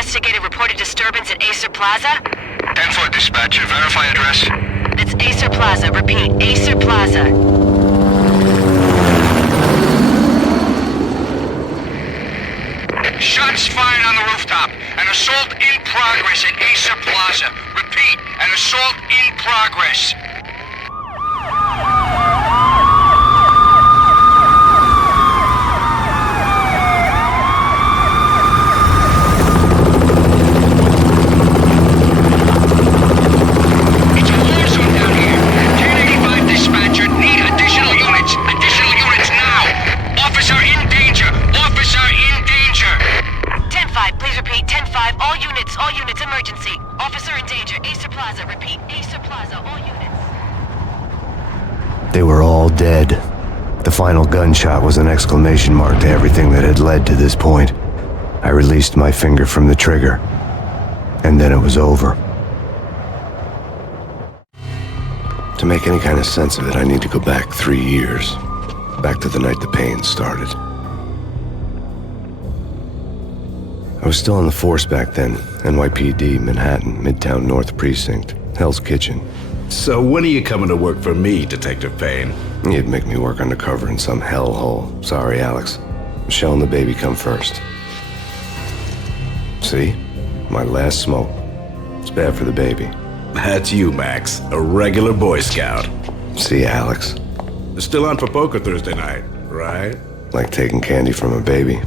investigated reported disturbance at Acer Plaza? 10-4 dispatcher, verify address. It's Acer Plaza. Repeat, Acer Plaza. Shots fired on the rooftop. An assault in progress at Acer Plaza. Repeat, an assault in progress. It's a war zone down here. 1085 dispatcher, need additional units. Additional units now. Officer in danger. Officer in danger. 10-5, please repeat. 10-5, all units, emergency. Officer in danger, Acer Plaza. Repeat, Acer Plaza, all units. They were all dead. The final gunshot was an exclamation mark to everything that had led to this point. I released my finger from the trigger, and then it was over. To make any kind of sense of it, I need to go back 3 years. Back to the night the pain started. I was still on the force back then. NYPD, Manhattan, Midtown North Precinct, Hell's Kitchen. So when are you coming to work for me, Detective Payne? You'd make me work undercover in some hellhole. Sorry, Alex. Michelle and the baby come first. See? My last smoke. It's bad for the baby. That's you, Max. A regular Boy Scout. See, Alex. Still on for poker Thursday night, right? Like taking candy from a baby.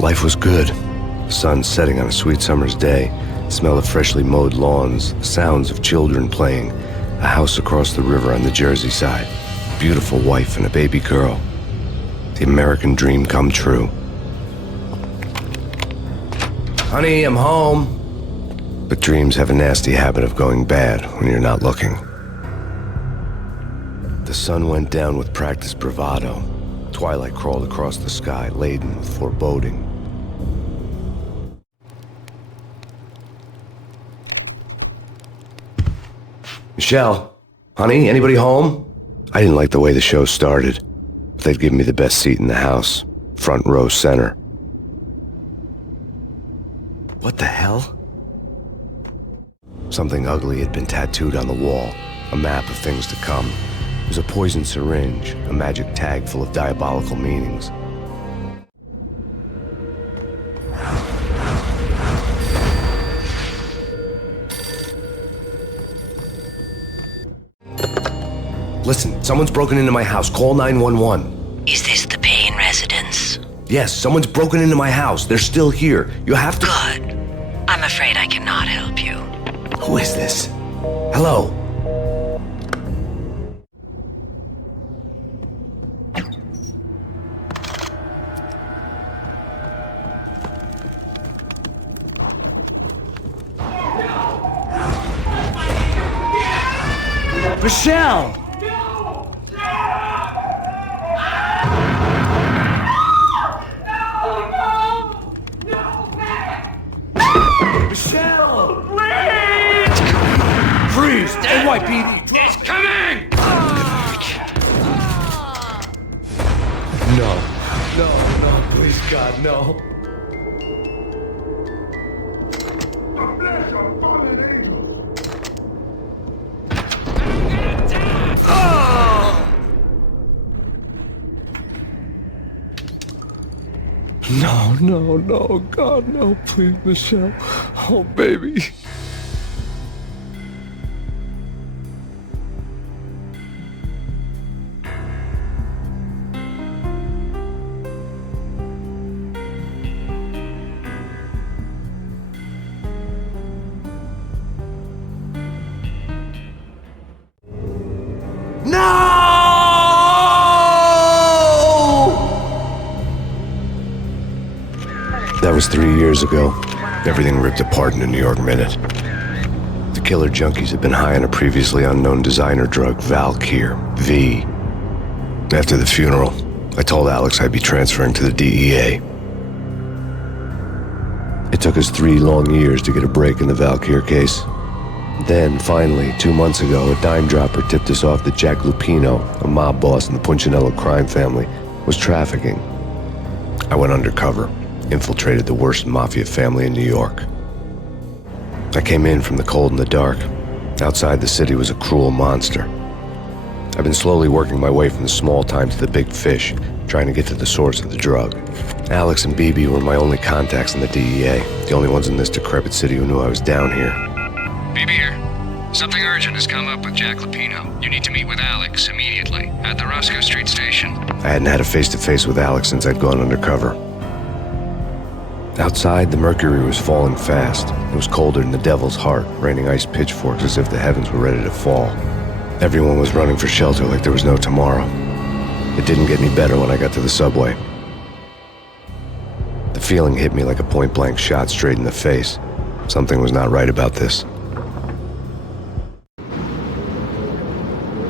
Life was good. The sun setting on a sweet summer's day. The smell of freshly mowed lawns. The sounds of children playing. A house across the river on the Jersey side. Beautiful wife and a baby girl. The American dream come true. Honey, I'm home. But dreams have a nasty habit of going bad when you're not looking. The sun went down with practiced bravado. Twilight crawled across the sky, laden with foreboding. Michelle, honey, anybody home? I didn't like the way the show started. They'd given me the best seat in the house, front row center. What the hell? Something ugly had been tattooed on the wall, a map of things to come. It was a poison syringe, a magic tag full of diabolical meanings. Listen, someone's broken into my house. Call 911. Is this the Payne residence? Yes, someone's broken into my house. They're still here. You have to... Good. I'm afraid I cannot help you. Who is this? Hello? Michelle! Michelle! Freeze! NYPD! It's coming! No, please, God, no. No, God, no, please, Michelle. Oh, baby. That was 3 years ago. Everything ripped apart in a New York minute. The killer junkies had been high on a previously unknown designer drug, Valkyr, V. After the funeral, I told Alex I'd be transferring to the DEA. It took us 3 long years to get a break in the Valkyr case. Then, finally, 2 months ago, a dime dropper tipped us off that Jack Lupino, a mob boss in the Punchinello crime family, was trafficking. I went undercover, infiltrated the worst mafia family in New York. I came in from the cold and the dark. Outside the city was a cruel monster. I've been slowly working my way from the small time to the big fish, trying to get to the source of the drug. Alex and BB were my only contacts in the DEA, the only ones in this decrepit city who knew I was down here. BB here. Something urgent has come up with Jack Lupino. You need to meet with Alex immediately at the Roscoe Street station. I hadn't had a face-to-face with Alex since I'd gone undercover. Outside, the mercury was falling fast. It was colder than the devil's heart, raining ice pitchforks as if the heavens were ready to fall. Everyone was running for shelter like there was no tomorrow. It didn't get any better when I got to the subway. The feeling hit me like a point-blank shot straight in the face. Something was not right about this.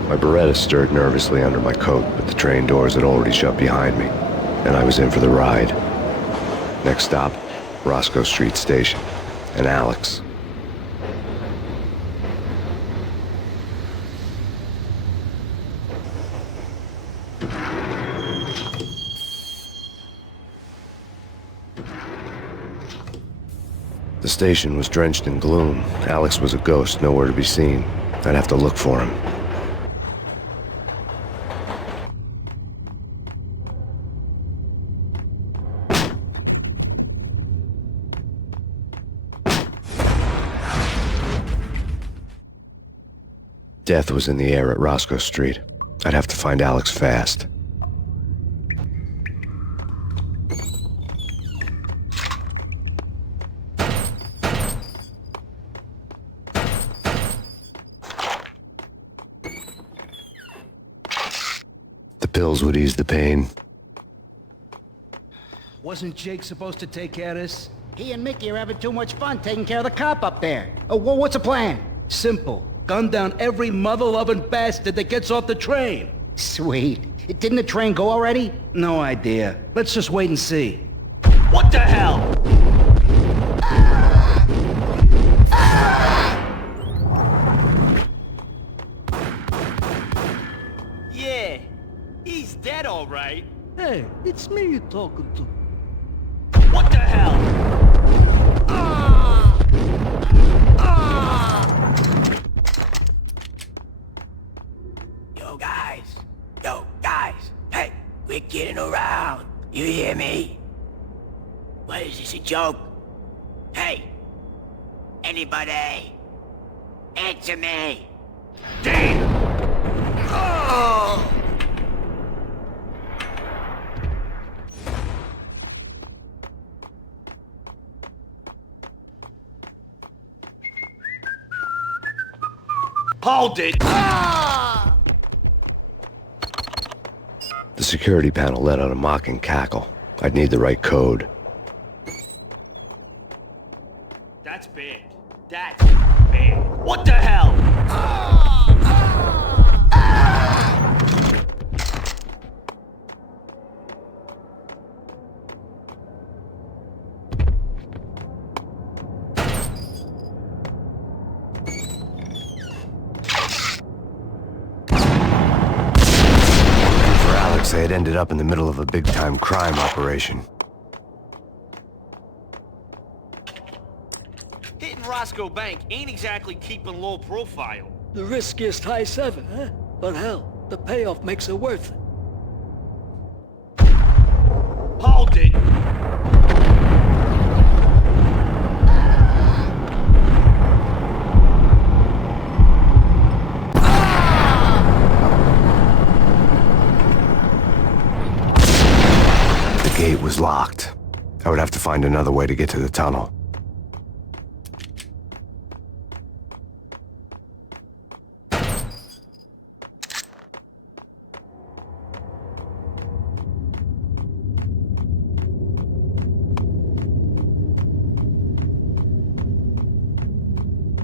My Beretta stirred nervously under my coat, but the train doors had already shut behind me, and I was in for the ride. Next stop, Roscoe Street Station, and Alex. The station was drenched in gloom. Alex was a ghost, nowhere to be seen. I'd have to look for him. Death was in the air at Roscoe Street. I'd have to find Alex fast. The pills would ease the pain. Wasn't Jake supposed to take care of this? He and Mickey are having too much fun taking care of the cop up there. Oh, well, what's the plan? Simple. Gun down every mother-loving bastard that gets off the train. Sweet. Didn't the train go already? No idea. Let's just wait and see. What the hell? Yeah, he's dead all right. Hey, it's me you're talking to. What the hell? Yo, guys, hey, we're getting around. You hear me? What, is this a joke? Hey, anybody? Answer me. Dean! Oh! Hold it! The security panel let out a mocking cackle. I'd need the right code. That's bad. That's bad. What the hell? They had ended up in the middle of a big-time crime operation. Hitting Roscoe Bank ain't exactly keeping low profile. The riskiest high seven, huh? But hell, the payoff makes it worth it. Hold it! The gate was locked. I would have to find another way to get to the tunnel.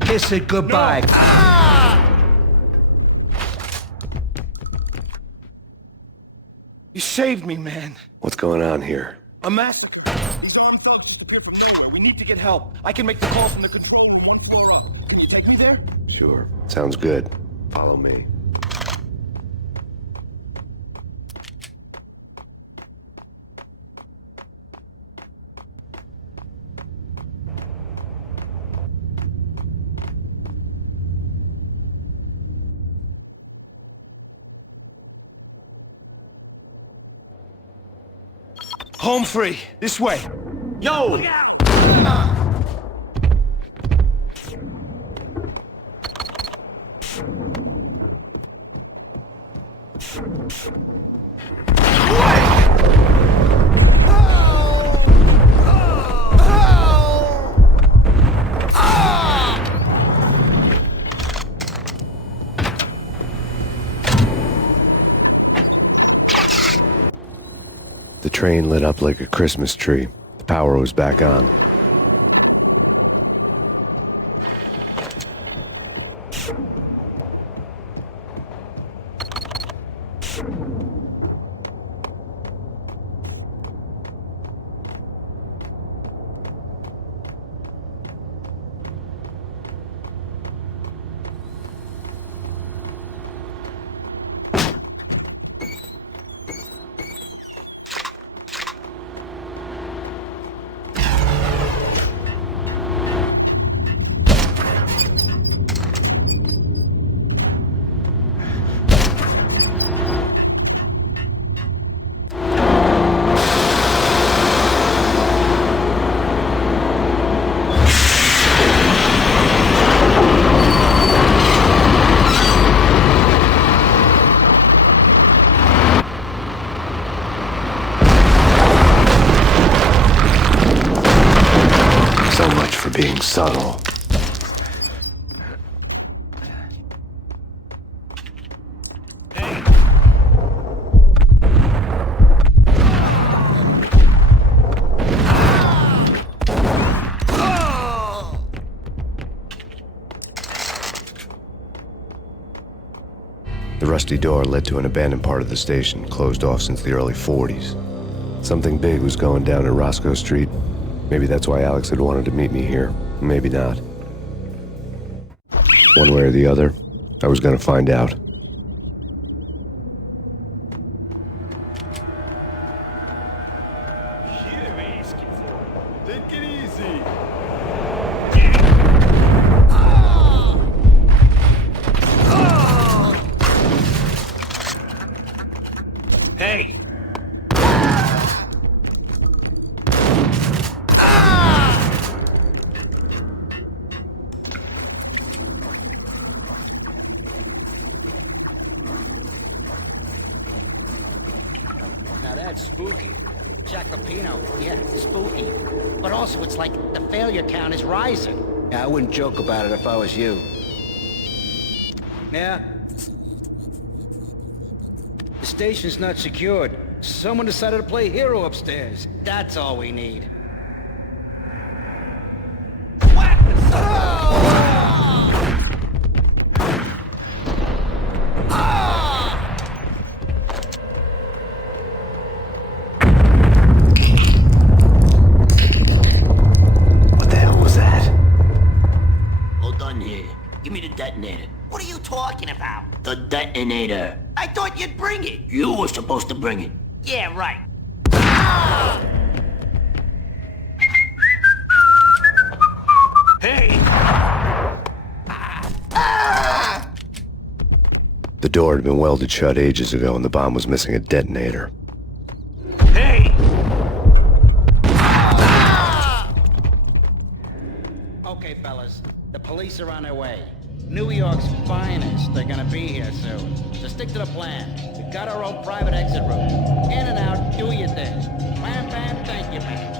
Kiss it goodbye. You saved me, man. What's going on here? A massacre. These armed thugs just appeared from nowhere. We need to get help. I can make the call from the control room 1 floor up. Can you take me there? Sure. Sounds good. Follow me. Home free. This way. Yo! The train lit up like a Christmas tree. The power was back on. So much for being subtle. The rusty door led to an abandoned part of the station, closed off since the early 40s. Something big was going down at Roscoe Street. Maybe that's why Alex had wanted to meet me here. Maybe not. One way or the other, I was gonna find out. Take it easy. Hey! Now that's spooky. Jack Lupino, yeah, spooky. But also, it's like the failure count is rising. Yeah, I wouldn't joke about it if I was you. Yeah? The station's not secured. Someone decided to play hero upstairs. That's all we need. What the hell was that? Hold on here. Give me the detonator. What are you talking about? The detonator. I thought you'd bring it. You were supposed to bring it. Yeah, right. Hey! The door had been welded shut ages ago and the bomb was missing a detonator. Hey! Okay, fellas. The police are on their way. New York's finest. They're gonna be here soon. So stick to the plan. We've got our own private exit route. In and out, do your thing. Bam, bam, thank you, man.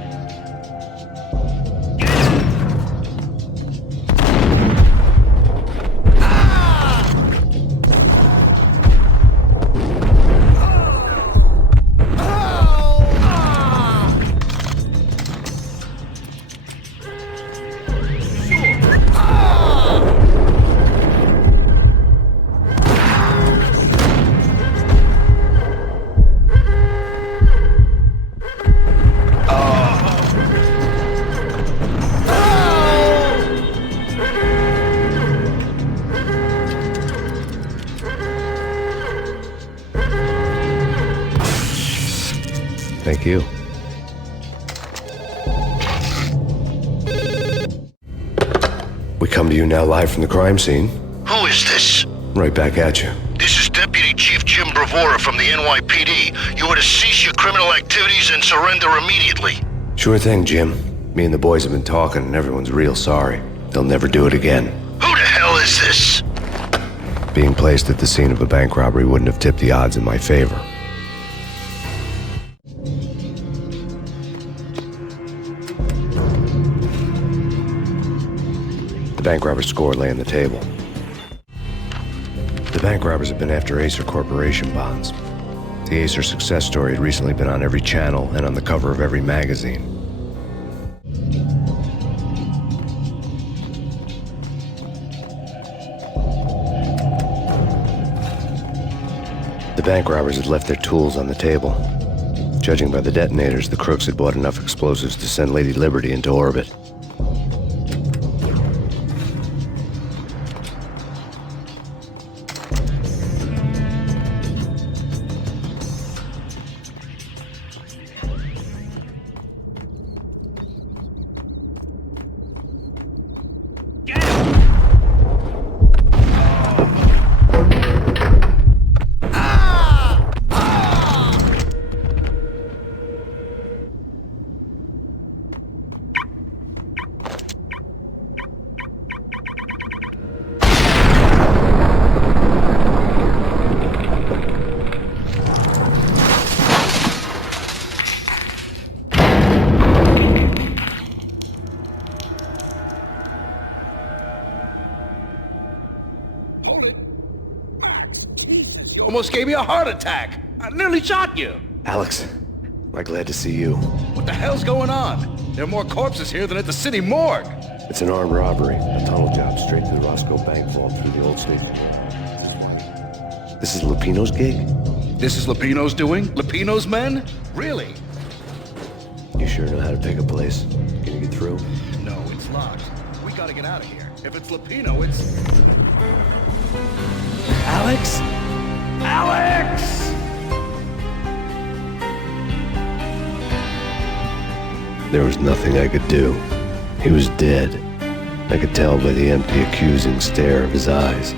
Thank you. We come to you now live from the crime scene. Who is this? Right back at you. This is is Deputy Chief Jim Bravura from the NYPD. You are to cease your criminal activities and surrender immediately. Sure thing, Jim. Me and the boys have been talking, and everyone's real sorry. They'll never do it again. Who the hell is this? Being placed at the scene of a bank robbery wouldn't have tipped the odds in my favor. The bank robber's score lay on the table. The bank robbers have been after Acer Corporation bonds. The Acer success story had recently been on every channel and on the cover of every magazine. The bank robbers had left their tools on the table. Judging by the detonators, the crooks had bought enough explosives to send Lady Liberty into orbit. You almost gave me a heart attack. I nearly shot you. Alex, I'm glad to see you. What the hell's going on? There are more corpses here than at the city morgue. It's an armed robbery. A tunnel job straight to the Roscoe Bank vault through the old station. This is Lupino's gig? This is Lupino's doing? Lupino's men? Really? You sure know how to pick a place? Can you get through? No, it's locked. We gotta get out of here. If it's Lupino, it's... Alex? Alex! There was nothing I could do. He was dead. I could tell by the empty, accusing stare of his eyes.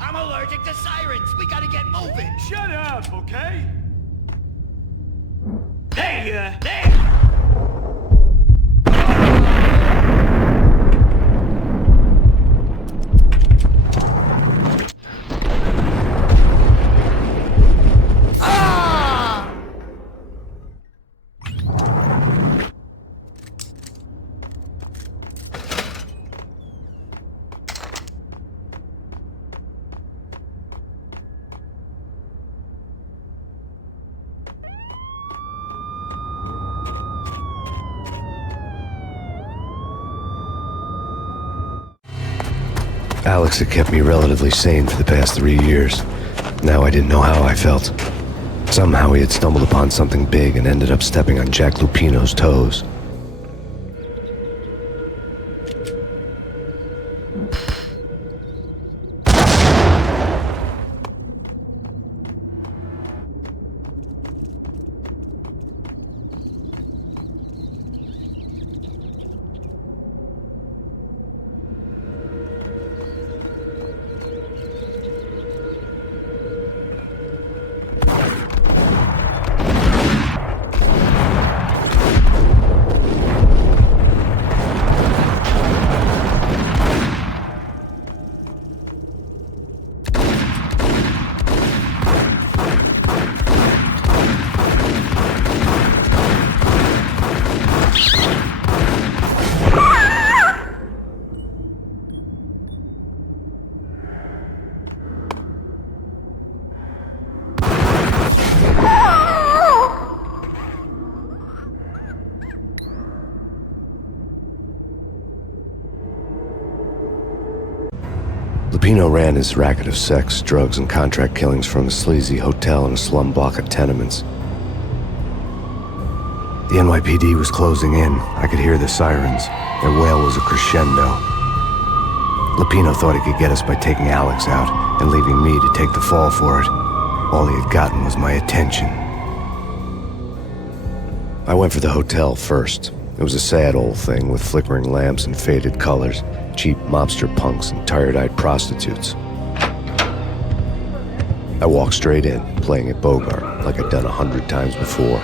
I'm allergic to sirens. We gotta get moving. Shut up, okay? There! Alex had kept me relatively sane for the past 3 years. Now I didn't know how I felt. Somehow he had stumbled upon something big and ended up stepping on Jack Lupino's toes. Lupino ran his racket of sex, drugs, and contract killings from a sleazy hotel in a slum block of tenements. The NYPD was closing in. I could hear the sirens. Their wail was a crescendo. Lupino thought he could get us by taking Alex out and leaving me to take the fall for it. All he had gotten was my attention. I went for the hotel first. It was a sad old thing with flickering lamps and faded colors, cheap mobster punks and tired-eyed prostitutes. I walked straight in, playing at Bogart, like I'd done 100 times before.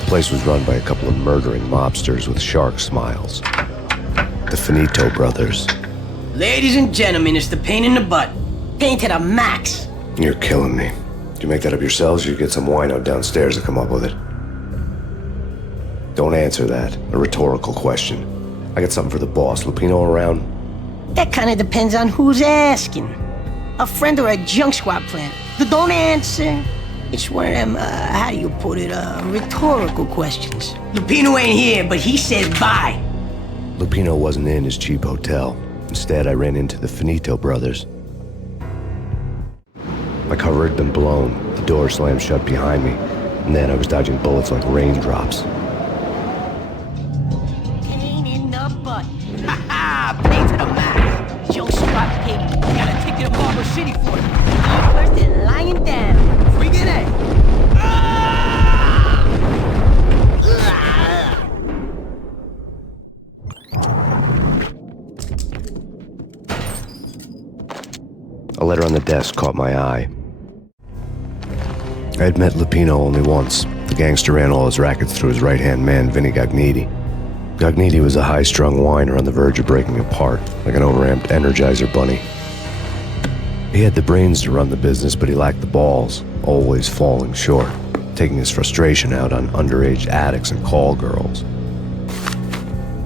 The place was run by a couple of murdering mobsters with shark smiles. The Finito brothers. Ladies and gentlemen, it's the pain in the butt. Pain to the max. You're killing me. Did you make that up yourselves, or you get some wino downstairs to come up with it? Don't answer that. A rhetorical question. I got something for the boss. Lupino around? That kind of depends on who's asking. A friend or a junk squad plan. Don't answer. It's one of them, how do you put it, rhetorical questions. Lupino ain't here, but he said bye. Lupino wasn't in his cheap hotel. Instead, I ran into the Finito brothers. My cover had been blown, the door slammed shut behind me, and then I was dodging bullets like raindrops. Pain in the butt. Ha ha! Pain to the max. Junk squad pig. Got a ticket to Barber City for it. First and lying down. Freaking A. Ah! A letter on the desk caught my eye. I had met Lupino only once. The gangster ran all his rackets through his right-hand man, Vinny Gagniti. Gagniti was a high-strung whiner on the verge of breaking apart, like an overamped Energizer bunny. He had the brains to run the business, but he lacked the balls, always falling short, taking his frustration out on underage addicts and call girls.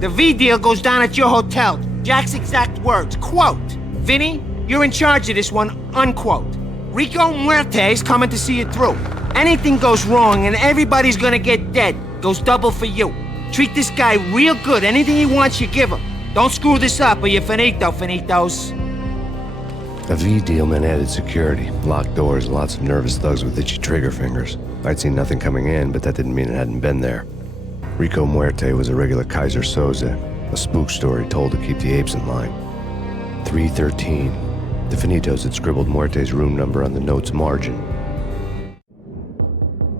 The V deal goes down at your hotel. Jack's exact words, quote, Vinny, you're in charge of this one, unquote. Rico Muerte's coming to see it through. Anything goes wrong and everybody's gonna get dead, goes double for you. Treat this guy real good. Anything he wants, you give him. Don't screw this up or you're finito, finitos. A V deal meant added security, locked doors, and lots of nervous thugs with itchy trigger fingers. I'd seen nothing coming in, but that didn't mean it hadn't been there. Rico Muerte was a regular Kaiser Soze, a spook story told to keep the apes in line. 313. The Finitos had scribbled Muerte's room number on the note's margin.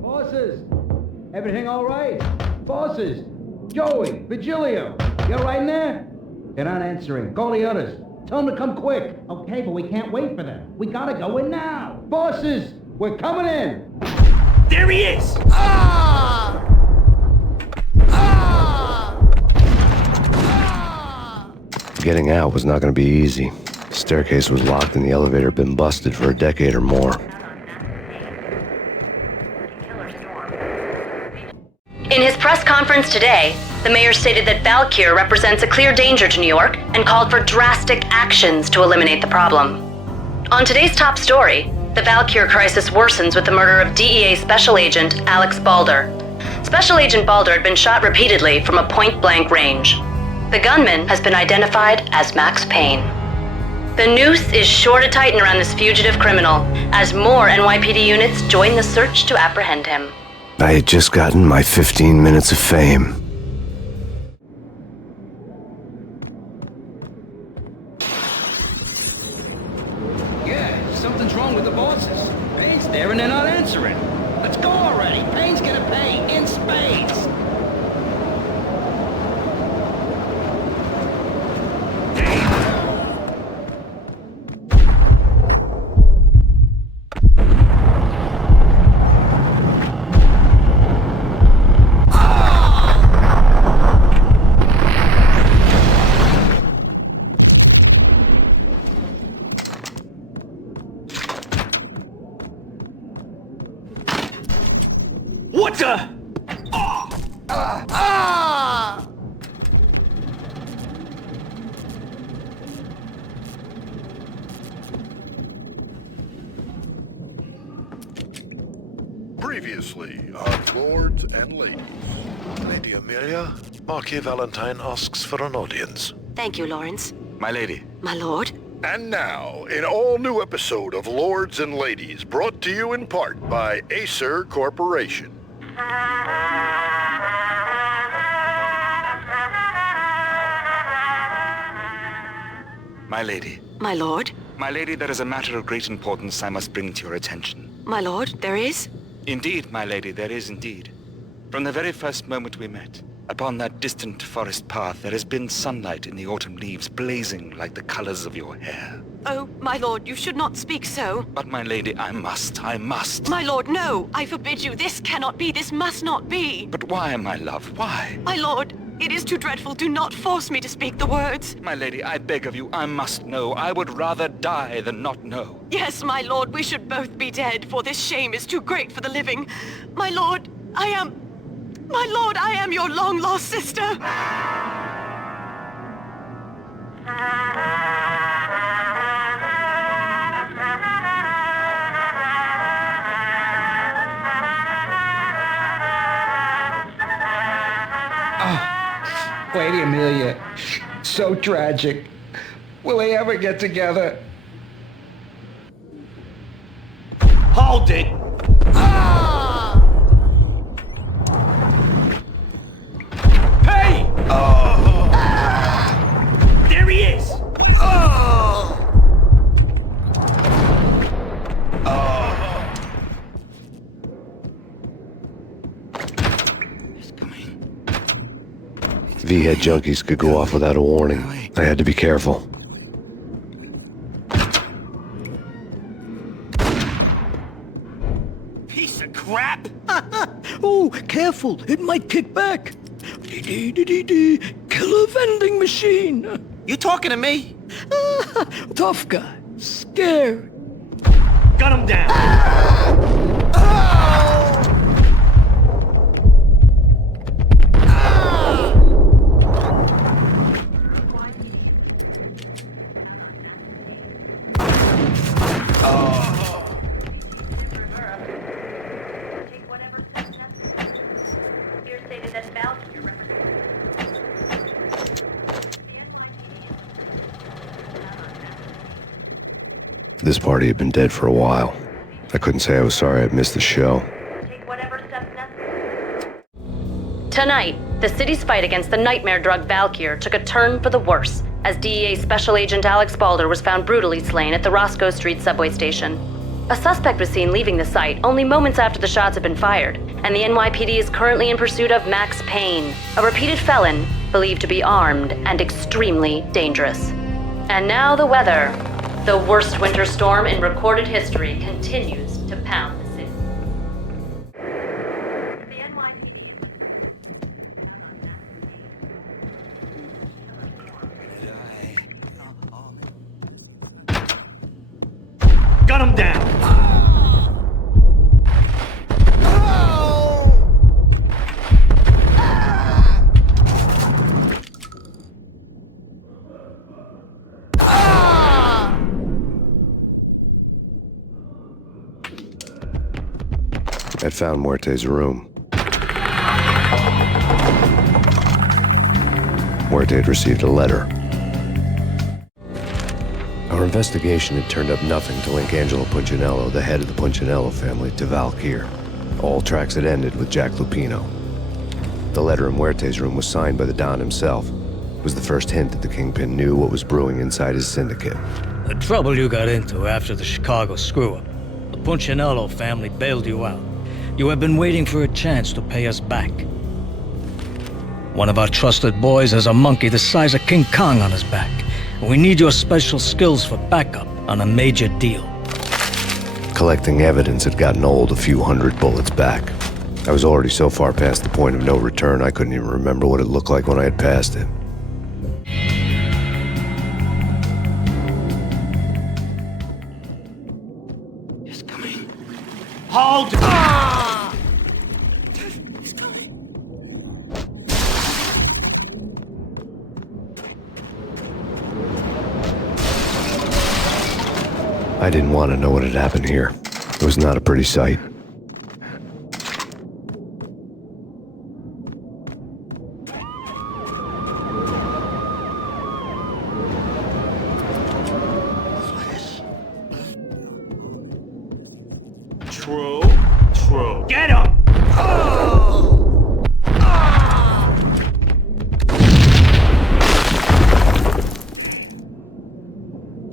Bosses! Everything all right? Bosses! Joey! Vigilio! You all right in there? They're not answering. Call the others. Tell them to come quick. Okay, but we can't wait for them. We gotta go in now. Bosses! We're coming in! There he is! Ah! Ah! Ah! Getting out was not going to be easy. The staircase was locked and the elevator had been busted for a decade or more. In his press conference today, the mayor stated that Valkyr represents a clear danger to New York and called for drastic actions to eliminate the problem. On today's top story, the Valkyr crisis worsens with the murder of DEA Special Agent Alex Balder. Special Agent Balder had been shot repeatedly from a point-blank range. The gunman has been identified as Max Payne. The noose is sure to tighten around this fugitive criminal as more NYPD units join the search to apprehend him. I had just gotten my 15 minutes of fame. Yeah, something's wrong with the bosses. Payne's there and they're not answering. Let's go already. Payne's gonna pay in spades. What the? Previously on Lords and Ladies. Lady Amelia, Marquis Valentine asks for an audience. Thank you, Lawrence. My lady. My lord. And now, an all-new episode of Lords and Ladies, brought to you in part by Acer Corporation. My lady. My lord? My lady, there is a matter of great importance I must bring to your attention. My lord, there is? Indeed, my lady, there is indeed. From the very first moment we met, upon that distant forest path, there has been sunlight in the autumn leaves blazing like the colors of your hair. Oh, my lord, you should not speak so. But my lady, I must. My lord, no! I forbid you. This cannot be. This must not be. But why, my love? Why? My lord, it is too dreadful. Do not force me to speak the words. My lady, I beg of you, I must know. I would rather die than not know. Yes, my lord, we should both be dead, for this shame is too great for the living. My lord, I am your long-lost sister. Lady Amelia, so tragic. Will they ever get together? Hold it! Hey! There he is! V-head junkies could go off without a warning. I had to be careful. Piece of crap! Oh, careful, it might kick back. Killer vending machine. You talking to me? Tough guy, scared. Gun him down! This party had been dead for a while. I couldn't say I was sorry I'd missed the show. Tonight, the city's fight against the nightmare drug Valkyr took a turn for the worse as DEA Special Agent Alex Balder was found brutally slain at the Roscoe Street subway station. A suspect was seen leaving the site only moments after the shots had been fired, and the NYPD is currently in pursuit of Max Payne, a repeated felon believed to be armed and extremely dangerous. And now the weather. The worst winter storm in recorded history continues to pound the city. The NYPD Gun him down! I'd found Muerte's room. Muerte had received a letter. Our investigation had turned up nothing to link Angelo Punchinello, the head of the Punchinello family, to Valkyr. All tracks had ended with Jack Lupino. The letter in Muerte's room was signed by the Don himself. It was the first hint that the Kingpin knew what was brewing inside his syndicate. The trouble you got into after the Chicago screw-up. The Punchinello family bailed you out. You have been waiting for a chance to pay us back. One of our trusted boys has a monkey the size of King Kong on his back. We need your special skills for backup on a major deal. Collecting evidence had gotten old a few hundred bullets back. I was already so far past the point of no return, I couldn't even remember what it looked like when I had passed it. He's coming. Hold! He's coming. I didn't want to know what had happened here. It was not a pretty sight. True. Get him!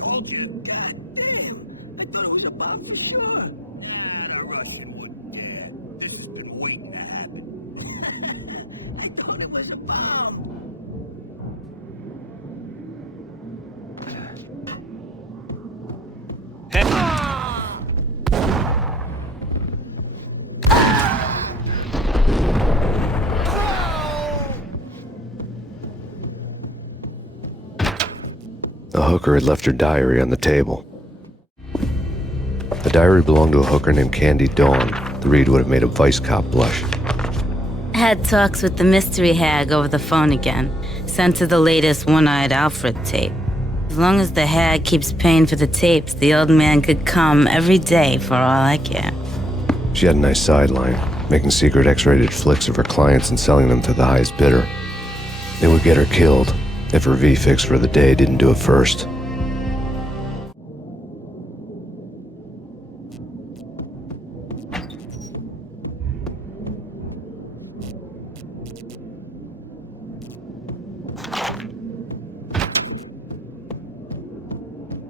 told you. God damn. I thought it was a bomb for sure. Nah, the Russian wouldn't dare. This has been waiting to happen. I thought it was a bomb. The hooker had left her diary on the table. The diary belonged to a hooker named Candy Dawn. The read would have made a vice cop blush. Had talks with the mystery hag over the phone again. Sent her the latest One-Eyed Alfred tape. As long as the hag keeps paying for the tapes, the old man could come every day for all I care. She had a nice sideline, making secret X-rated flicks of her clients and selling them to the highest bidder. They would get her killed if her V-fix for the day didn't do it first.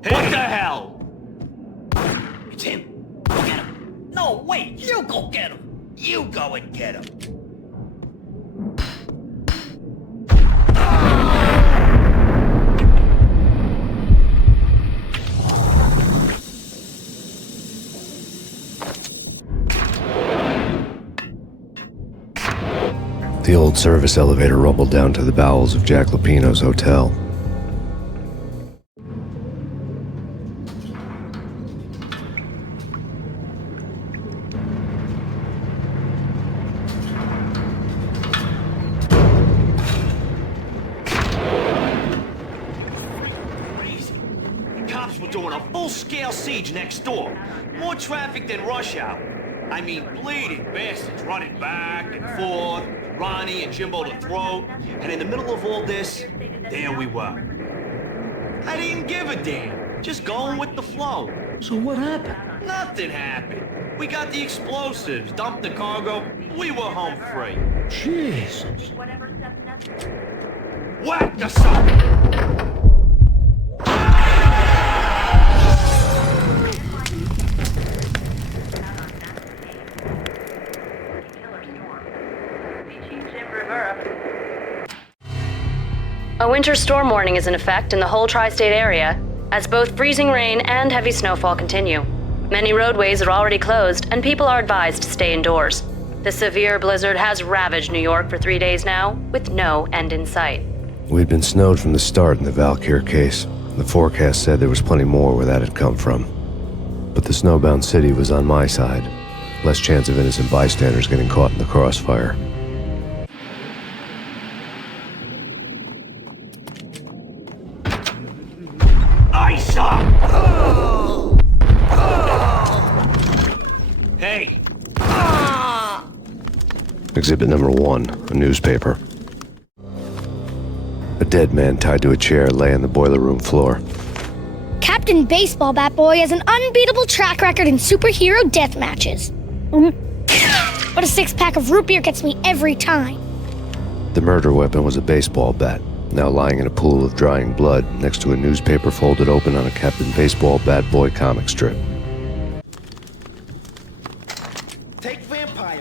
What the hell? It's him. Go get him. No, wait, you go get him. You go and get him. The old service elevator rumbled down to the bowels of Jack Lupino's hotel. Crazy. The cops were doing a full-scale siege next door. More traffic than rush hour. I mean, bleeding bastards running back and forth, Ronnie and Jimbo to throat, and in the middle of all this, there we were. I didn't give a damn, just going with the flow. So what happened? Nothing happened. We got the explosives, dumped the cargo, we were home free. Jesus. Whack the sun! A winter storm warning is in effect in the whole tri-state area, as both freezing rain and heavy snowfall continue. Many roadways are already closed, and people are advised to stay indoors. The severe blizzard has ravaged New York for 3 days now, with no end in sight. We'd been snowed from the start in the Valkyr case. The forecast said there was plenty more where that had come from. But the snowbound city was on my side. Less chance of innocent bystanders getting caught in the crossfire. Ice up! Hey! Exhibit number 1, a newspaper. A dead man tied to a chair lay on the boiler room floor. Captain Baseball Bat Boy has an unbeatable track record in superhero death matches. But a 6-pack of root beer gets me every time. The murder weapon was a baseball bat, now lying in a pool of drying blood next to a newspaper folded open on a Captain Baseball Bat Boy comic strip. Take vampire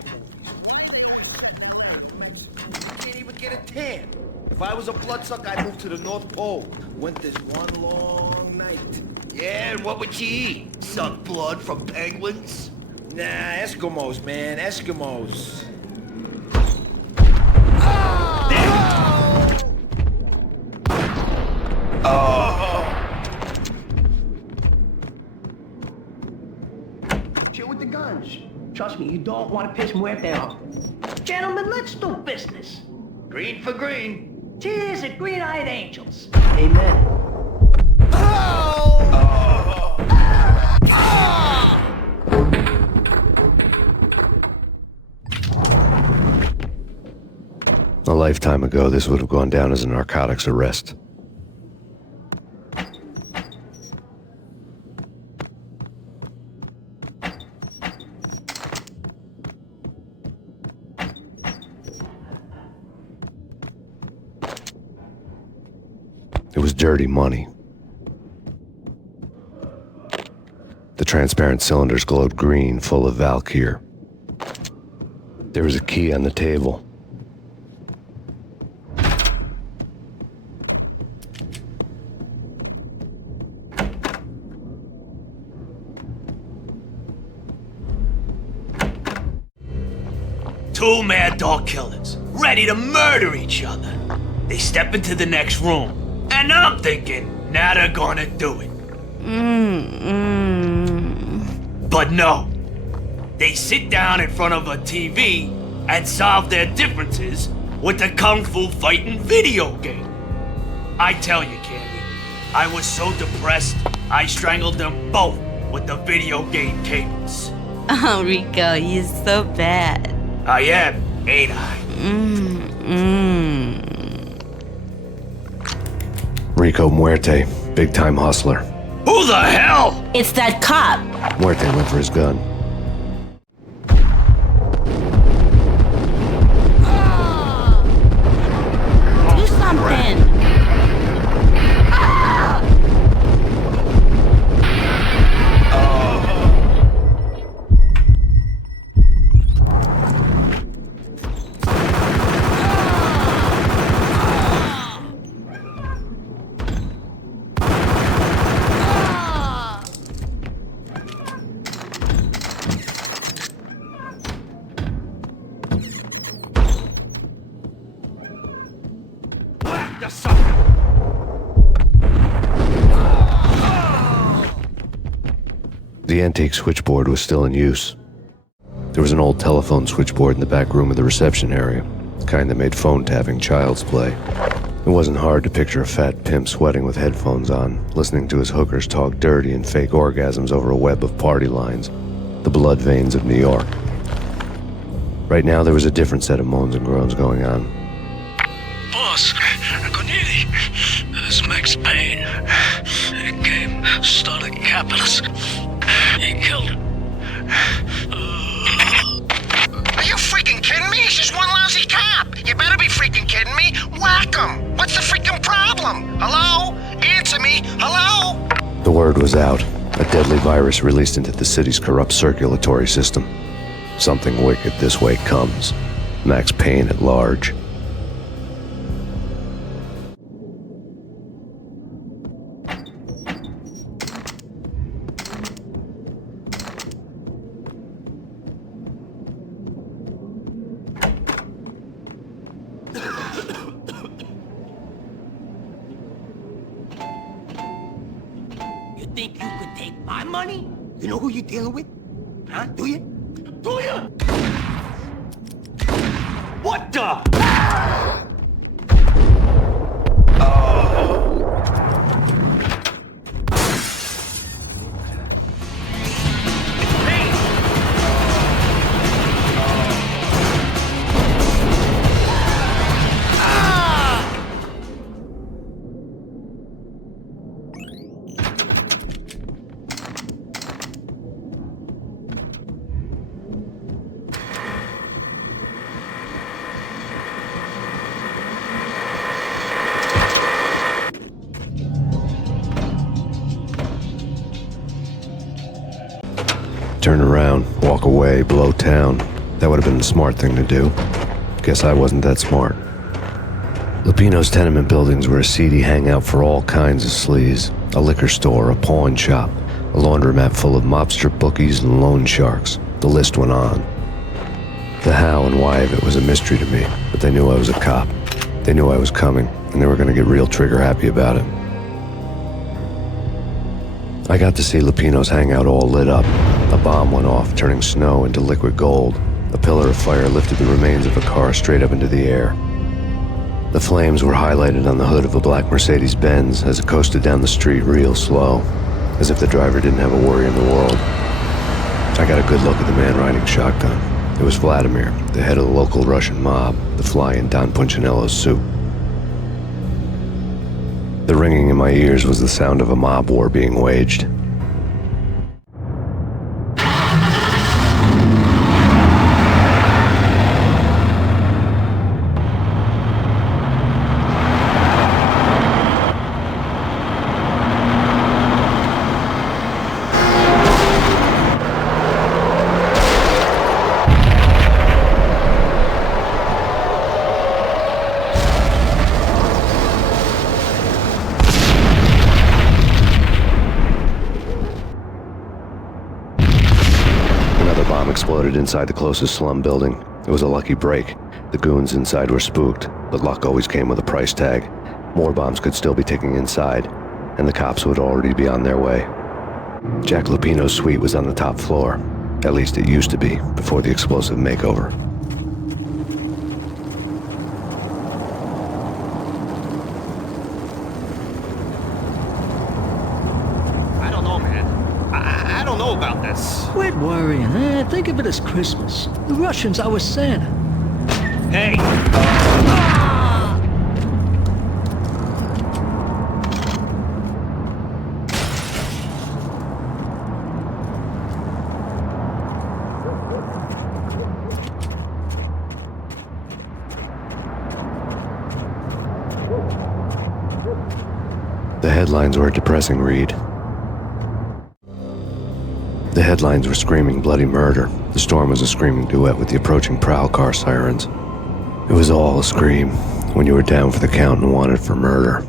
movies. You can't even get a tan. If I was a bloodsucker, I'd move to the North Pole. Winter's one long night. Yeah, and what would you eat? Suck blood from penguins? Nah, Eskimos, man, Eskimos. Chill with the guns. Trust me, you don't want to piss Muerte off. Gentlemen, let's do business. Green for green. Cheers at Green-Eyed Angels. Amen. A lifetime ago, this would have gone down as a narcotics arrest. It was dirty money. The transparent cylinders glowed green, full of Valkyr. There was a key on the table. Two mad dog killers, ready to murder each other. They step into the next room, and I'm thinking, now they're gonna do it. But no. They sit down in front of a TV and solve their differences with the Kung Fu fighting video game. I tell you, Candy, I was so depressed, I strangled them both with the video game cables. Oh, Rico, you're so bad. I am, ain't I? Rico Muerte, big-time hustler. Who the hell? It's that cop. Muerte went for his gun. Do something. The antique switchboard was still in use. There was an old telephone switchboard in the back room of the reception area, the kind that made phone tapping child's play. It wasn't hard to picture a fat pimp sweating with headphones on, listening to his hookers talk dirty and fake orgasms over a web of party lines, the blood veins of New York. Right now, there was a different set of moans and groans going on. Boss, Corneli, this Max Payne. He came, started capitalist. He killed him. Are you freaking kidding me? He's just one lousy cop. You better be freaking kidding me. Whack him. What's the freaking problem? Hello? Answer me. Hello? The word was out. A deadly virus released into the city's corrupt circulatory system. Something wicked this way comes. Max Payne at large. You think you could take my money? You know who you're dealing with? Huh? Do you? Do you? What the? Turn around, walk away, blow town. That would have been the smart thing to do. Guess I wasn't that smart. Lupino's tenement buildings were a seedy hangout for all kinds of sleaze. A liquor store, a pawn shop, a laundromat full of mobster bookies and loan sharks. The list went on. The how and why of it was a mystery to me, but they knew I was a cop. They knew I was coming, and they were going to get real trigger happy about it. I got to see Lupino's hangout all lit up. A bomb went off, turning snow into liquid gold. A pillar of fire lifted the remains of a car straight up into the air. The flames were highlighted on the hood of a black Mercedes-Benz as it coasted down the street real slow, as if the driver didn't have a worry in the world. I got a good look at the man riding shotgun. It was Vladimir, the head of the local Russian mob, the fly in Don Punchinello's soup. The ringing in my ears was the sound of a mob war being waged. exploded inside the closest slum building. It was a lucky break. The goons inside were spooked, but luck always came with a price tag. More bombs could still be ticking inside, and the cops would already be on their way. Jack Lupino's suite was on the top floor. At least it used to be, before the explosive makeover. I don't know, man. I don't know about this. Quit worrying, eh? Think of it as Christmas. The Russians are with Santa. Hey! The headlines were a depressing read. The headlines were screaming bloody murder. The storm was a screaming duet with the approaching prowl car sirens. It was all a scream when you were down for the count and wanted for murder.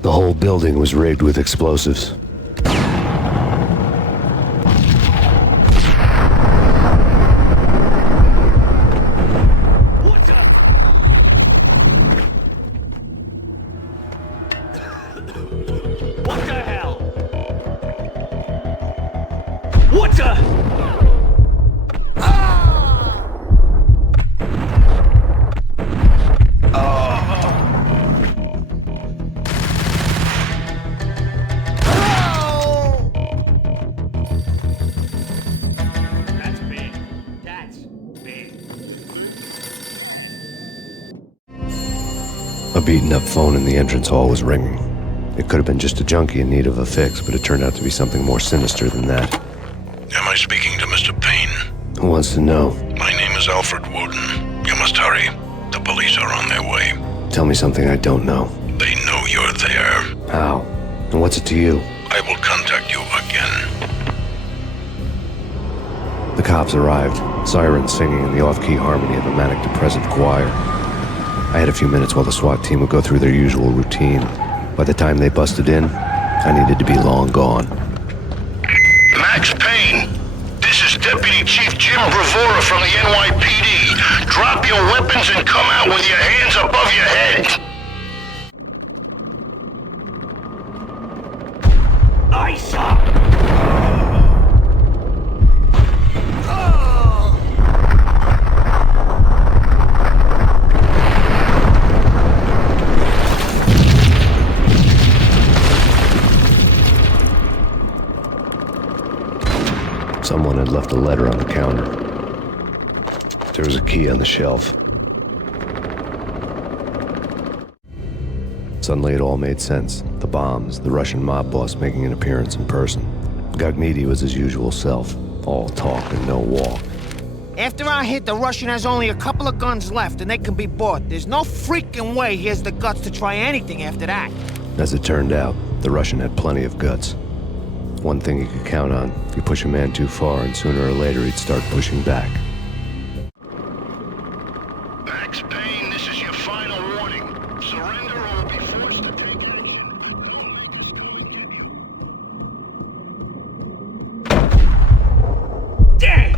The whole building was rigged with explosives. What the hell? What the? That's big. That's big. A beaten-up phone in the entrance hall was ringing. It could have been just a junkie in need of a fix, but it turned out to be something more sinister than that. Am I speaking to Mr. Payne? Who wants to know? My name is Alfred Woden. You must hurry. The police are on their way. Tell me something I don't know. They know you're there. How? And what's it to you? I will contact you again. The cops arrived, sirens singing in the off-key harmony of a manic-depressive choir. I had a few minutes while the SWAT team would go through their usual routine. By the time they busted in, I needed to be long gone. Max Payne, this is Deputy Chief Jim Bravura from the NYPD. Drop your weapons and come out with your hands above your head. Ice up! Someone had left a letter on the counter. There was a key on the shelf. Suddenly it all made sense. The bombs, the Russian mob boss making an appearance in person. Gognidy was his usual self, all talk and no walk. After our hit, the Russian has only a couple of guns left, and they can be bought. There's no freaking way he has the guts to try anything after that. As it turned out, the Russian had plenty of guts. One thing you could count on, you push a man too far and sooner or later he'd start pushing back. Max Payne, this is your final warning. Surrender or we'll be forced to take action. Dang!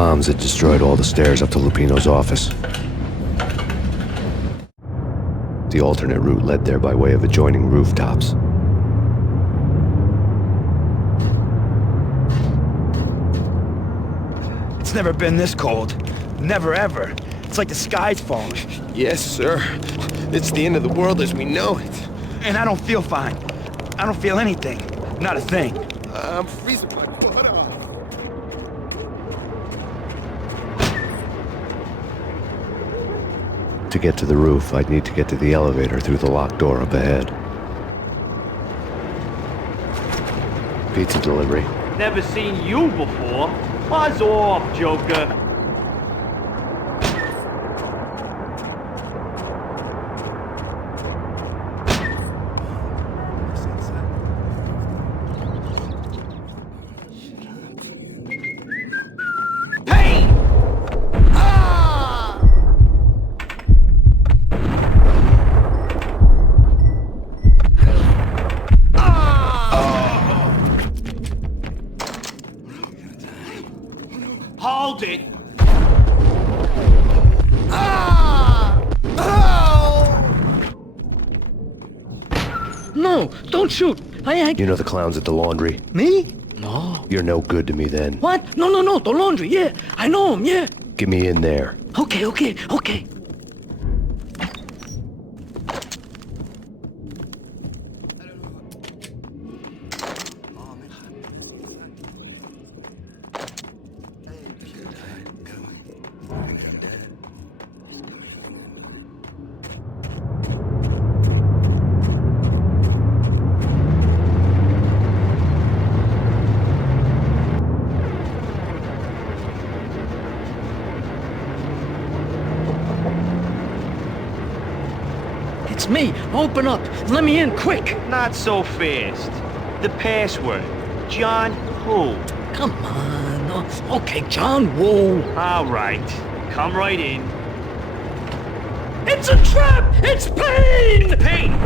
bombs had destroyed all the stairs up to Lupino's office. The alternate route led there by way of adjoining rooftops. It's never been this cold. Never ever. It's like the sky's falling. Yes, sir. It's the end of the world as we know it. And I don't feel fine. I don't feel anything. Not a thing. I'm freezing my butt off. To get to the roof, I'd need to get to the elevator through the locked door up ahead. Pizza delivery. Never seen you before. Buzz off, Joker. Hold it! No, don't shoot. I ain't... You know the clowns at the laundry? Me? No. You're no good to me then. What? No, the laundry, yeah. I know him, yeah. Get me in there. Okay. It's me. Open up. Let me in, quick. Not so fast. The password. John who? Come on. Okay, John Woo. All right. Come right in. It's a trap! It's Payne! Payne!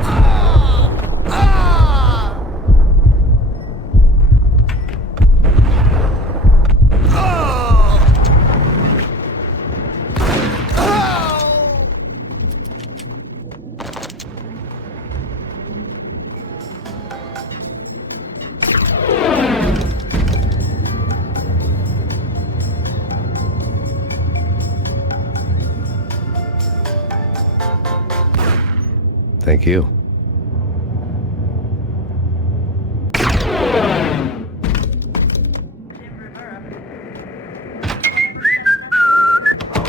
Thank you.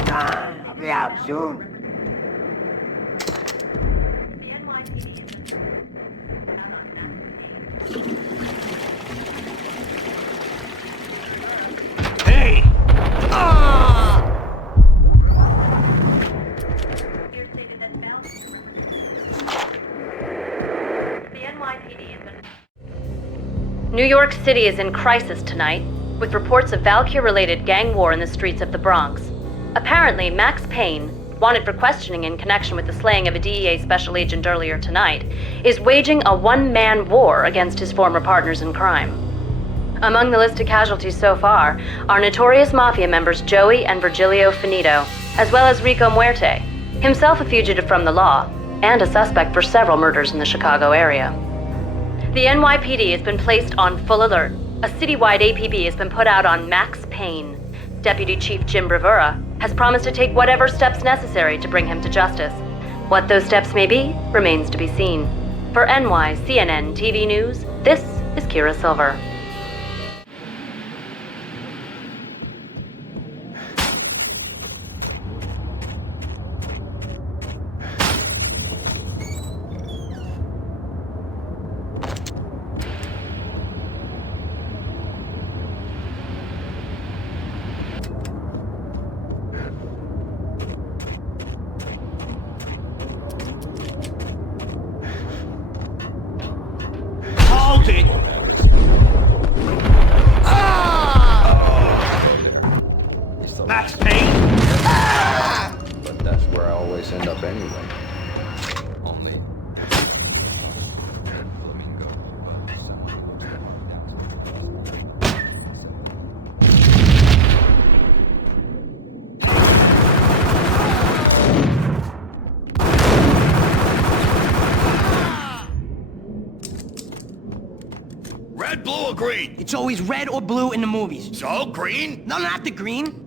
I'll be out soon. Hey! New York City is in crisis tonight, with reports of Valkyr-related gang war in the streets of the Bronx. Apparently, Max Payne, wanted for questioning in connection with the slaying of a DEA special agent earlier tonight, is waging a one-man war against his former partners in crime. Among the listed casualties so far are notorious mafia members Joey and Virgilio Finito, as well as Rico Muerte, himself a fugitive from the law, and a suspect for several murders in the Chicago area. The NYPD has been placed on full alert. A citywide APB has been put out on Max Payne. Deputy Chief Jim Bravura has promised to take whatever steps necessary to bring him to justice. What those steps may be remains to be seen. For NYCNN TV News, this is Kira Silver. Hold it! Max Payne! But that's where I always end up anyway. Only... Red, blue, or green? It's always red or blue in the movies. So, green? No, not the green.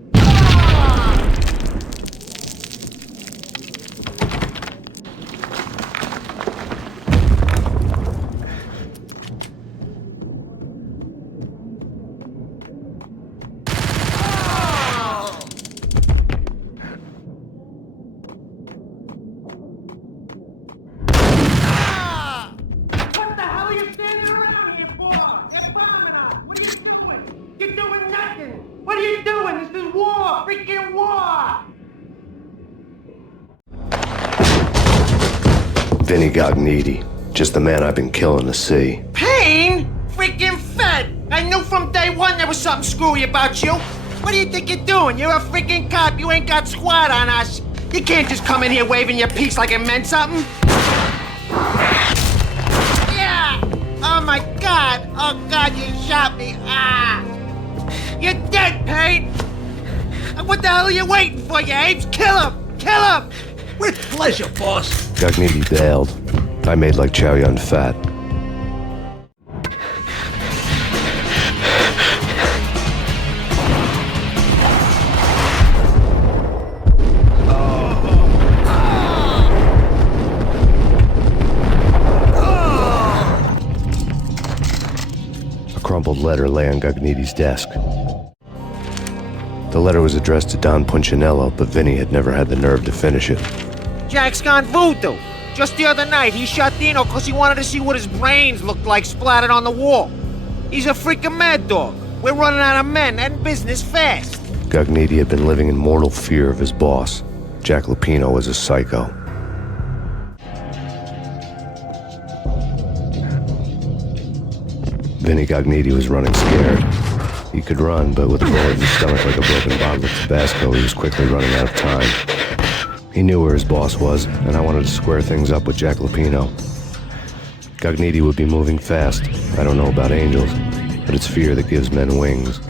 What the hell are you standing around here for? They're bombing us. What are you doing? You're doing nothing. What are you doing? This is war. Freaking war. Vinny Gognitti, just the man I've been killing to see. Payne? Freaking Fed! I knew from day one there was something screwy about you. What do you think you're doing? You're a freaking cop. You ain't got squad on us. You can't just come in here waving your piece like it meant something. Yeah! Oh my God! Oh God, you shot me! Ah! You're dead, Payne! What the hell are you waiting for, you apes? Kill him! Kill him! With pleasure, boss. Gognitti bailed. I made like Chow Yun Fat. A crumpled letter lay on Gognitti's desk. The letter was addressed to Don Punchinello, but Vinny had never had the nerve to finish it. Jack's gone voodoo. Just the other night, he shot Dino because he wanted to see what his brains looked like splattered on the wall. He's a freaking mad dog. We're running out of men and business fast. Gognitti had been living in mortal fear of his boss. Jack Lupino was a psycho. Vinny Gognitti was running scared. He could run, but with a bullet in his stomach like a broken bottle of Tabasco, he was quickly running out of time. He knew where his boss was, and I wanted to square things up with Jack Lupino. Gognitti would be moving fast. I don't know about angels, but it's fear that gives men wings.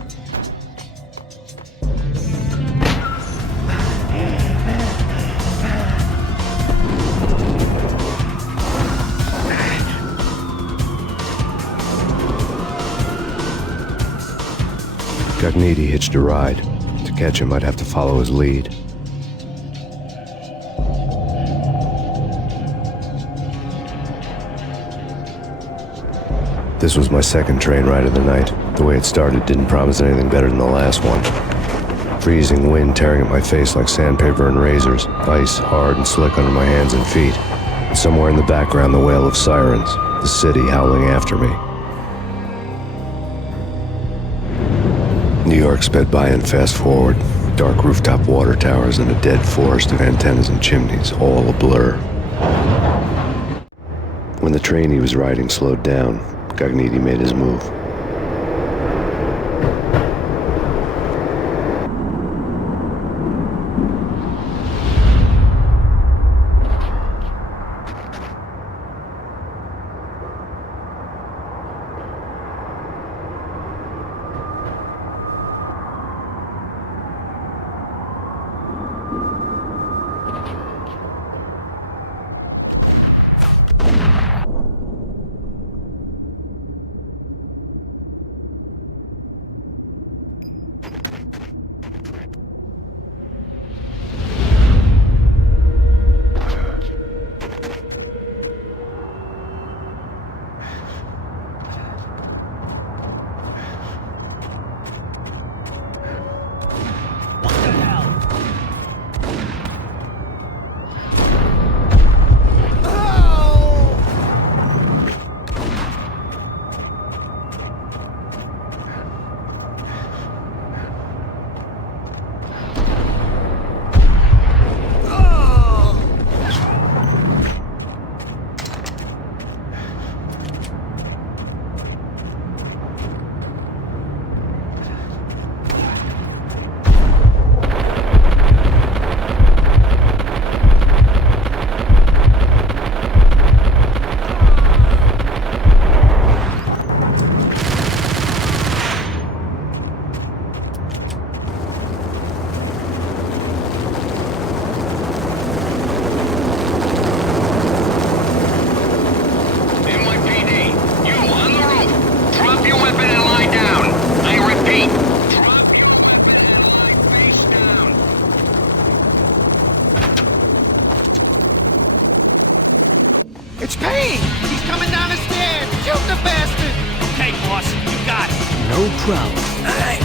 Gognitti hitched a ride. To catch him, I'd have to follow his lead. This was my second train ride of the night. The way it started didn't promise anything better than the last one. Freezing wind tearing at my face like sandpaper and razors, ice hard and slick under my hands and feet. And somewhere in the background, the wail of sirens, the city howling after me. New York sped by in fast forward. Dark rooftop water towers and a dead forest of antennas and chimneys, all a blur. When the train he was riding slowed down, Gognitti made his move. Payne! He's coming down the stairs! Shoot the bastard! Okay, boss, you got it. No problem. All right.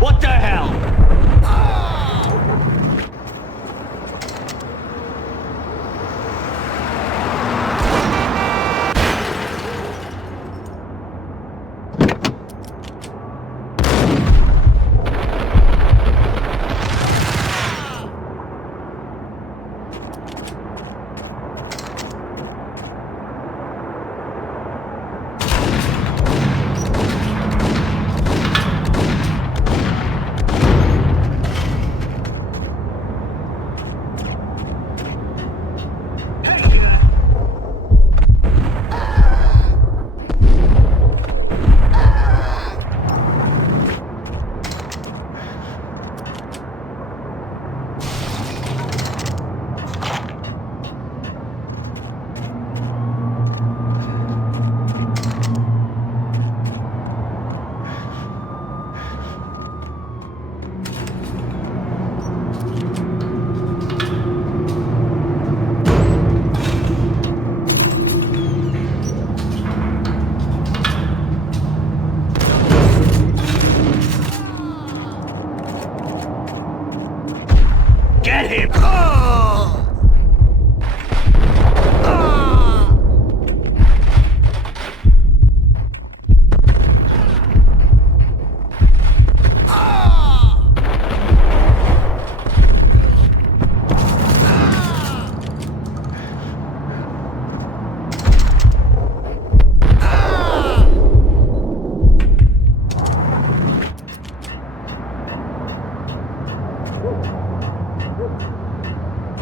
What the hell? Get him!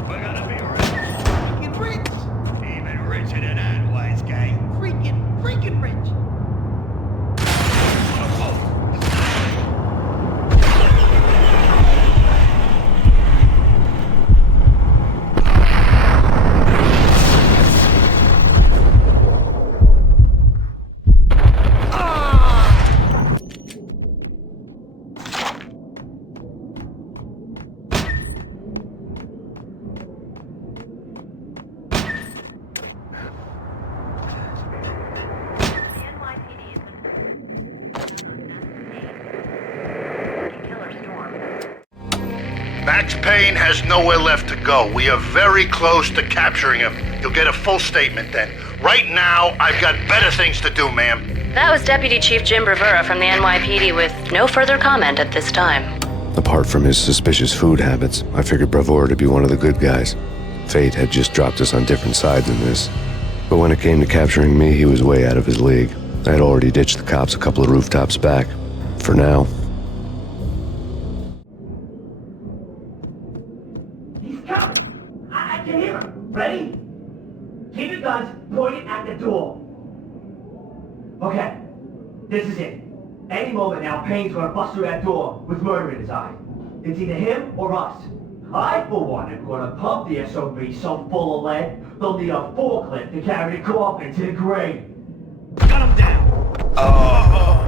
We're gonna be rich. Freaking rich. Even richer than that, wise guy. Freaking rich. Max Payne has nowhere left to go. We are very close to capturing him. You'll get a full statement then. Right now, I've got better things to do, ma'am. That was Deputy Chief Jim Bravura from the NYPD with no further comment at this time. Apart from his suspicious food habits, I figured Bravura to be one of the good guys. Fate had just dropped us on different sides in this. But when it came to capturing me, he was way out of his league. I had already ditched the cops a couple of rooftops back. For now. He's coming! I can hear him! Ready? Keep your guns pointed at the door. Okay, this is it. Any moment now, Payne's gonna bust through that door with murder in his eye. It's either him or us. I, for one, am gonna pump the SOB so full of lead, they'll need a forklift to carry the coffin to the grave. Gun him down! Oh!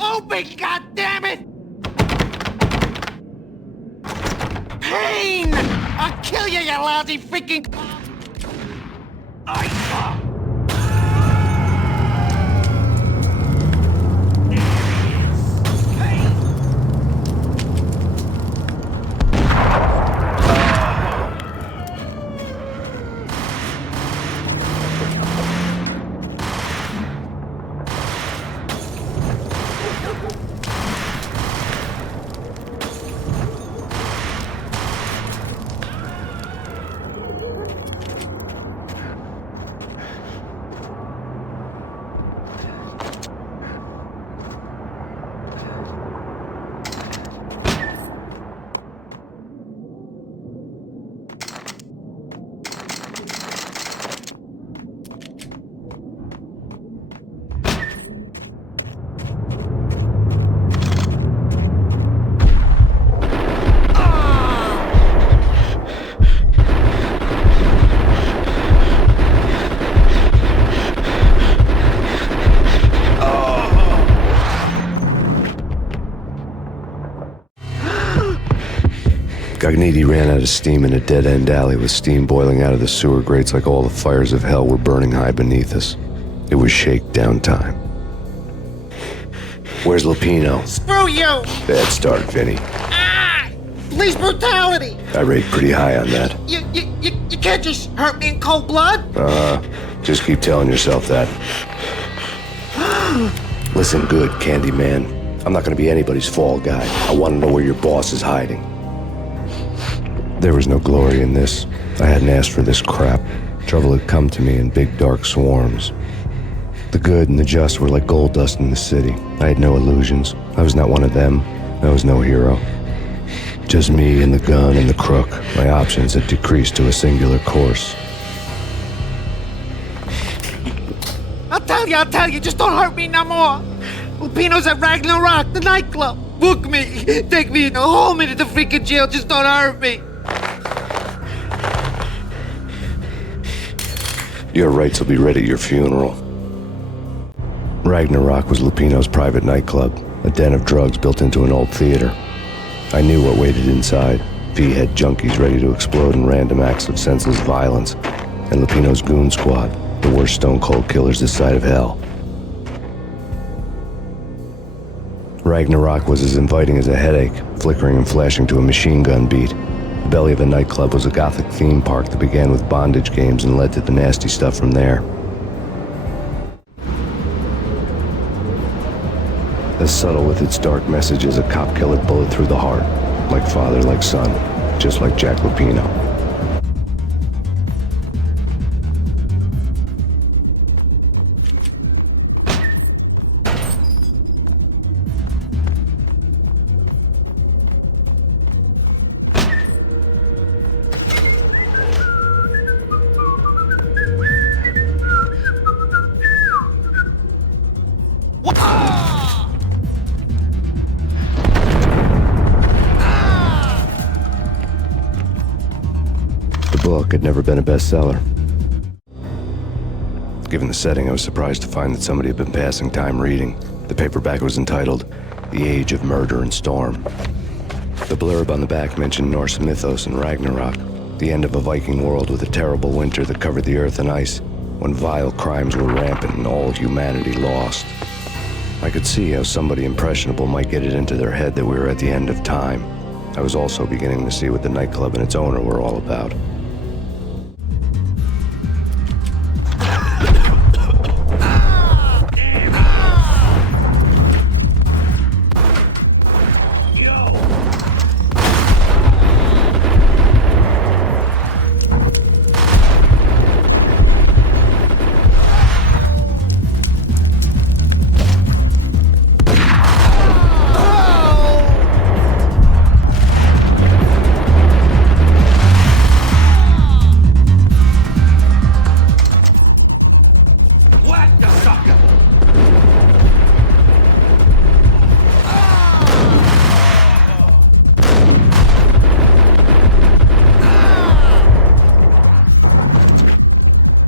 Open, goddammit! Payne! I'll kill you, you lousy freaking... Gognitti ran out of steam in a dead-end alley with steam boiling out of the sewer grates like all the fires of hell were burning high beneath us. It was shakedown time. Where's Lupino? Screw you! Bad start, Vinny. Police brutality! I rate pretty high on that. You can't just hurt me in cold blood? Just keep telling yourself that. Listen good, Candyman. I'm not gonna be anybody's fall guy. I wanna know where your boss is hiding. There was no glory in this. I hadn't asked for this crap. Trouble had come to me in big dark swarms. The good and the just were like gold dust in the city. I had no illusions. I was not one of them. I was no hero. Just me and the gun and the crook. My options had decreased to a singular course. I'll tell you, just don't hurt me no more. Lupino's at Ragnarok, the nightclub. Book me, take me in the whole minute to freaking jail, just don't hurt me. Your rights will be ready at your funeral. Ragnarok was Lupino's private nightclub, a den of drugs built into an old theater. I knew what waited inside. V-head junkies ready to explode in random acts of senseless violence, and Lupino's goon squad, the worst stone-cold killers this side of hell. Ragnarok was as inviting as a headache, flickering and flashing to a machine gun beat. The belly of a nightclub was a gothic theme park that began with bondage games and led to the nasty stuff from there. As subtle with its dark message as a cop-killer bullet through the heart. Like father, like son, just like Jack Lupino. Had never been a bestseller. Given the setting, I was surprised to find that somebody had been passing time reading. The paperback was entitled The Age of Murder and Storm. The blurb on the back mentioned Norse mythos and Ragnarok, the end of a Viking world with a terrible winter that covered the earth in ice, when vile crimes were rampant and all humanity lost. I could see how somebody impressionable might get it into their head that we were at the end of time. I was also beginning to see what the nightclub and its owner were all about.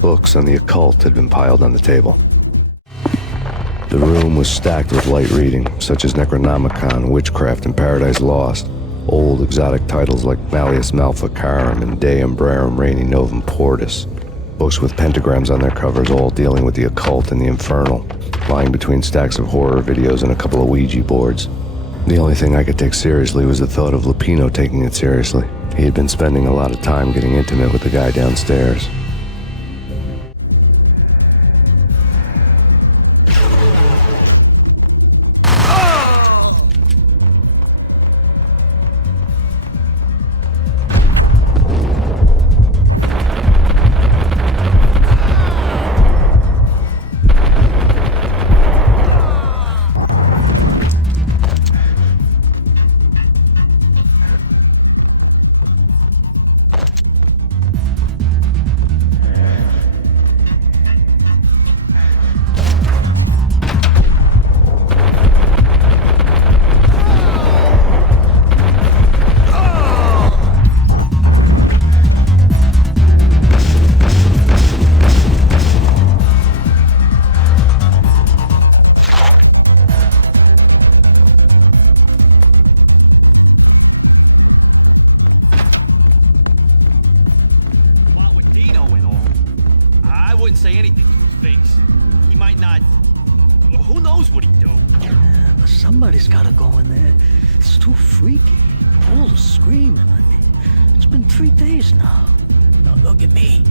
Books on the occult had been piled on the table. The room was stacked with light reading, such as Necronomicon, Witchcraft, and Paradise Lost. Old exotic titles like Malleus Maleficarum and De Umbrarum Reini Novum Portus. Books with pentagrams on their covers, all dealing with the occult and the infernal, lying between stacks of horror videos and a couple of Ouija boards. The only thing I could take seriously was the thought of Lupino taking it seriously. He had been spending a lot of time getting intimate with the guy downstairs. Say anything to his face. He might not... Who knows what he'd do? Yeah, but somebody's gotta go in there. It's too freaky. All the screaming, I mean. It's been 3 days now. Don't look at me.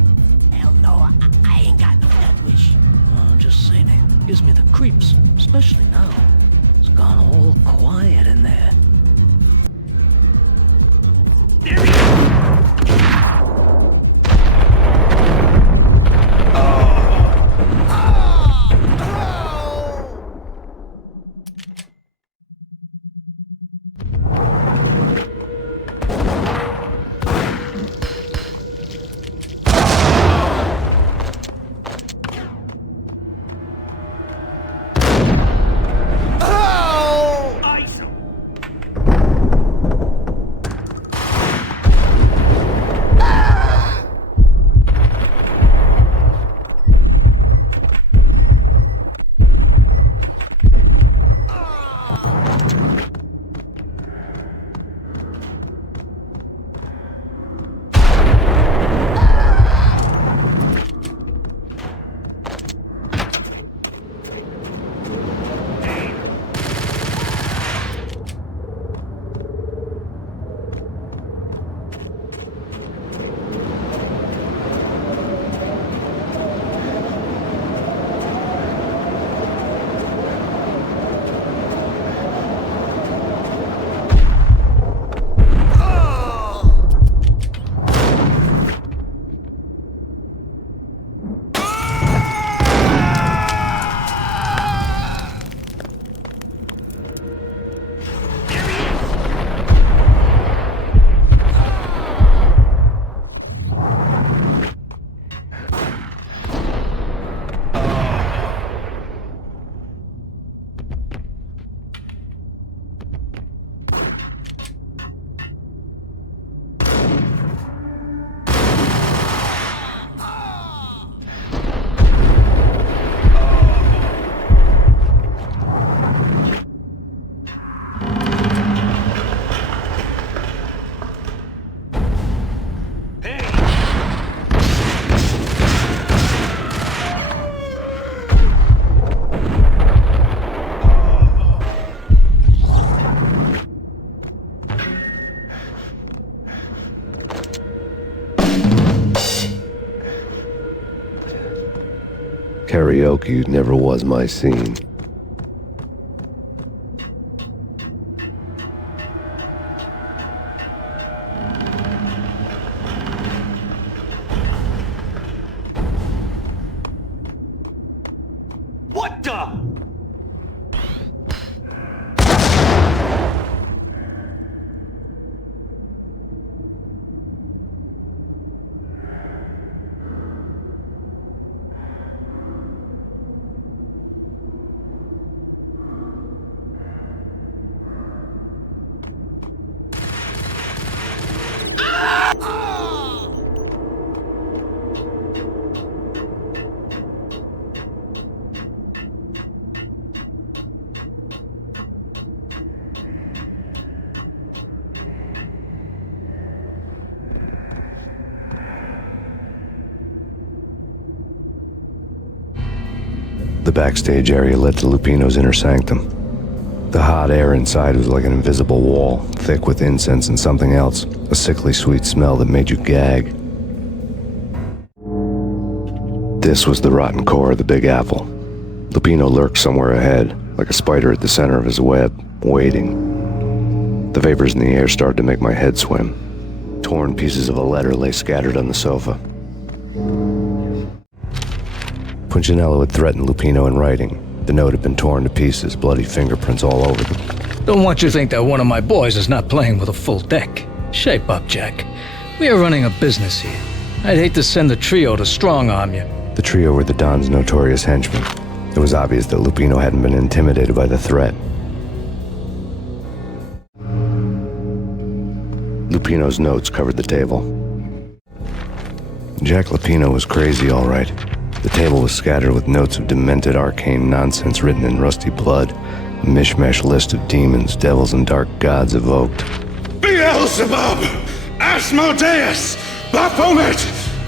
Hell no, I ain't got no death wish. I'm just saying it gives me the creeps, especially now. It's gone all quiet in there. There he is! Karaoke never was my scene. What the? The backstage area led to Lupino's inner sanctum. The hot air inside was like an invisible wall, thick with incense and something else, a sickly sweet smell that made you gag. This was the rotten core of the Big Apple. Lupino lurked somewhere ahead, like a spider at the center of his web, waiting. The vapors in the air started to make my head swim. Torn pieces of a letter lay scattered on the sofa. Punchinello had threatened Lupino in writing. The note had been torn to pieces, bloody fingerprints all over them. Don't want you to think that one of my boys is not playing with a full deck. Shape up, Jack. We are running a business here. I'd hate to send the trio to strong-arm you. The trio were the Don's notorious henchmen. It was obvious that Lupino hadn't been intimidated by the threat. Lupino's notes covered the table. Jack Lupino was crazy, all right. The table was scattered with notes of demented arcane nonsense written in rusty blood, a mishmash list of demons, devils, and dark gods evoked. Beelzebub, Asmodeus, Baphomet,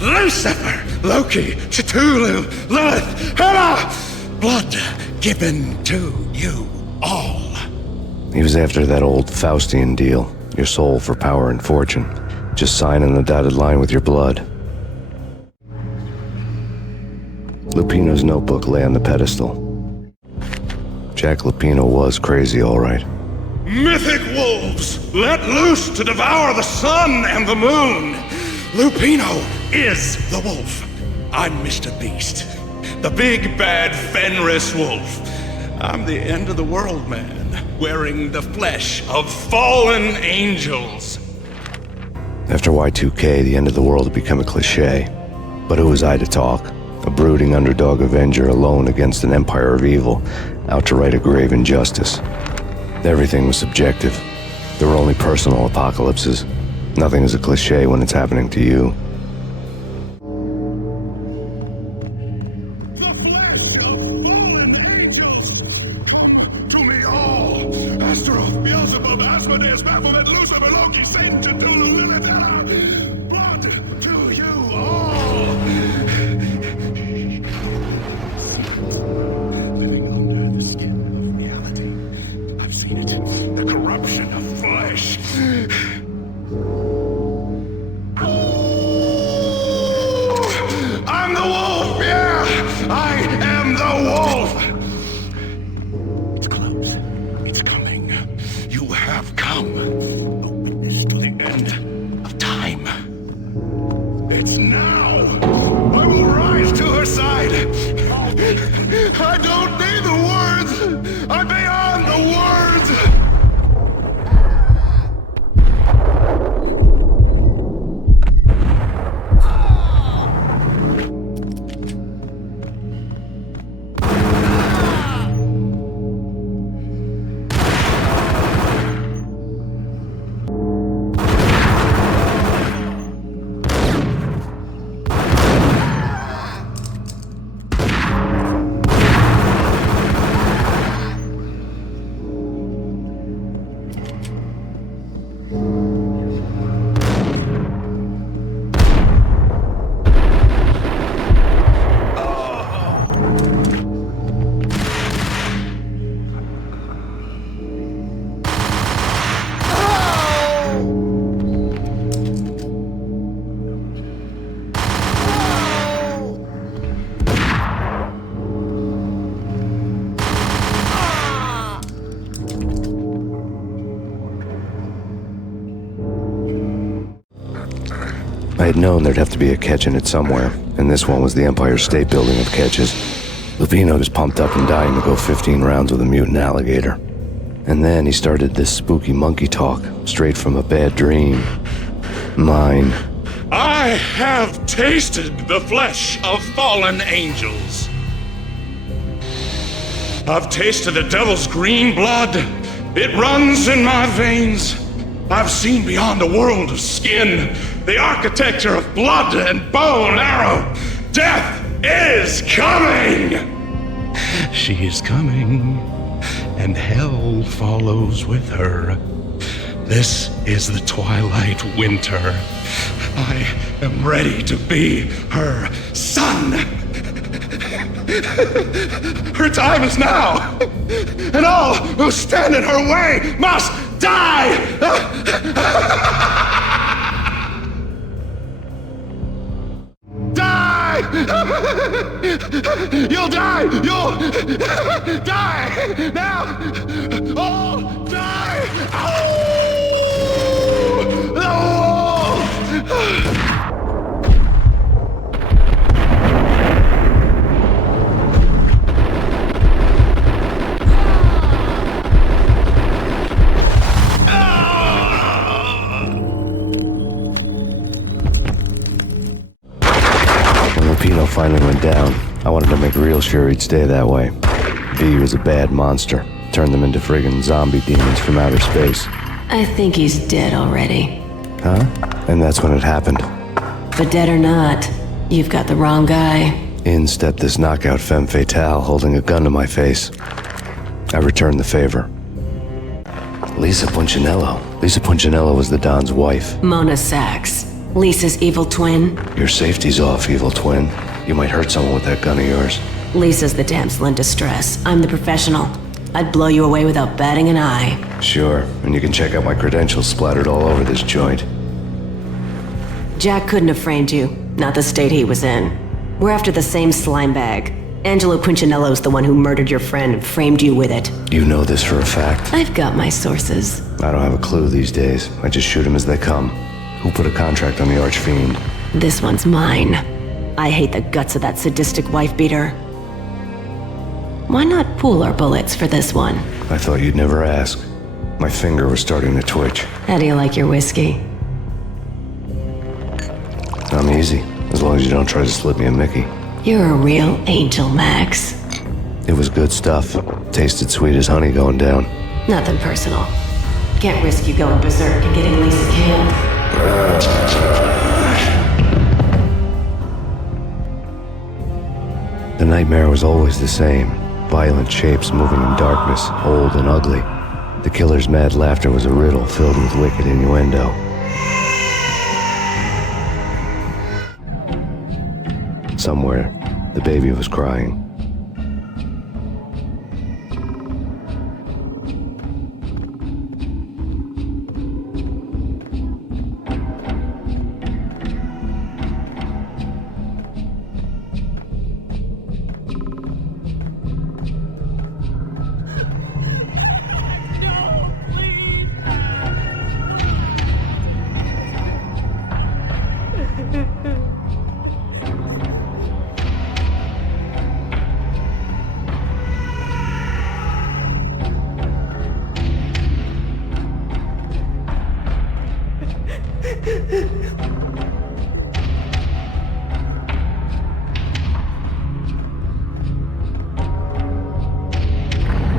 Lucifer, Loki, Cthulhu, Lilith, Hela, blood given to you all. He was after that old Faustian deal, your soul for power and fortune. Just sign on the dotted line with your blood. Lupino's notebook lay on the pedestal. Jack Lupino was crazy, all right. Mythic wolves, let loose to devour the sun and the moon. Lupino is the wolf. I'm Mr. Beast, the big bad Fenris wolf. I'm the end of the world man, wearing the flesh of fallen angels. After Y2K, the end of the world had become a cliche. But who was I to talk? A brooding underdog avenger alone against an empire of evil, out to right a grave injustice. Everything was subjective. There were only personal apocalypses. Nothing is a cliche when it's happening to you. The flesh of fallen angels, come to me all. Astaroth, Beelzebub, Asmodeus, Baphomet, Lucifer, Loki, Satan, Cthulhu, Lilith, Hela, blood to you all. Living under the skin of reality. I've seen it. The corruption of flesh. I'm the wolf, yeah! I am the wolf! It's close. It's coming. You have come. A witness to the end of time. It's now! I will rise to her side! I don't need the words! I'm beyond the words! I had known there'd have to be a catch in it somewhere, and this one was the Empire State Building of catches. Lupino was pumped up and dying to go 15 rounds with a mutant alligator. And then he started this spooky monkey talk, straight from a bad dream. Mine. I have tasted the flesh of fallen angels. I've tasted the devil's green blood. It runs in my veins. I've seen beyond a world of skin, the architecture of blood and bow and arrow. Death is coming! She is coming, and hell follows with her. This is the twilight winter. I am ready to be her son. Her time is now, and all who stand in her way must die! Die! You'll die! You'll die! Now! All die! Lupino finally went down. I wanted to make real sure he'd stay that way. V was a bad monster. Turned them into friggin' zombie demons from outer space. I think he's dead already. Huh? And that's when it happened. But dead or not, you've got the wrong guy. In stepped this knockout femme fatale holding a gun to my face. I returned the favor. Lisa Punchinello. Lisa Punchinello was the Don's wife. Mona Sachs. Lisa's evil twin. Your safety's off, evil twin. You might hurt someone with that gun of yours. Lisa's the damsel in distress. I'm the professional. I'd blow you away without batting an eye. Sure, and you can check out my credentials splattered all over this joint. Jack couldn't have framed you. Not the state he was in. We're after the same slime bag. Angelo Punchinello's the one who murdered your friend and framed you with it. You know this for a fact? I've got my sources. I don't have a clue these days. I just shoot them as they come. Who put a contract on the Archfiend? This one's mine. I hate the guts of that sadistic wife-beater. Why not pool our bullets for this one? I thought you'd never ask. My finger was starting to twitch. How do you like your whiskey? I'm easy, as long as you don't try to slip me a Mickey. You're a real angel, Max. It was good stuff. Tasted sweet as honey going down. Nothing personal. Can't risk you going berserk and getting Lisa killed. The nightmare was always the same. Violent shapes moving in darkness, old and ugly. The killer's mad laughter was a riddle filled with wicked innuendo. Somewhere, the baby was crying.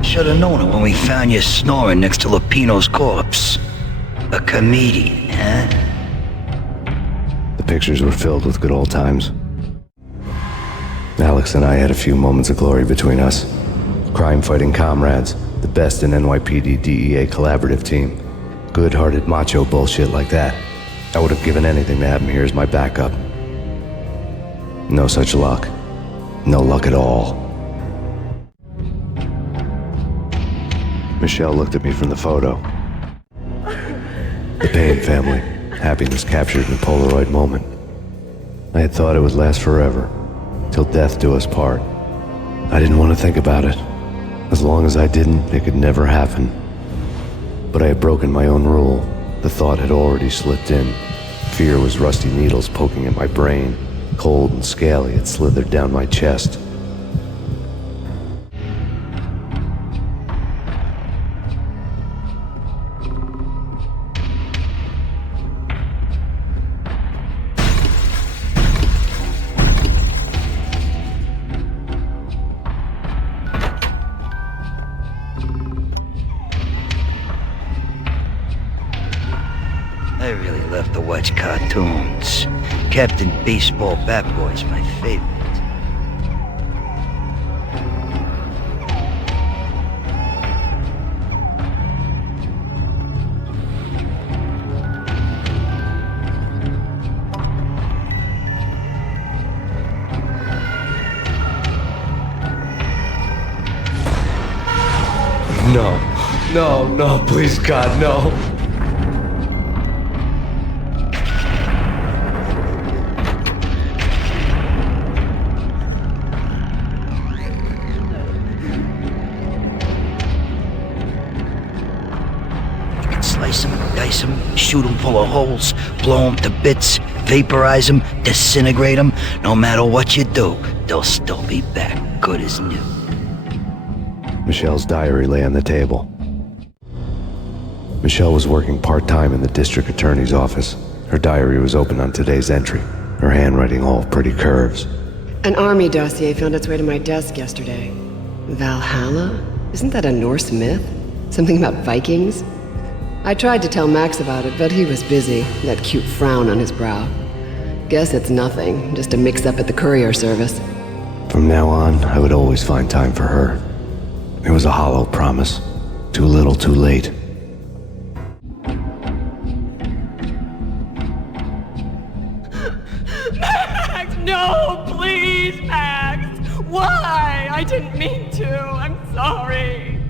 Should have known it when we found you snoring next to Lupino's corpse. A comedian, huh? The pictures were filled with good old times. Alex and I had a few moments of glory between us. Crime-fighting comrades, the best in NYPD DEA collaborative team. Good-hearted macho bullshit like that. I would have given anything to have him here as my backup. No such luck. No luck at all. Michelle looked at me from the photo. The Payne family. Happiness captured in a Polaroid moment. I had thought it would last forever, till death do us part. I didn't want to think about it. As long as I didn't, it could never happen. But I had broken my own rule. The thought had already slipped in. Fear was rusty needles poking at my brain. Cold and scaly, it slithered down my chest. I really love to watch cartoons. Captain Baseball Bat Boy's my favorite. No, please, God, no. You can slice them, dice them, shoot them full of holes, blow them to bits, vaporize them, disintegrate them. No matter what you do, they'll still be back, good as new. Michelle's diary lay on the table. Michelle was working part-time in the district attorney's office. Her diary was open on today's entry, her handwriting all pretty curves. An army dossier found its way to my desk yesterday. Valhalla? Isn't that a Norse myth? Something about Vikings? I tried to tell Max about it, but he was busy, that cute frown on his brow. Guess it's nothing, just a mix-up at the courier service. From now on, I would always find time for her. It was a hollow promise. Too little, too late. Max, no, please, Max. Why? I didn't mean to. I'm sorry.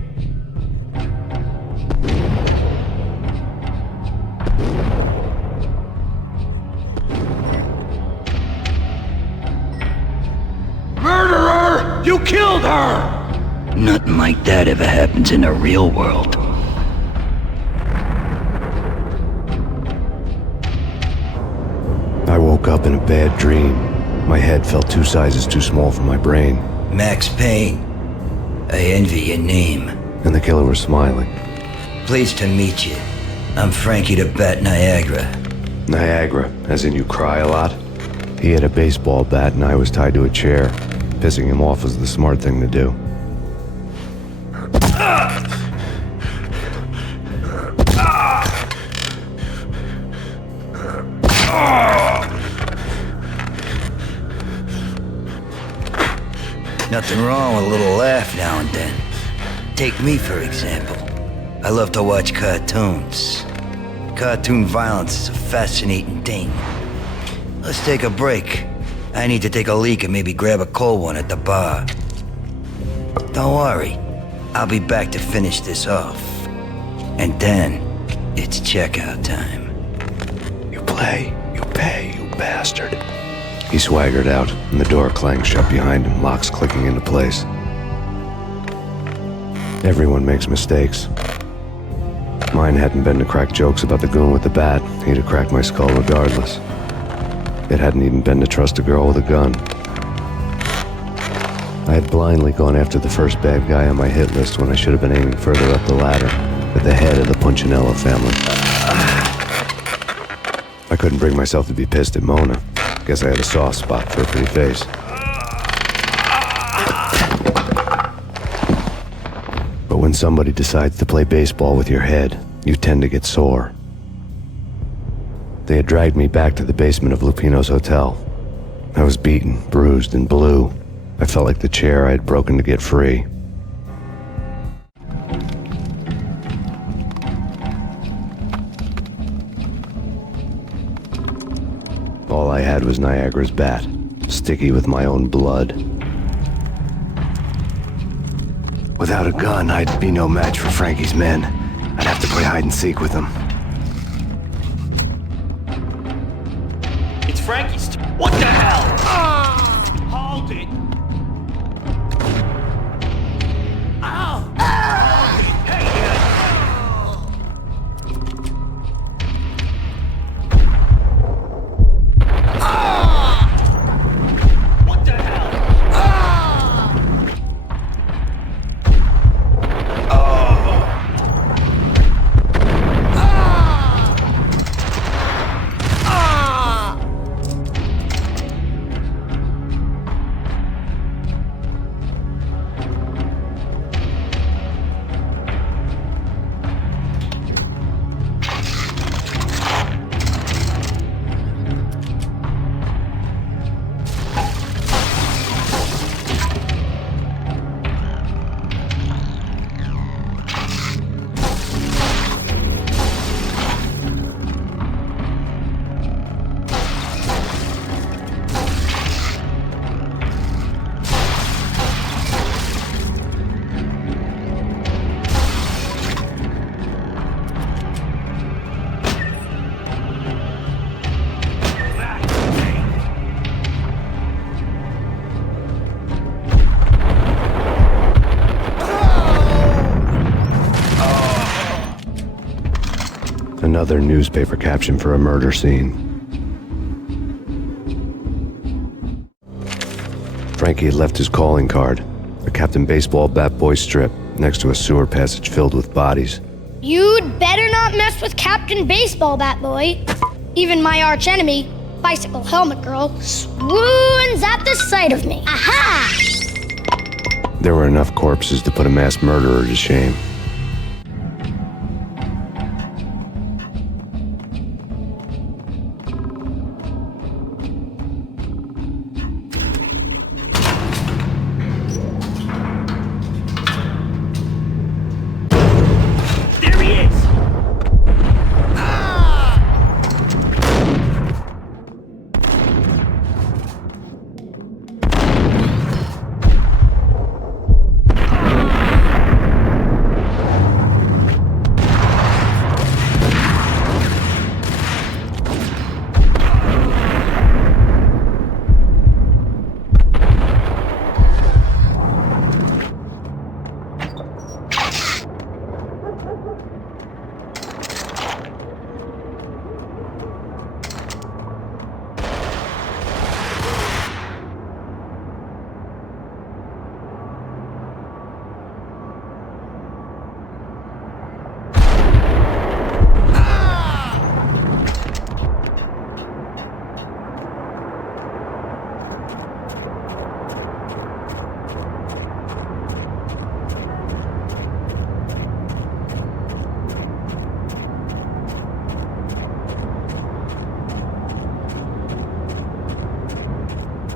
Murderer! You killed her! Nothing like that ever happens in the real world. I woke up in a bad dream. My head felt 2 sizes too small for my brain. Max Payne. I envy your name. And the killer was smiling. Pleased to meet you. I'm Frankie the Bat Niagara. Niagara, as in you cry a lot? He had a baseball bat and I was tied to a chair. Pissing him off was the smart thing to do. Nothing wrong with a little laugh now and then. Take me, for example. I love to watch cartoons. Cartoon violence is a fascinating thing. Let's take a break. I need to take a leak and maybe grab a cold one at the bar. Don't worry. I'll be back to finish this off. And then, it's checkout time. You play, you pay, you bastard. He swaggered out, and the door clanged shut behind him, locks clicking into place. Everyone makes mistakes. Mine hadn't been to crack jokes about the goon with the bat. He'd have cracked my skull regardless. It hadn't even been to trust a girl with a gun. I had blindly gone after the first bad guy on my hit list when I should have been aiming further up the ladder, at the head of the Punchinello family. I couldn't bring myself to be pissed at Mona. Guess I had a soft spot for a pretty face. But when somebody decides to play baseball with your head, you tend to get sore. They had dragged me back to the basement of Lupino's hotel. I was beaten, bruised, and blue. I felt like the chair I had broken to get free. All I had was Niagara's bat, sticky with my own blood. Without a gun, I'd be no match for Frankie's men. I'd have to play hide and seek with them. It's Frankie's What the hell? Hold it! Ow! Another newspaper caption for a murder scene. Frankie had left his calling card, a Captain Baseball bat boy strip, next to a sewer passage filled with bodies. You'd better not mess with Captain Baseball Bat Boy. Even my arch enemy, Bicycle Helmet Girl, swoons at the sight of me. Aha! There were enough corpses to put a mass murderer to shame. There he is!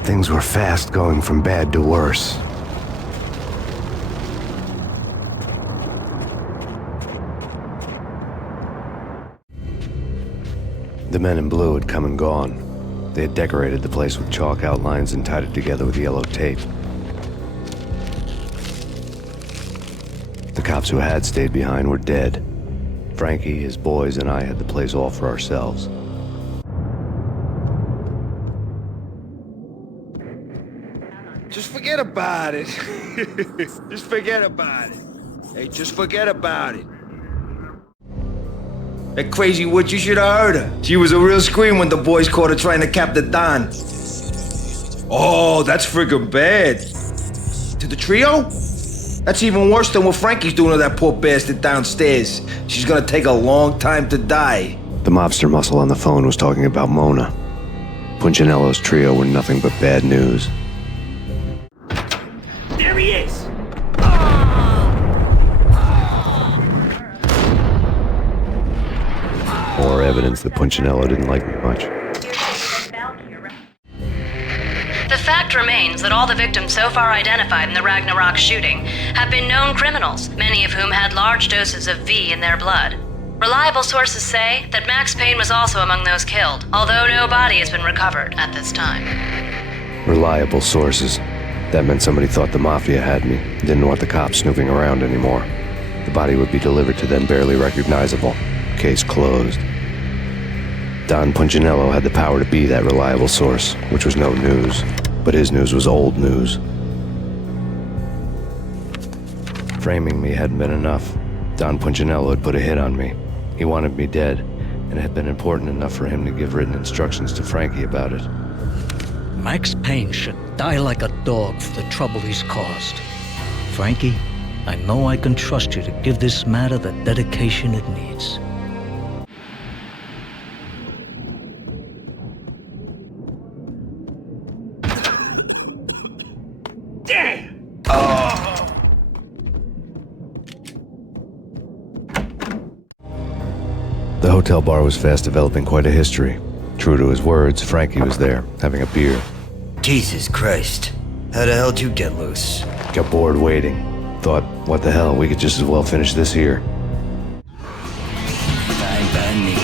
Things were fast going from bad to worse. The men in blue had come and gone. They had decorated the place with chalk outlines and tied it together with yellow tape. The cops who had stayed behind were dead. Frankie, his boys, and I had the place all for ourselves. Just forget about it. Just forget about it. Hey, just forget about it. That crazy witch, you should have heard her. She was a real scream when the boys caught her trying to cap the Don. Oh, that's friggin' bad. To the trio? That's even worse than what Frankie's doing to that poor bastard downstairs. She's gonna take a long time to die. The mobster muscle on the phone was talking about Mona. Punchinello's trio were nothing but bad news. There he is! More evidence that Punchinello didn't like me much. The fact remains that all the victims so far identified in the Ragnarok shooting have been known criminals, many of whom had large doses of V in their blood. Reliable sources say that Max Payne was also among those killed, although no body has been recovered at this time. Reliable sources. That meant somebody thought the Mafia had me, didn't want the cops snooping around anymore. The body would be delivered to them barely recognizable. Case closed. Don Punchinello had the power to be that reliable source, which was no news, but his news was old news. Framing me hadn't been enough. Don Punchinello had put a hit on me. He wanted me dead, and it had been important enough for him to give written instructions to Frankie about it. Max Payne should die like a dog for the trouble he's caused. Frankie, I know I can trust you to give this matter the dedication it needs. Damn! The hotel bar was fast developing quite a history. True to his words, Frankie was there, having a beer. Jesus Christ. How the hell did you get loose? Got bored waiting. Thought, what the hell, we could just as well finish this here. Fine by me.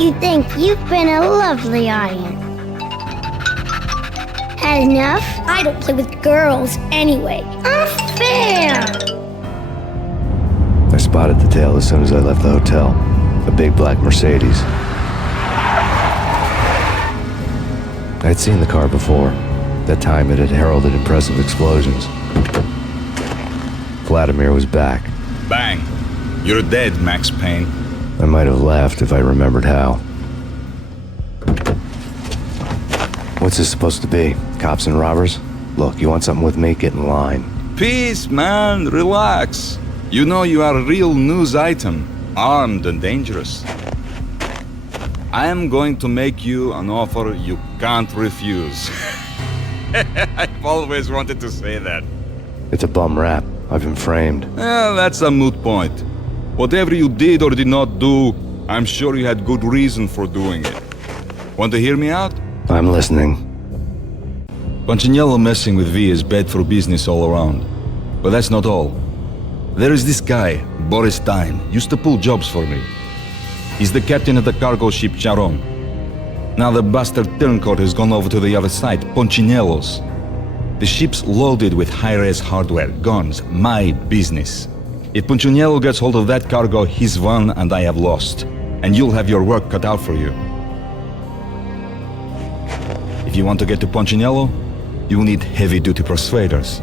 You think you've been a lovely audience. Had enough? I don't play with girls anyway. Unfair! I spotted the tail as soon as I left the hotel. A big black Mercedes. I had seen the car before. That time it had heralded impressive explosions. Vladimir was back. Bang. You're dead, Max Payne. I might have laughed if I remembered how. What's this supposed to be? Cops and robbers? Look, you want something with me? Get in line. Peace, man. Relax. You know you are a real news item. Armed and dangerous. I am going to make you an offer you can't refuse. I've always wanted to say that. It's a bum rap. I've been framed. That's a moot point. Whatever you did or did not do, I'm sure you had good reason for doing it. Want to hear me out? I'm listening. Punchinello messing with V is bad for business all around. But that's not all. There is this guy, Boris Stein, used to pull jobs for me. He's the captain of the cargo ship Charon. Now the bastard turncoat has gone over to the other side, Punchinello's. The ship's loaded with high-res hardware, guns, my business. If Punchinello gets hold of that cargo, he's won and I have lost. And you'll have your work cut out for you. If you want to get to Punchinello, you'll need heavy-duty persuaders.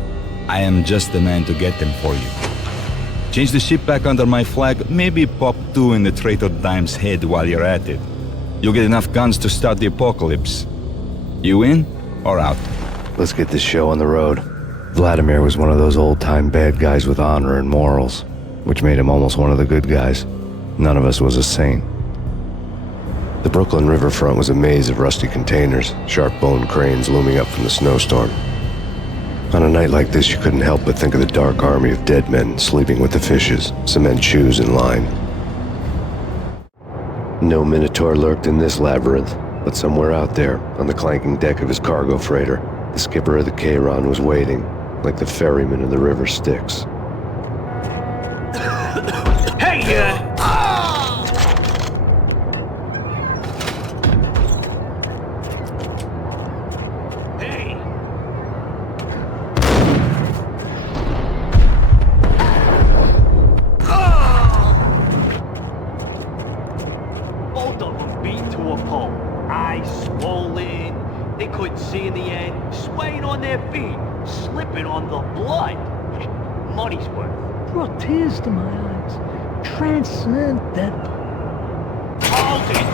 I am just the man to get them for you. Change the ship back under my flag, maybe pop 2 in the traitor Dime's head while you're at it. You'll get enough guns to start the apocalypse. You in or out? Let's get this show on the road. Vladimir was one of those old-time bad guys with honor and morals, which made him almost one of the good guys. None of us was a saint. The Brooklyn riverfront was a maze of rusty containers, sharp-boned cranes looming up from the snowstorm. On a night like this, you couldn't help but think of the dark army of dead men sleeping with the fishes, cement shoes in line. No Minotaur lurked in this labyrinth, but somewhere out there, on the clanking deck of his cargo freighter, the skipper of the Charon was waiting, like the ferryman of the river Styx. Hey, Both of them beat to a pulp. Eyes swollen. They couldn't see in the end. Swaying on their feet. Slipping on the blood. Money's worth. Brought tears to my eyes. Transcendental. Hold it!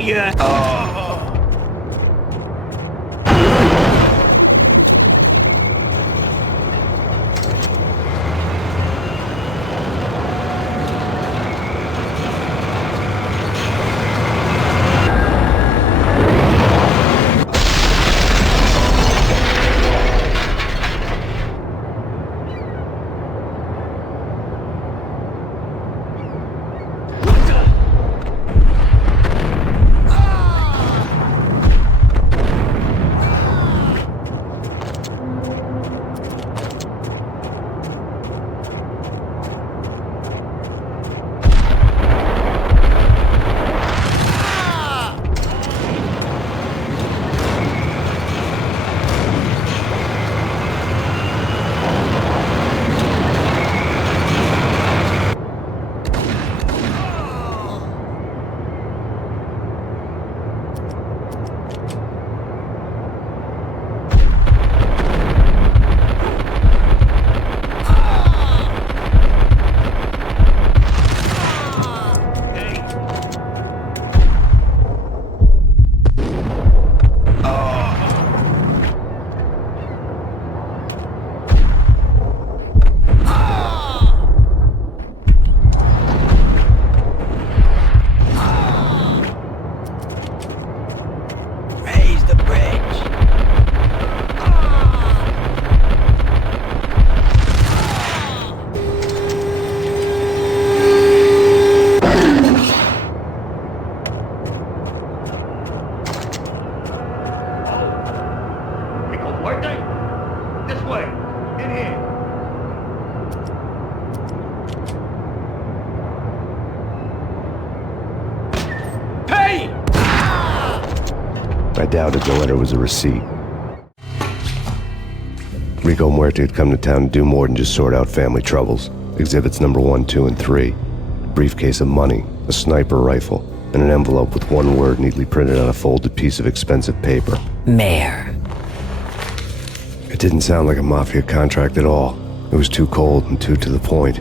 ya! I doubted the letter was a receipt. Rico Muerte had come to town to do more than just sort out family troubles. Exhibits number 1, 2, and 3. A briefcase of money, a sniper rifle, and an envelope with one word neatly printed on a folded piece of expensive paper. Mayor. It didn't sound like a mafia contract at all. It was too cold and too to the point.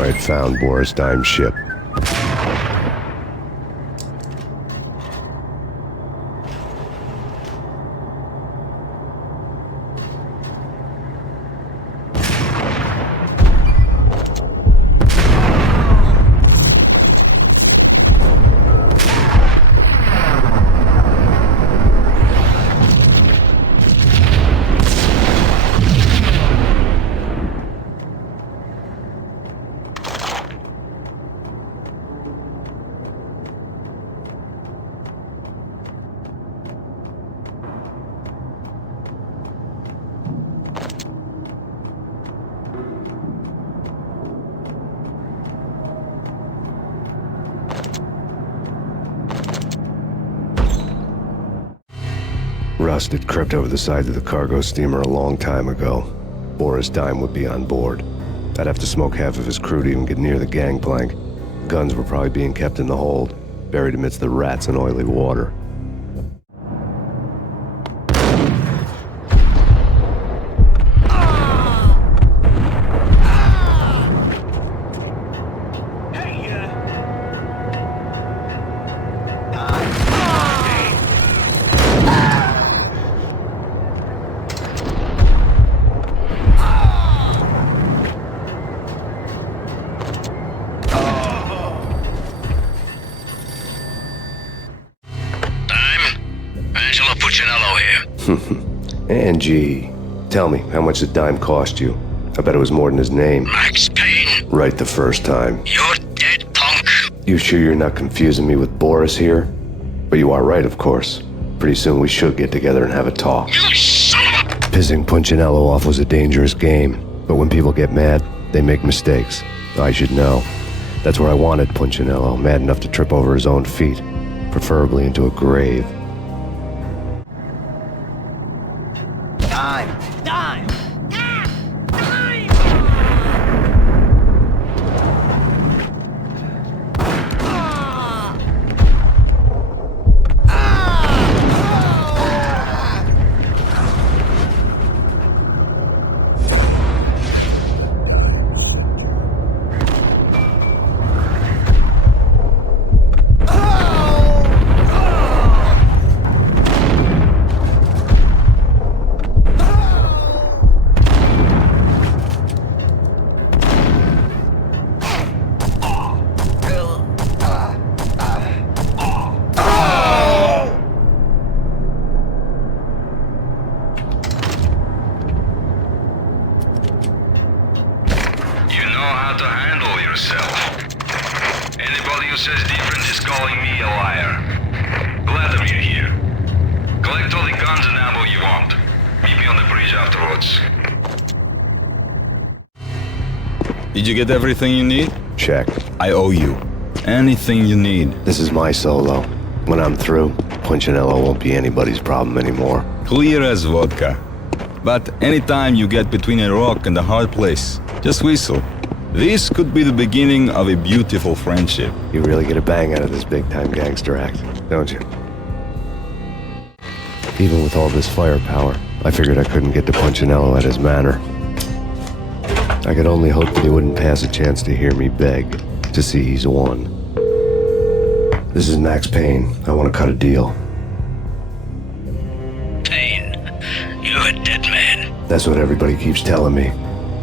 I had found Boris Dime's ship. Rust had crept over the side of the cargo steamer a long time ago. Boris Dime would be on board. I'd have to smoke half of his crew to even get near the gangplank. Guns were probably being kept in the hold, buried amidst the rats and oily water. Angie, tell me, how much did Dime cost you? I bet it was more than his name. Max Payne. Right the first time. You're dead, punk. You sure you're not confusing me with Boris here? But you are right, of course. Pretty soon we should get together and have a talk. You son of a... Pissing Punchinello off was a dangerous game, but when people get mad, they make mistakes. I should know. That's where I wanted Punchinello, mad enough to trip over his own feet, preferably into a grave. Did you get everything you need? Check. I owe you. Anything you need. This is my solo. When I'm through, Punchinello won't be anybody's problem anymore. Clear as vodka. But anytime you get between a rock and a hard place, just whistle. This could be the beginning of a beautiful friendship. You really get a bang out of this big-time gangster act, don't you? Even with all this firepower, I figured I couldn't get to Punchinello at his manor. I could only hope that he wouldn't pass a chance to hear me beg, to see he's won. This is Max Payne. I want to cut a deal. Payne, you're a dead man. That's what everybody keeps telling me.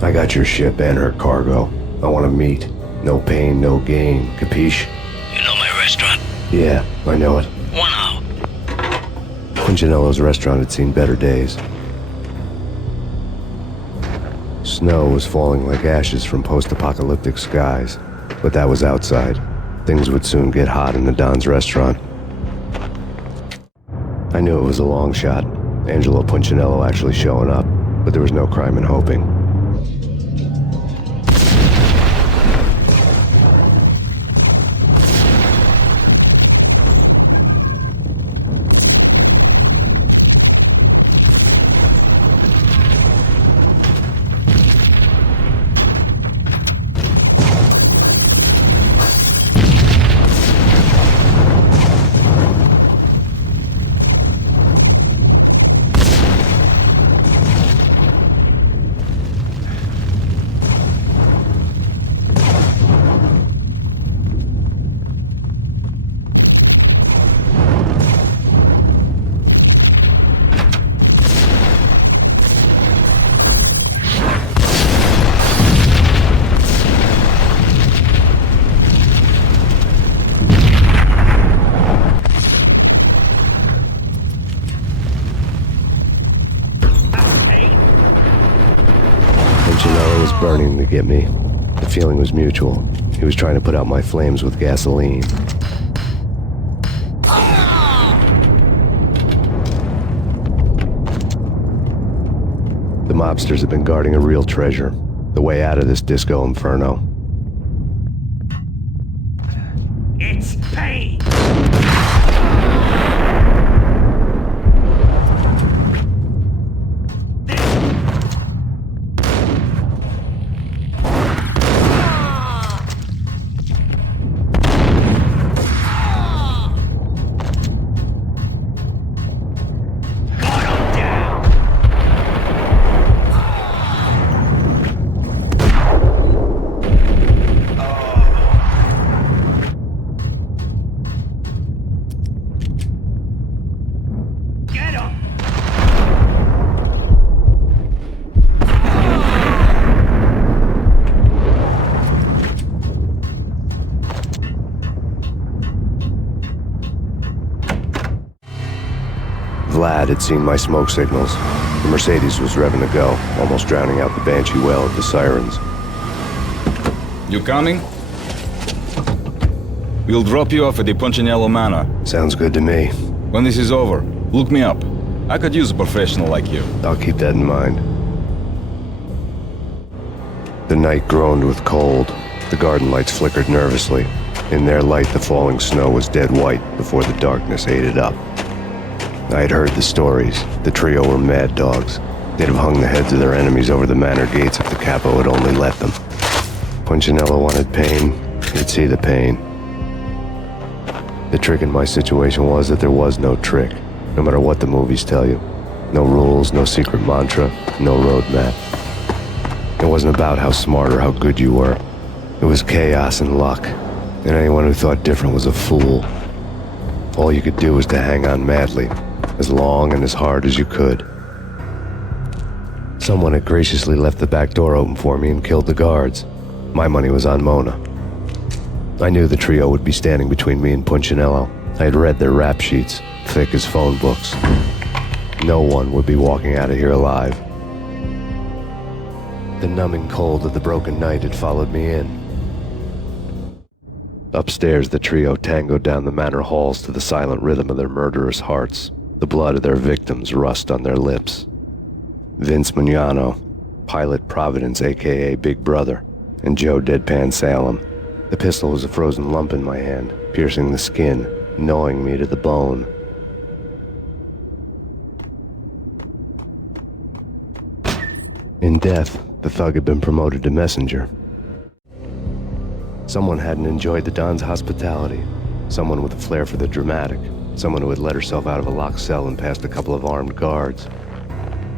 I got your ship and her cargo. I want to meet. No pain, no gain. Capiche? You know my restaurant? Yeah, I know it. 1 hour. Punchinello's restaurant had seen better days. Snow was falling like ashes from post-apocalyptic skies, but that was outside. Things would soon get hot in the Don's restaurant. I knew it was a long shot, Angelo Punchinello actually showing up, but there was no crime in hoping. Punchinello was burning to get me. The feeling was mutual. He was trying to put out my flames with gasoline. The mobsters have been guarding a real treasure. The way out of this disco inferno. It's pain! Vlad had seen my smoke signals. The Mercedes was revving to go, almost drowning out the banshee wail of the sirens. You coming? We'll drop you off at the Punchinello Manor. Sounds good to me. When this is over, look me up. I could use a professional like you. I'll keep that in mind. The night groaned with cold. The garden lights flickered nervously. In their light, the falling snow was dead white before the darkness ate it up. I had heard the stories. The trio were mad dogs. They'd have hung the heads of their enemies over the manor gates if the capo had only let them. Punchinello wanted pain. He'd see the pain. The trick in my situation was that there was no trick, no matter what the movies tell you. No rules, no secret mantra, no roadmap. It wasn't about how smart or how good you were. It was chaos and luck, and anyone who thought different was a fool. All you could do was to hang on madly, as long and as hard as you could. Someone had graciously left the back door open for me and killed the guards. My money was on Mona. I knew the trio would be standing between me and Punchinello. I had read their rap sheets, thick as phone books. No one would be walking out of here alive. The numbing cold of the broken night had followed me in. Upstairs, the trio tangoed down the manor halls to the silent rhythm of their murderous hearts. The blood of their victims rust on their lips. Vince Mugnano, Pilot Providence, a.k.a. Big Brother, and Joe Deadpan Salem. The pistol was a frozen lump in my hand, piercing the skin, gnawing me to the bone. In death, the thug had been promoted to messenger. Someone hadn't enjoyed the Don's hospitality. Someone with a flair for the dramatic. Someone who had let herself out of a locked cell and past a couple of armed guards.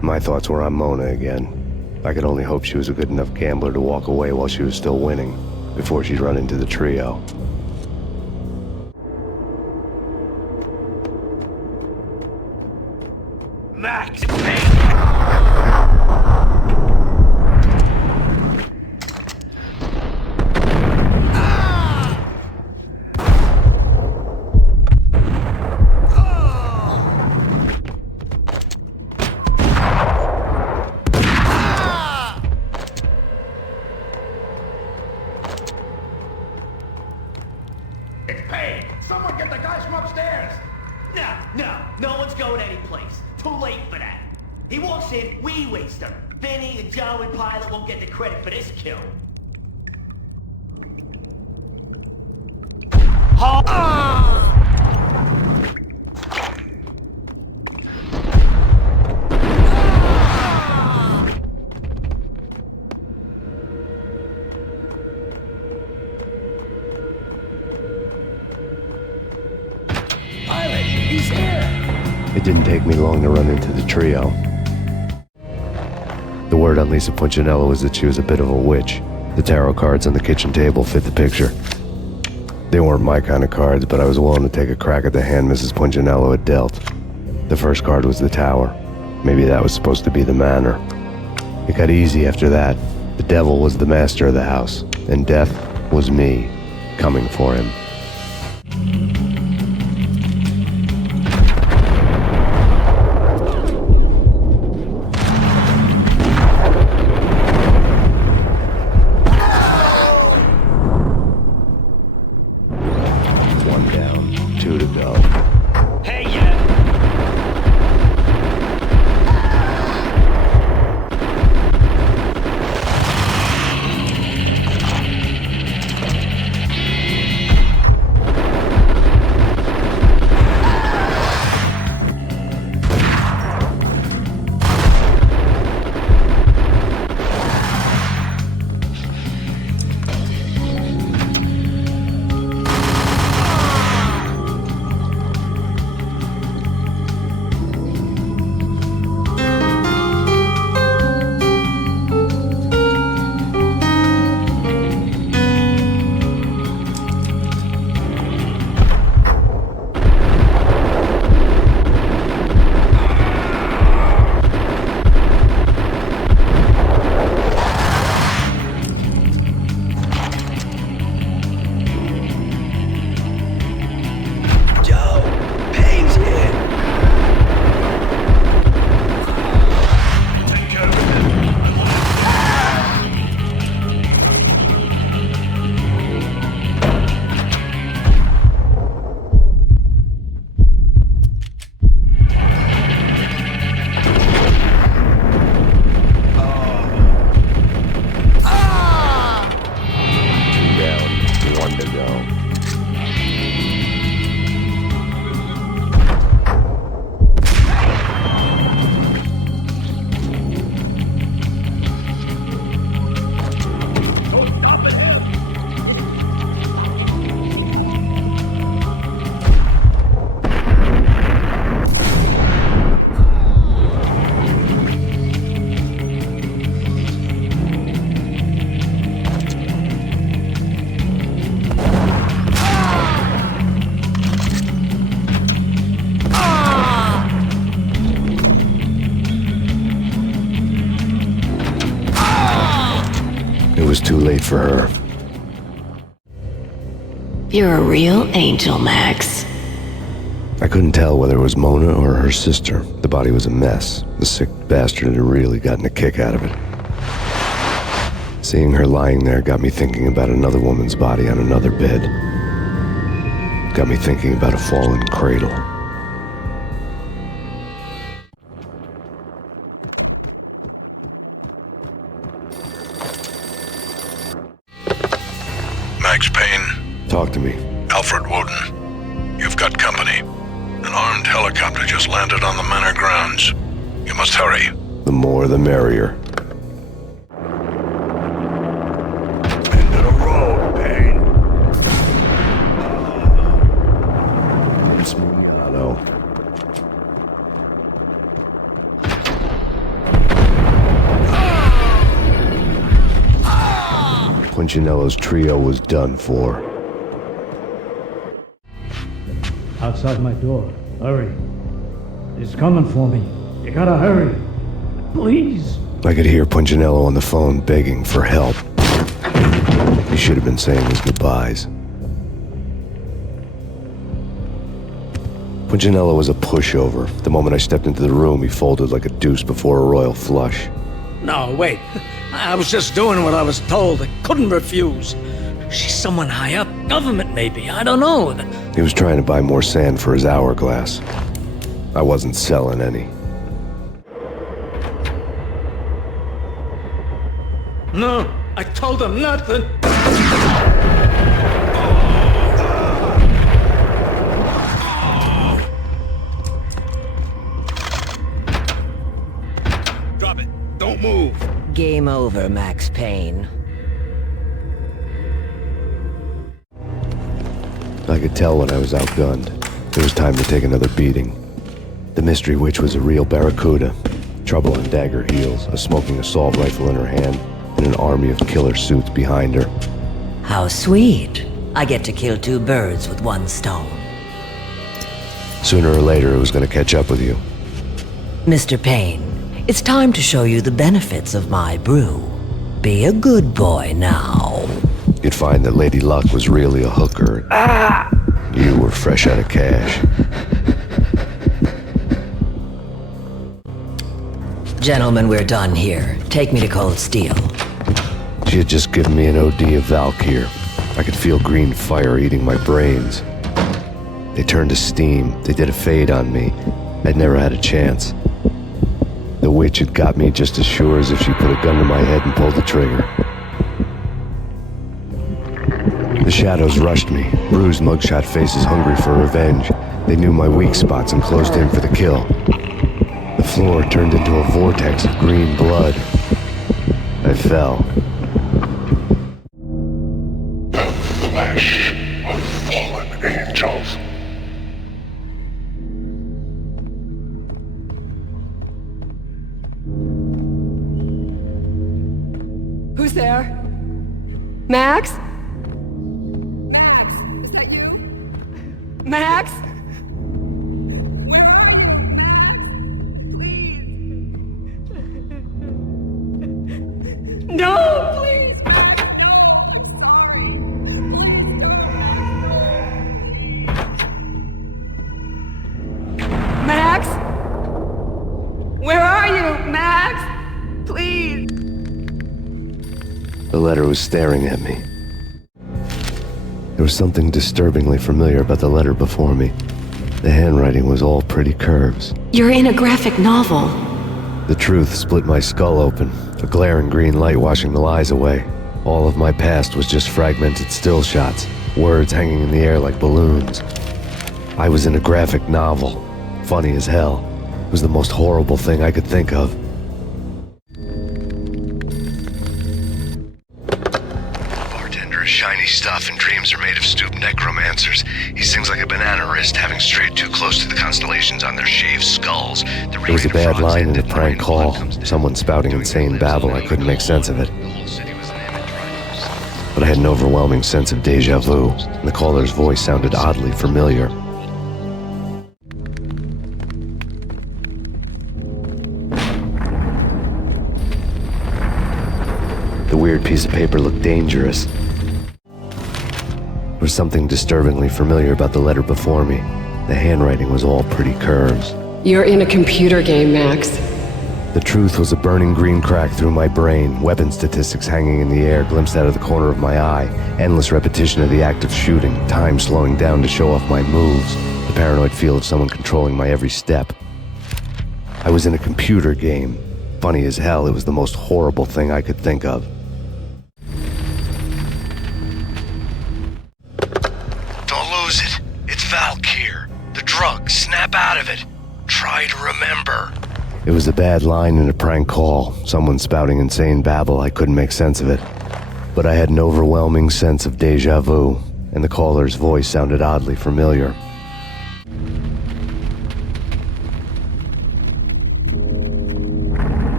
My thoughts were on Mona again. I could only hope she was a good enough gambler to walk away while she was still winning, before she'd run into the trio. Max! Hey, someone get the guys from upstairs! No one's going anyplace. Too late for that. He walks in, we waste him. Vinny and Joe and Pilot won't get the credit for this kill. Pilot, he's here! It didn't take me long to run into the trio. The word on Lisa Punchinello was that she was a bit of a witch. The tarot cards on the kitchen table fit the picture. They weren't my kind of cards, but I was willing to take a crack at the hand Mrs. Punchinello had dealt. The first card was the tower. Maybe that was supposed to be the manor. It got easy after that. The devil was the master of the house, and death was me, coming for him. was too late for her. You're a real angel, Max. I couldn't tell whether it was Mona or her sister. The body was a mess. The sick bastard had really gotten a kick out of it. Seeing her lying there got me thinking about another woman's body on another bed. Got me thinking about a fallen cradle. Max Payne. Talk to me. Alfred Woden. You've got company. An armed helicopter just landed on the manor grounds. You must hurry. The more the merrier. Into the road, Payne. I know. Punchinello's trio was done for. Outside my door. Hurry. He's coming for me. You gotta hurry. Please. I could hear Punchinello on the phone begging for help. He should have been saying his goodbyes. Punchinello was a pushover. The moment I stepped into the room, he folded like a deuce before a royal flush. No, wait. I was just doing what I was told. I couldn't refuse. She's someone high up. Government, maybe. I don't know. He was trying to buy more sand for his hourglass. I wasn't selling any. No, I told him nothing. Drop it. Don't move. Game over, Max Payne. I could tell when I was outgunned. It was time to take another beating. The mystery witch was a real barracuda. Trouble on dagger heels, a smoking assault rifle in her hand, and an army of killer suits behind her. How sweet. I get to kill two birds with one stone. Sooner or later, it was going to catch up with you. Mr. Payne, it's time to show you the benefits of my brew. Be a good boy now. You'd find that Lady Luck was really a hooker. You were fresh out of cash. Gentlemen, we're done here. Take me to Cold Steel. She had just given me an OD of Valkyr. I could feel green fire eating my brains. They turned to steam. They did a fade on me. I'd never had a chance. The witch had got me just as sure as if she put a gun to my head and pulled the trigger. The shadows rushed me, bruised mugshot faces hungry for revenge. They knew my weak spots and closed in for the kill. The floor turned into a vortex of green blood. I fell. The flesh of fallen angels. Who's there? Max? Max, is that you? Max? No, please! Max? Where are you, Max? Please. The letter was staring at me. There was something disturbingly familiar about the letter before me. The handwriting was all pretty curves. You're in a graphic novel. The truth split my skull open, a glaring green light washing the lies away. All of my past was just fragmented still shots, words hanging in the air like balloons. I was in a graphic novel. Funny as hell. It was the most horrible thing I could think of. Bartender is shiny stuff, and dreams are made of stooped necromancers. He sings like a banana wrist, having strayed too close to the constellations on their shaved skulls. There was a bad line in a prank call. Someone spouting insane babble. I couldn't make sense of it. But I had an overwhelming sense of deja vu, and the caller's voice sounded oddly familiar. The weird piece of paper looked dangerous. There was something disturbingly familiar about the letter before me. The handwriting was all pretty curves. You're in a computer game, Max. The truth was a burning green crack through my brain, weapon statistics hanging in the air, glimpsed out of the corner of my eye, endless repetition of the act of shooting, time slowing down to show off my moves, the paranoid feel of someone controlling my every step. I was in a computer game. Funny as hell, it was the most horrible thing I could think of. Don't lose it. It's Valkyr. The drug. Snap out of it. Try to remember. It was a bad line in a prank call, someone spouting insane babble. I couldn't make sense of it. But I had an overwhelming sense of déjà vu, and the caller's voice sounded oddly familiar.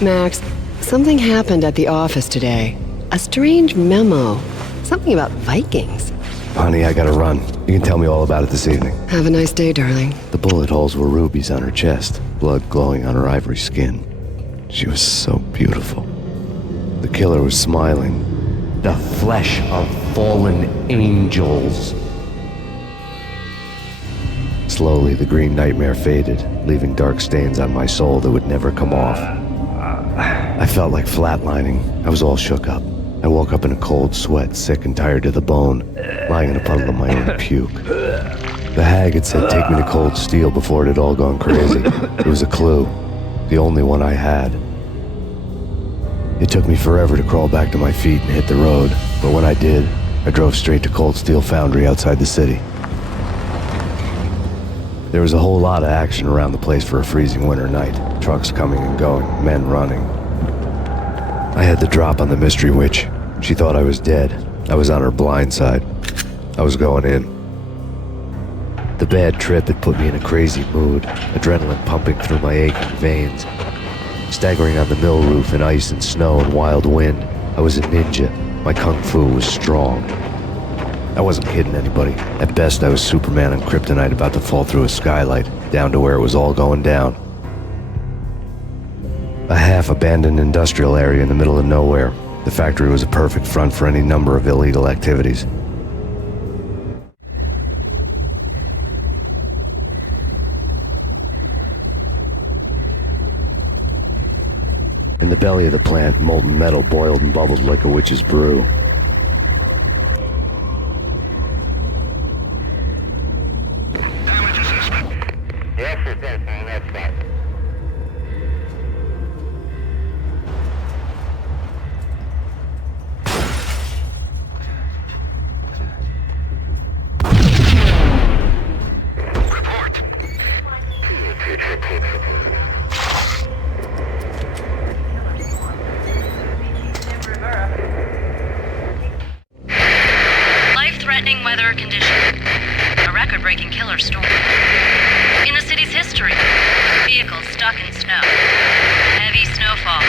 Max, something happened at the office today. A strange memo. Something about Vikings. Honey, I gotta run. You can tell me all about it this evening. Have a nice day, darling. The bullet holes were rubies on her chest, blood glowing on her ivory skin. She was so beautiful. The killer was smiling. The flesh of fallen angels. Slowly, the green nightmare faded, leaving dark stains on my soul that would never come off. I felt like flatlining. I was all shook up. I woke up in a cold sweat, sick and tired to the bone, lying in a puddle of my own puke. The hag had said take me to Cold Steel before it had all gone crazy. It was a clue, the only one I had. It took me forever to crawl back to my feet and hit the road, but when I did, I drove straight to Cold Steel Foundry outside the city. There was a whole lot of action around the place for a freezing winter night. Trucks coming and going, men running. I had the drop on the mystery witch. She thought I was dead. I was on her blind side. I was going in. The bad trip had put me in a crazy mood, adrenaline pumping through my aching veins. Staggering on the mill roof in ice and snow and wild wind, I was a ninja. My kung fu was strong. I wasn't kidding anybody. At best, I was Superman on kryptonite about to fall through a skylight, down to where it was all going down. A half-abandoned industrial area in the middle of nowhere. The factory was a perfect front for any number of illegal activities. In the belly of the plant, molten metal boiled and bubbled like a witch's brew. threatening weather conditions. A record-breaking killer storm. In the city's history, vehicles stuck in snow. Heavy snowfall.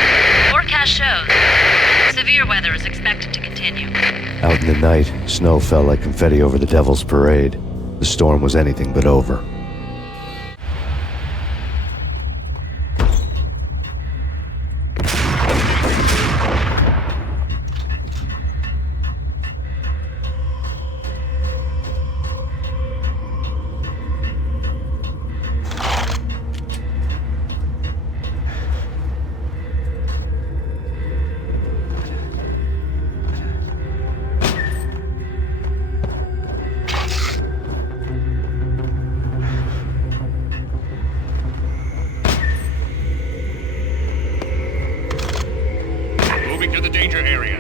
Forecast shows severe weather is expected to continue. Out in the night, snow fell like confetti over the Devil's Parade. The storm was anything but over. Moving to the danger area.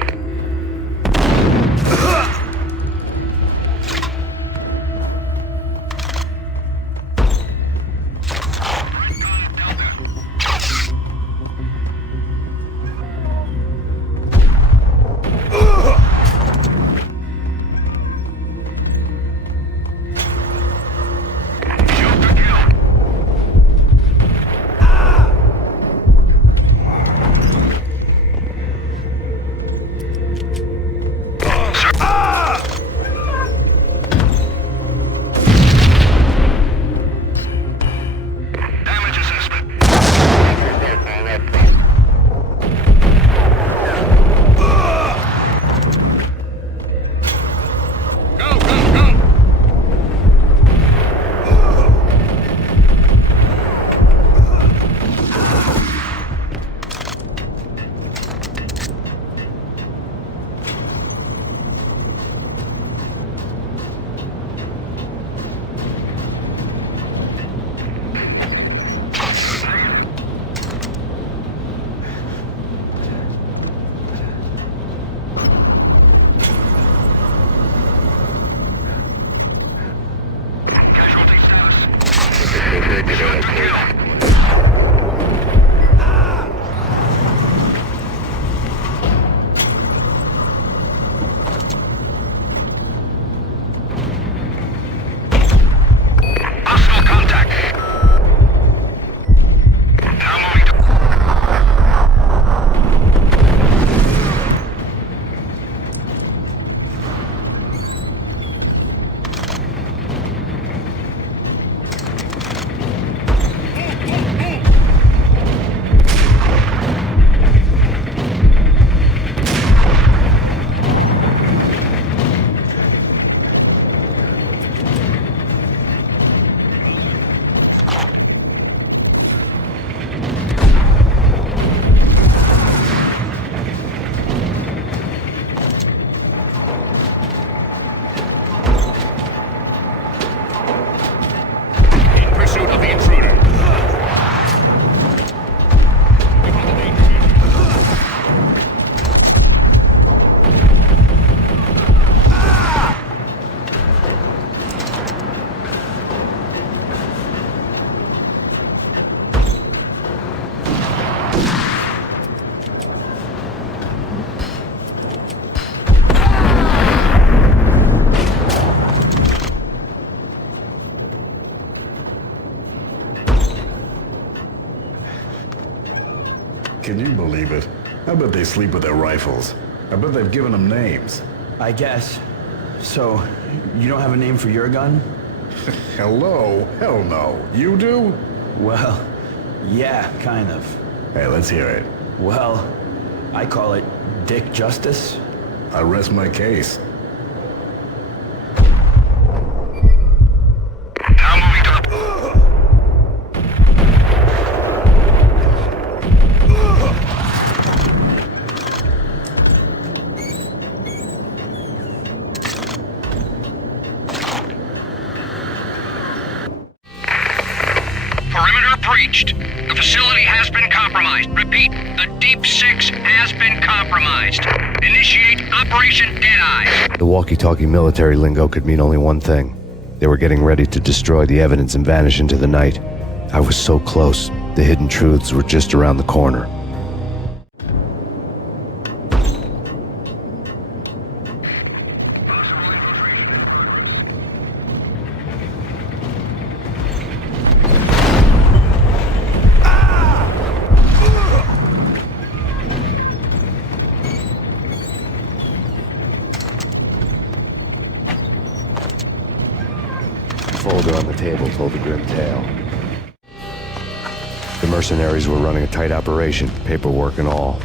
Can you believe it? I bet they sleep with their rifles. I bet they've given them names. I guess. So, you don't have a name for your gun? Hello? Hell no. You do? Well, yeah, kind of. Hey, let's hear it. Well, I call it Dick Justice. I rest my case. Perimeter breached. The facility has been compromised. Repeat, the Deep Six has been compromised. Initiate Operation Deadeye. The walkie-talkie military lingo could mean only one thing. They were getting ready to destroy the evidence and vanish into the night. I was so close. The hidden truths were just around the corner. folder on the table told a grim tale. The mercenaries were running a tight operation, paperwork and all.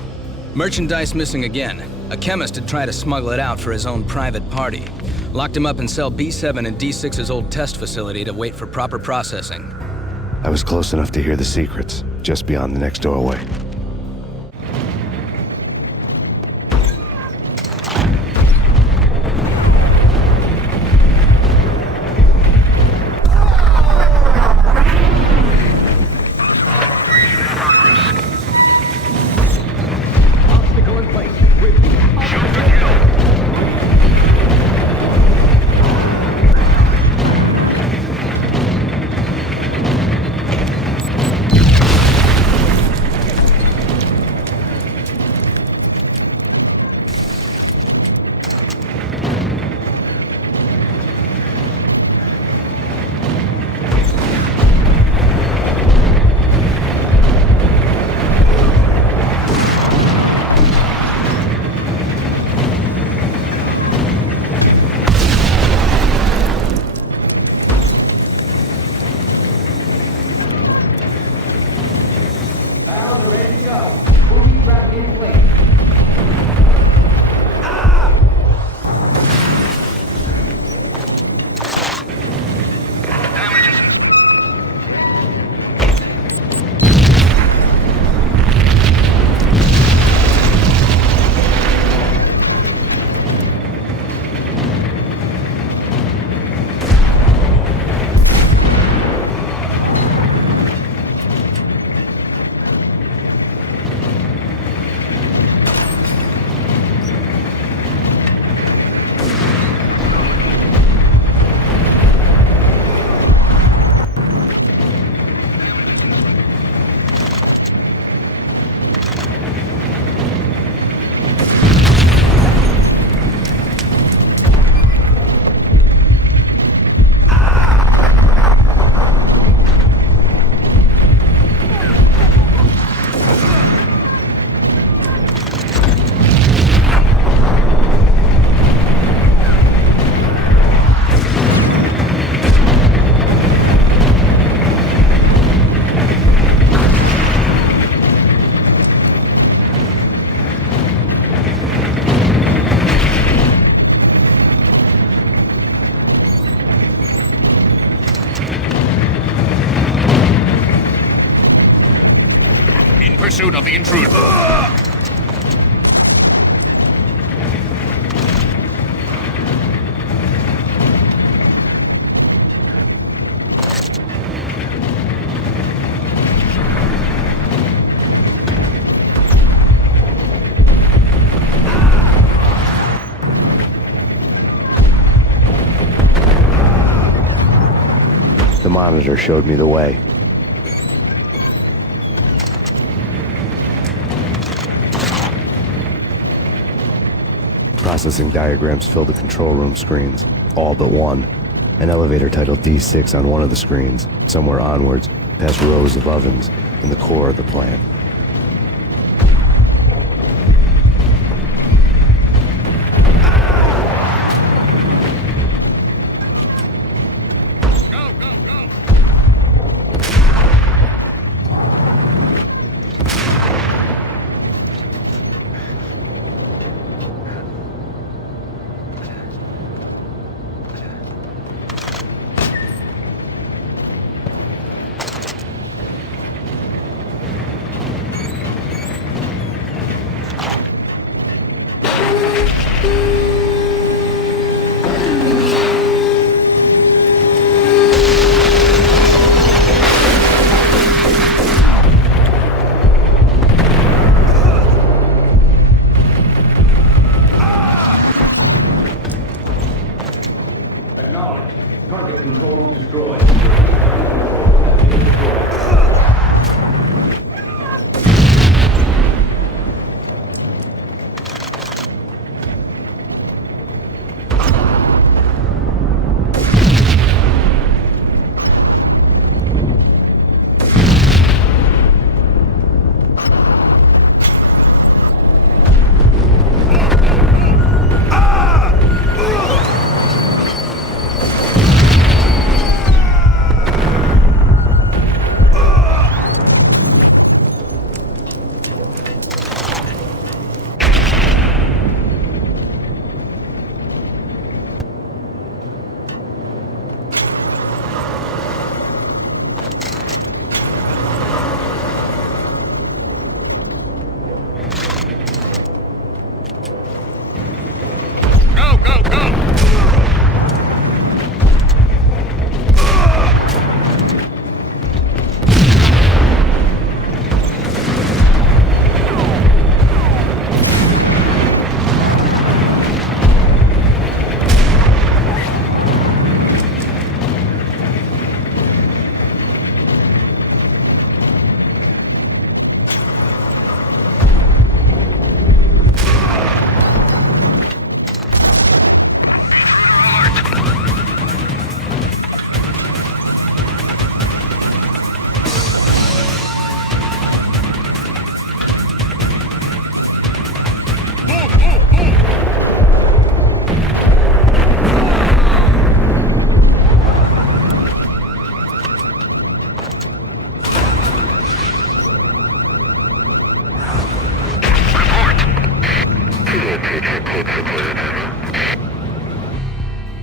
Merchandise missing again. A chemist had tried to smuggle it out for his own private party. Locked him up in cell B7 in D6's old test facility to wait for proper processing. I was close enough to hear the secrets, just beyond the next doorway. Pursuit of the intruder. The monitor showed me the way. Processing diagrams filled the control room screens, all but one. An elevator titled D6 on one of the screens, somewhere onwards, past rows of ovens, in the core of the plant.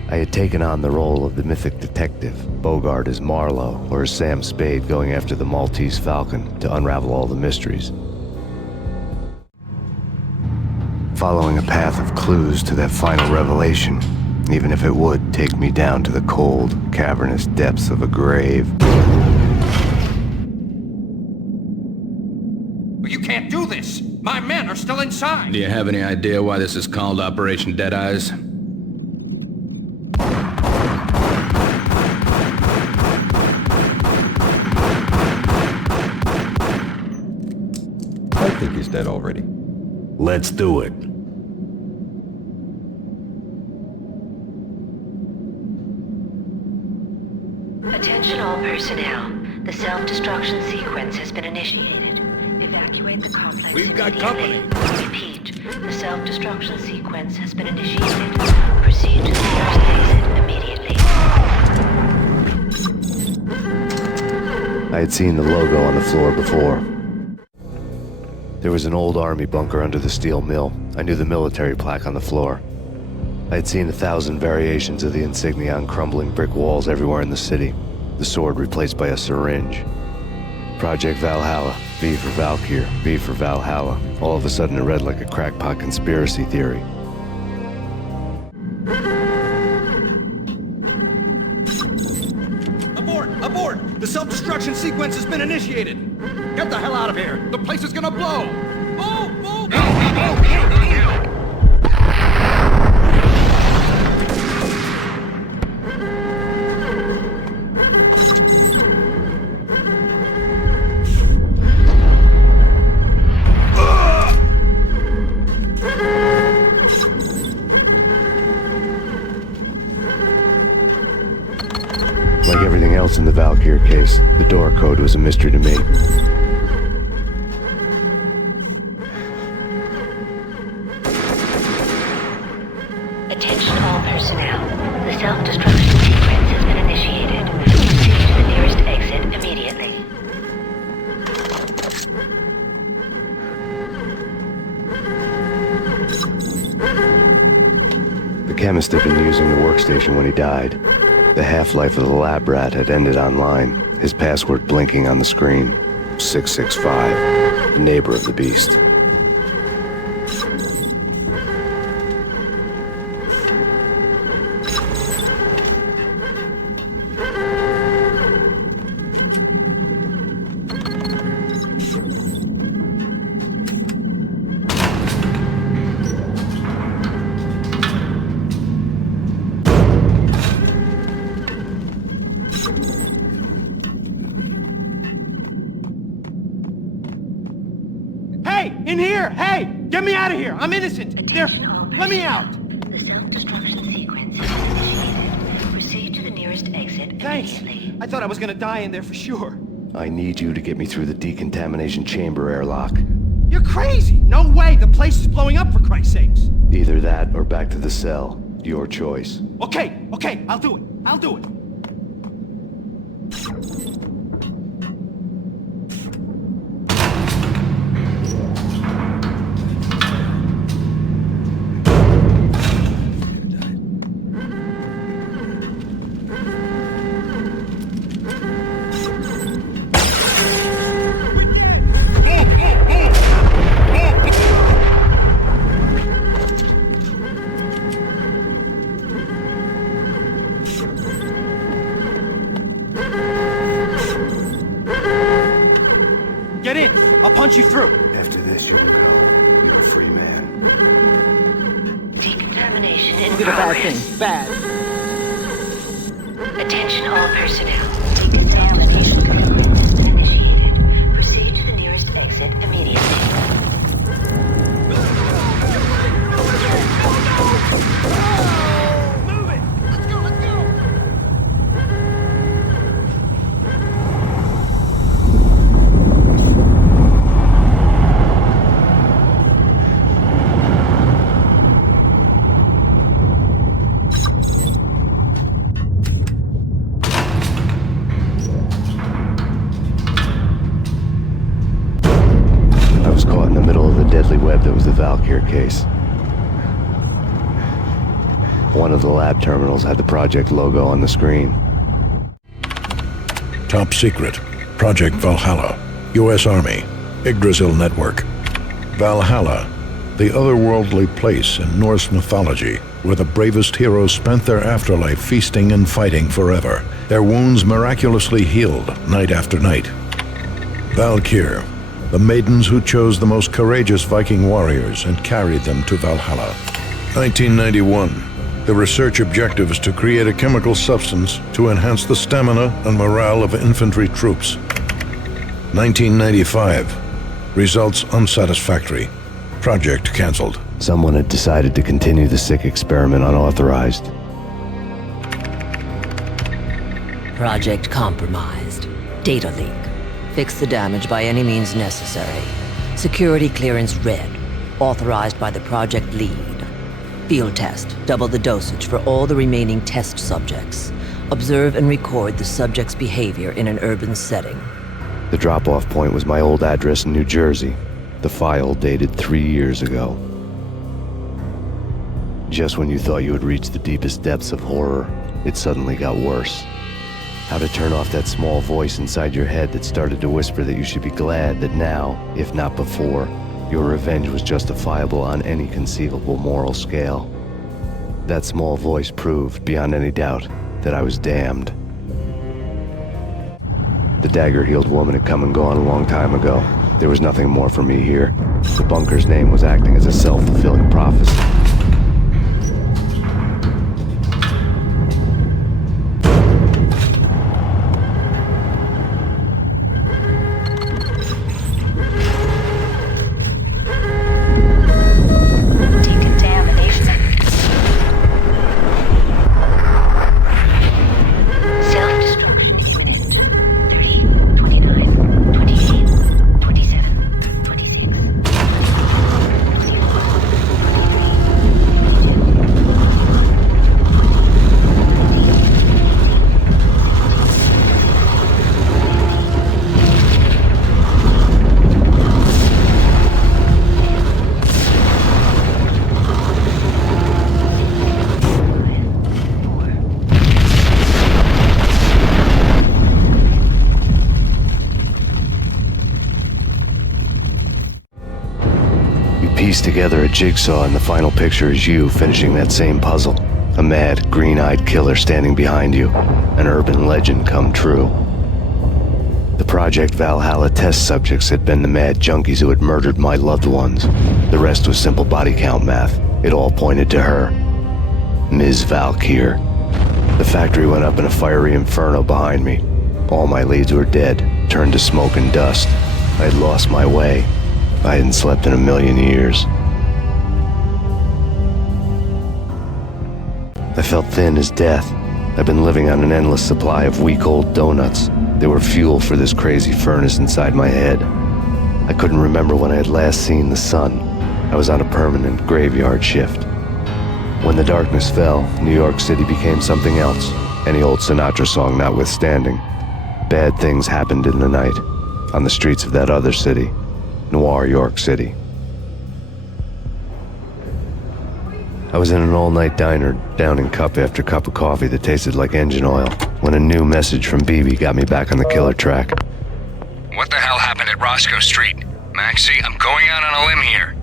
I had taken on the role of the mythic detective, Bogart as Marlowe, or as Sam Spade going after the Maltese Falcon to unravel all the mysteries. Following a path of clues to that final revelation, even if it would take me down to the cold, cavernous depths of a grave. You can't do this! My men are still inside! Do you have any idea why this is called Operation Deadeyes? I think he's dead already. Let's do it. Attention all personnel. The self-destruction sequence has been initiated. Evacuate the complex. We've got company. Repeat. The self-destruction sequence has been initiated. Proceed to the nearest exit immediately. I had seen the logo on the floor before. There was an old army bunker under the steel mill. I knew the military plaque on the floor. I had seen 1,000 variations of the insignia on crumbling brick walls everywhere in the city. The sword replaced by a syringe. Project Valhalla, V for Valkyr, V for Valhalla. All of a sudden it read like a crackpot conspiracy theory. Abort! Abort! The self-destruction sequence has been initiated! Get the hell out of here! The place is gonna blow! Move! Move! Like everything else in the Valkyr case, the door code was a mystery to me. Attention all personnel. The self-destruction sequence has been initiated. Proceed to the nearest exit immediately. The chemist had been using the workstation when he died. The half-life of the lab rat had ended online, his password blinking on the screen. 665, the neighbor of the beast. In here! Hey! Get me out of here! I'm innocent! There! Let me out! The self-destruction sequence has been initiated. Proceed to the nearest exit Thanks! immediately. I thought I was gonna die in there for sure. I need you to get me through the decontamination chamber airlock. You're crazy! No way! The place is blowing up, for Christ's sakes! Either that or back to the cell. Your choice. Okay, I'll do it. I'll do it. Get in! I'll punch you through! After this, you will go. You're a free man. Decontamination in Look at a bad progress. thing. Bad. Attention all personnel. Decontamination has been initiated. Proceed to the nearest exit immediately. One of the lab terminals had the project logo on the screen. Top secret. Project Valhalla. U.S. Army. Yggdrasil Network. Valhalla, the otherworldly place in Norse mythology where the bravest heroes spent their afterlife feasting and fighting forever, their wounds miraculously healed night after night. Valkyr, the maidens who chose the most courageous Viking warriors and carried them to Valhalla. 1991. The research objective is to create a chemical substance to enhance the stamina and morale of infantry troops. 1995. Results unsatisfactory. Project cancelled. Someone had decided to continue the sick experiment unauthorized. Project compromised. Data leak. Fix the damage by any means necessary. Security clearance red. Authorized by the project lead. Field test. Double the dosage for all the remaining test subjects. Observe and record the subject's behavior in an urban setting. The drop-off point was my old address in New Jersey. The file dated 3 years ago. Just when you thought you had reached the deepest depths of horror, it suddenly got worse. How to turn off that small voice inside your head that started to whisper that you should be glad that now, if not before, your revenge was justifiable on any conceivable moral scale. That small voice proved, beyond any doubt, that I was damned. The dagger-heeled woman had come and gone a long time ago. There was nothing more for me here. The bunker's name was acting as a self-fulfilling prophecy. Piece together a jigsaw, and the final picture is you finishing that same puzzle. A mad, green-eyed killer standing behind you. An urban legend come true. The Project Valhalla test subjects had been the mad junkies who had murdered my loved ones. The rest was simple body count math. It all pointed to her. Ms. Valkyr. The factory went up in a fiery inferno behind me. All my leads were dead, turned to smoke and dust. I had lost my way. I hadn't slept in a million years. I felt thin as death. I'd been living on an endless supply of week-old donuts. They were fuel for this crazy furnace inside my head. I couldn't remember when I had last seen the sun. I was on a permanent graveyard shift. When the darkness fell, New York City became something else, any old Sinatra song notwithstanding. Bad things happened in the night, on the streets of that other city. Noir York City. I was in an all-night diner, downing cup after cup of coffee that tasted like engine oil, when a new message from BB got me back on the killer track. What the hell happened at Roscoe Street? Maxie, I'm going out on a limb here.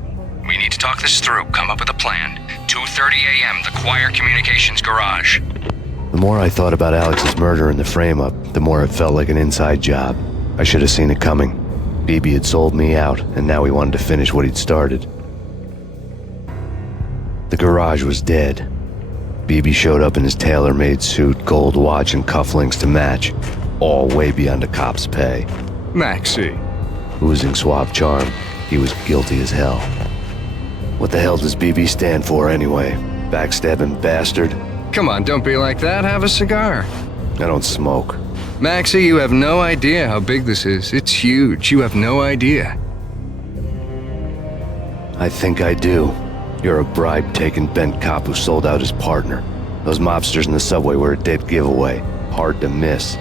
We need to talk this through, come up with a plan. 2:30 a.m., the Choir Communications Garage. The more I thought about Alex's murder and the frame-up, the more it felt like an inside job. I should have seen it coming. BB had sold me out, and now he wanted to finish what he'd started. The garage was dead. BB showed up in his tailor-made suit, gold watch, and cufflinks to match, all way beyond a cop's pay. Maxie. Oozing suave charm, he was guilty as hell. What the hell does BB stand for anyway? Backstabbing bastard? Come on, don't be like that. Have a cigar. I don't smoke. Maxie, you have no idea how big this is. It's huge. You have no idea. I think I do. You're a bribe-taking bent cop who sold out his partner. Those mobsters in the subway were a dead giveaway. Hard to miss.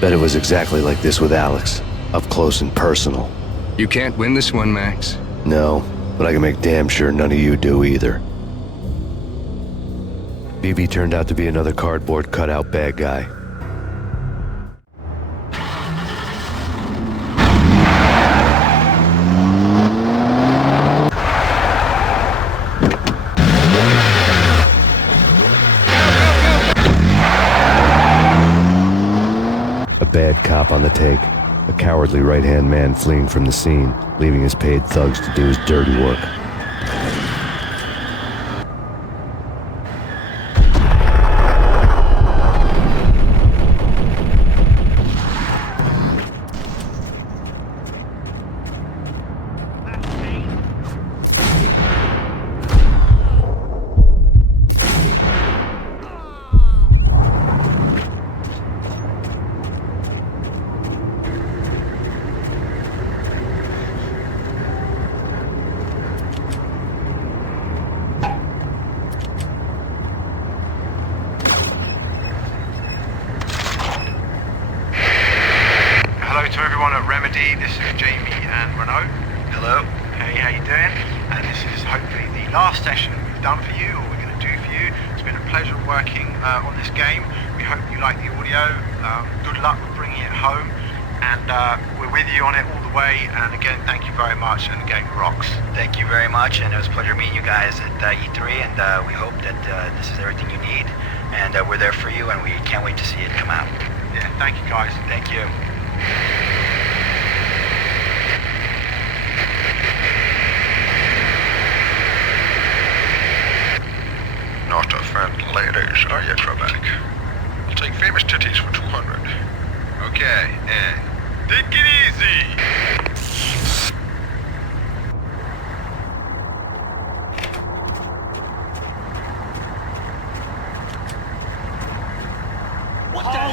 Bet it was exactly like this with Alex. Up close and personal. You can't win this one, Max. No, but I can make damn sure none of you do either. BB turned out to be another cardboard cutout bad guy. A bad cop on the take. A cowardly right-hand man fleeing from the scene, leaving his paid thugs to do his dirty work. Hello to everyone at Remedy, this is Jamie and Renault. Hello. Hey, how you doing? And this is hopefully the last session we've done for you, or we're going to do for you. It's been a pleasure working on this game. We hope you like the audio. Good luck with bringing it home. And we're with you on it all the way. And again, thank you very much, and the game rocks. Thank you very much, and it was a pleasure meeting you guys at E3, and we hope that this is everything you need, and we're there for you, and we can't wait to see it come out. Yeah, thank you guys. Thank you. Not a fan ladies, are you, Trebek? I'll take famous titties for 200. Okay, take it easy! What the hell?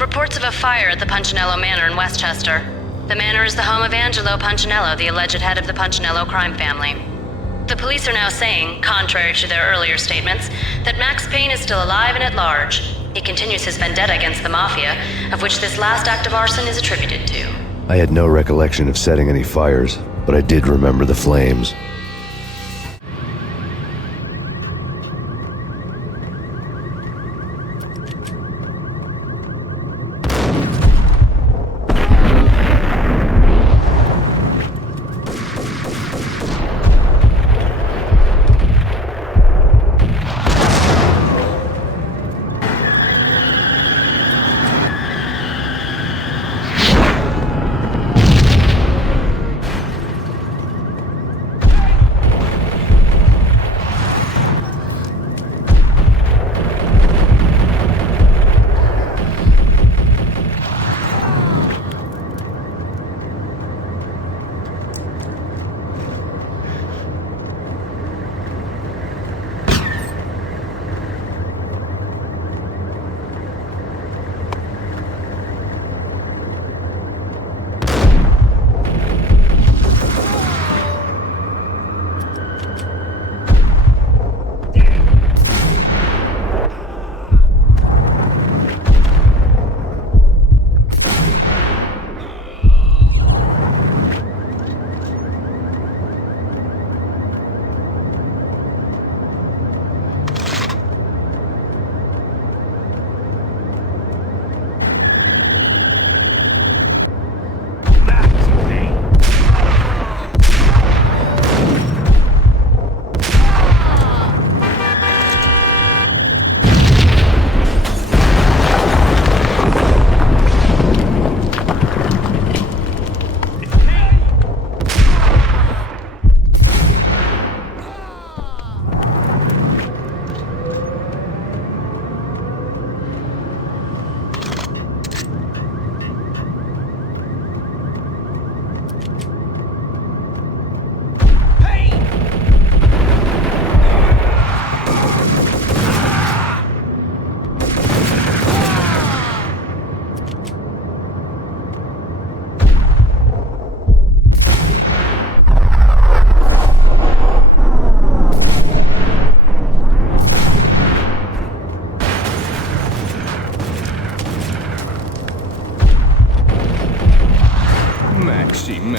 Reports of a fire at the Punchinello Manor in Westchester. The manor is the home of Angelo Punchinello, the alleged head of the Punchinello crime family. The police are now saying, contrary to their earlier statements, that Max Payne is still alive and at large. He continues his vendetta against the Mafia, of which this last act of arson is attributed to. I had no recollection of setting any fires, but I did remember the flames.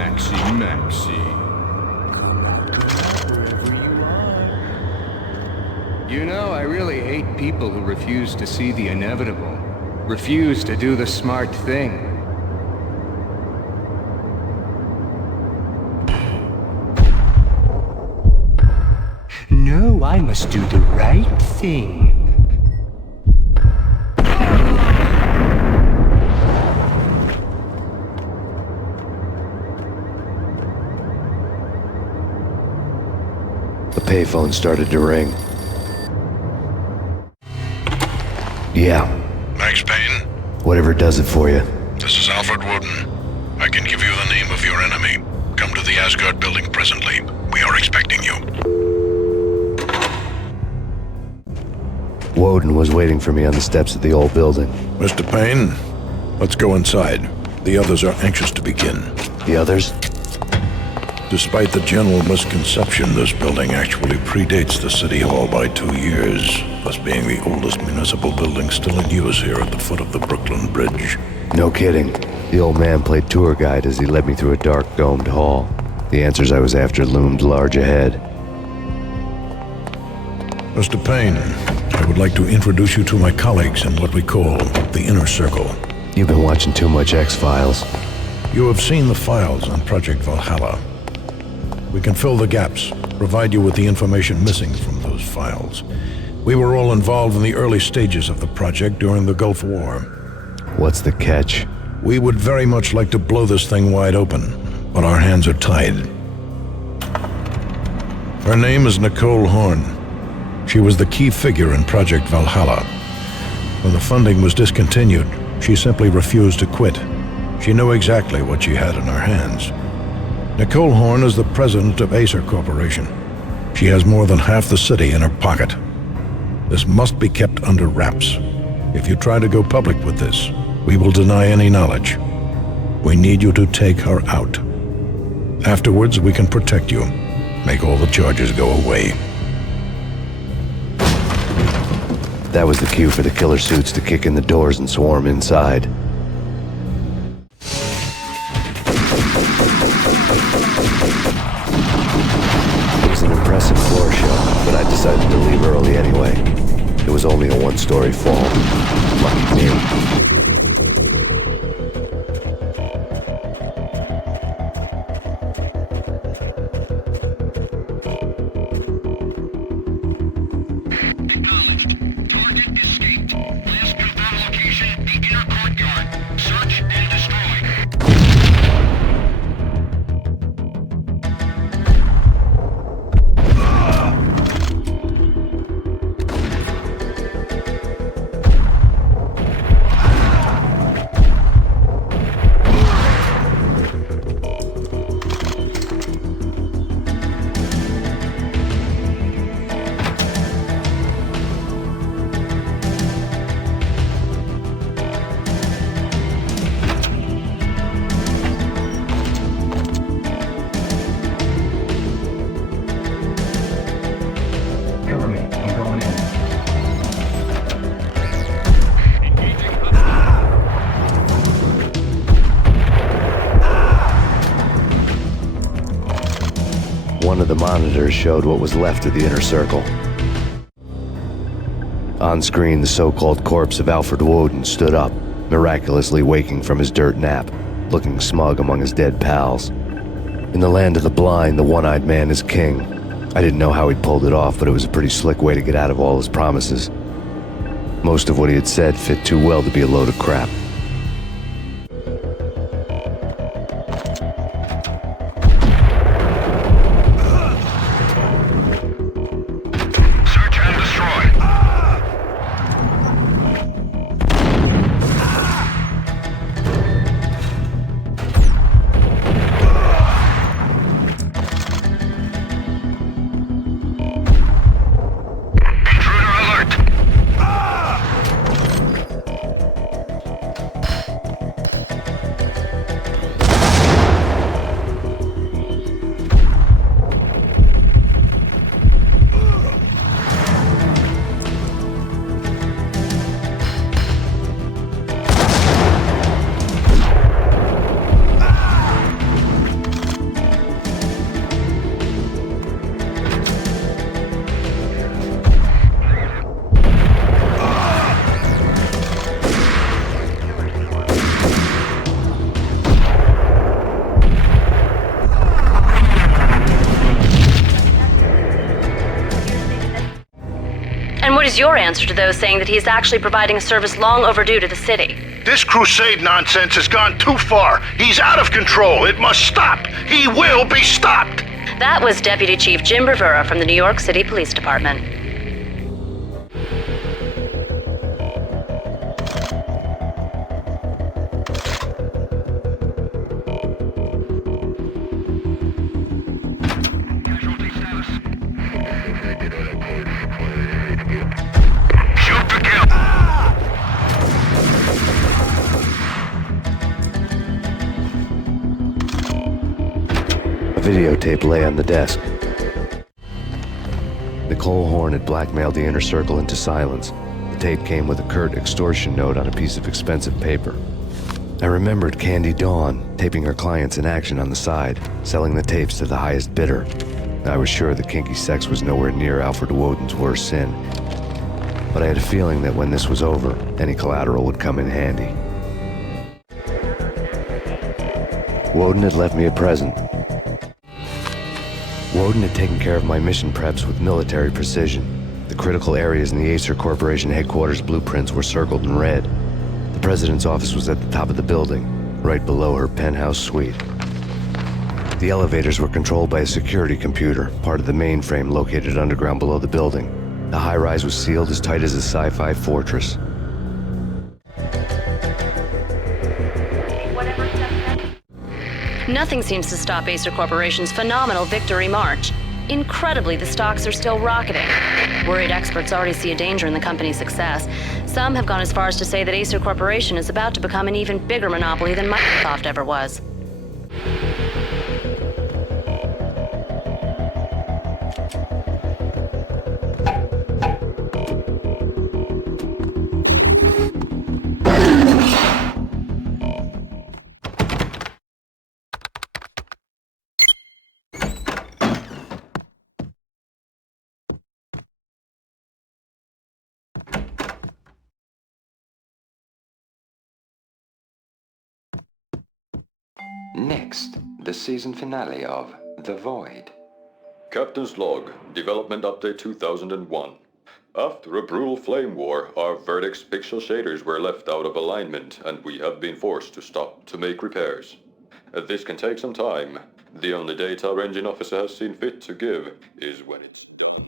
Maxie. You know, I really hate people who refuse to see the inevitable. Refuse to do the smart thing. No, I must do the right thing. The payphone started to ring. Yeah. Max Payne? Whatever does it for you. This is Alfred Woden. I can give you the name of your enemy. Come to the Asgard building presently. We are expecting you. Woden was waiting for me on the steps of the old building. Mr. Payne, let's go inside. The others are anxious to begin. The others? Despite the general misconception, this building actually predates the City Hall by 2 years, thus being the oldest municipal building still in use here at the foot of the Brooklyn Bridge. No kidding. The old man played tour guide as he led me through a dark, domed hall. The answers I was after loomed large ahead. Mr. Payne, I would like to introduce you to my colleagues in what we call the Inner Circle. You've been watching too much X-Files. You have seen the files on Project Valhalla. We can fill the gaps, provide you with the information missing from those files. We were all involved in the early stages of the project during the Gulf War. What's the catch? We would very much like to blow this thing wide open, but our hands are tied. Her name is Nicole Horn. She was the key figure in Project Valhalla. When the funding was discontinued, she simply refused to quit. She knew exactly what she had in her hands. Nicole Horn is the president of Acer Corporation. She has more than half the city in her pocket. This must be kept under wraps. If you try to go public with this, we will deny any knowledge. We need you to take her out. Afterwards, we can protect you. Make all the charges go away. That was the cue for the killer suits to kick in the doors and swarm inside. It was an impressive floor show, but I decided to leave early anyway. It was only a one-story fall. Lucky me. One of the monitors showed what was left of the Inner Circle. On screen, the so-called corpse of Alfred Woden stood up, miraculously waking from his dirt nap, looking smug among his dead pals. In the land of the blind, the one-eyed man is king. I didn't know how he'd pulled it off, but it was a pretty slick way to get out of all his promises. Most of what he had said fit too well to be a load of crap. your answer to those saying that he's actually providing a service long overdue to the city? This crusade nonsense has gone too far. He's out of control. It must stop. He will be stopped. That was Deputy Chief Jim Rivera from the New York City Police Department. A videotape lay on the desk. Nicole Horn had blackmailed the Inner Circle into silence. The tape came with a curt extortion note on a piece of expensive paper. I remembered Candy Dawn taping her clients in action on the side, selling the tapes to the highest bidder. I was sure that kinky sex was nowhere near Alfred Woden's worst sin. But I had a feeling that when this was over, any collateral would come in handy. Woden had left me a present. Woden had taken care of my mission preps with military precision. The critical areas in the Acer Corporation headquarters blueprints were circled in red. The president's office was at the top of the building, right below her penthouse suite. The elevators were controlled by a security computer, part of the mainframe located underground below the building. The high-rise was sealed as tight as a sci-fi fortress. Nothing seems to stop Acer Corporation's phenomenal victory march. Incredibly, the stocks are still rocketing. Worried experts already see a danger in the company's success. Some have gone as far as to say that Acer Corporation is about to become an even bigger monopoly than Microsoft ever was. Next, the season finale of The Void. Captain's log, development update 2001. After a brutal flame war, our Vertex pixel shaders were left out of alignment, and we have been forced to stop to make repairs. This can take some time. The only date our engine officer has seen fit to give is when it's done.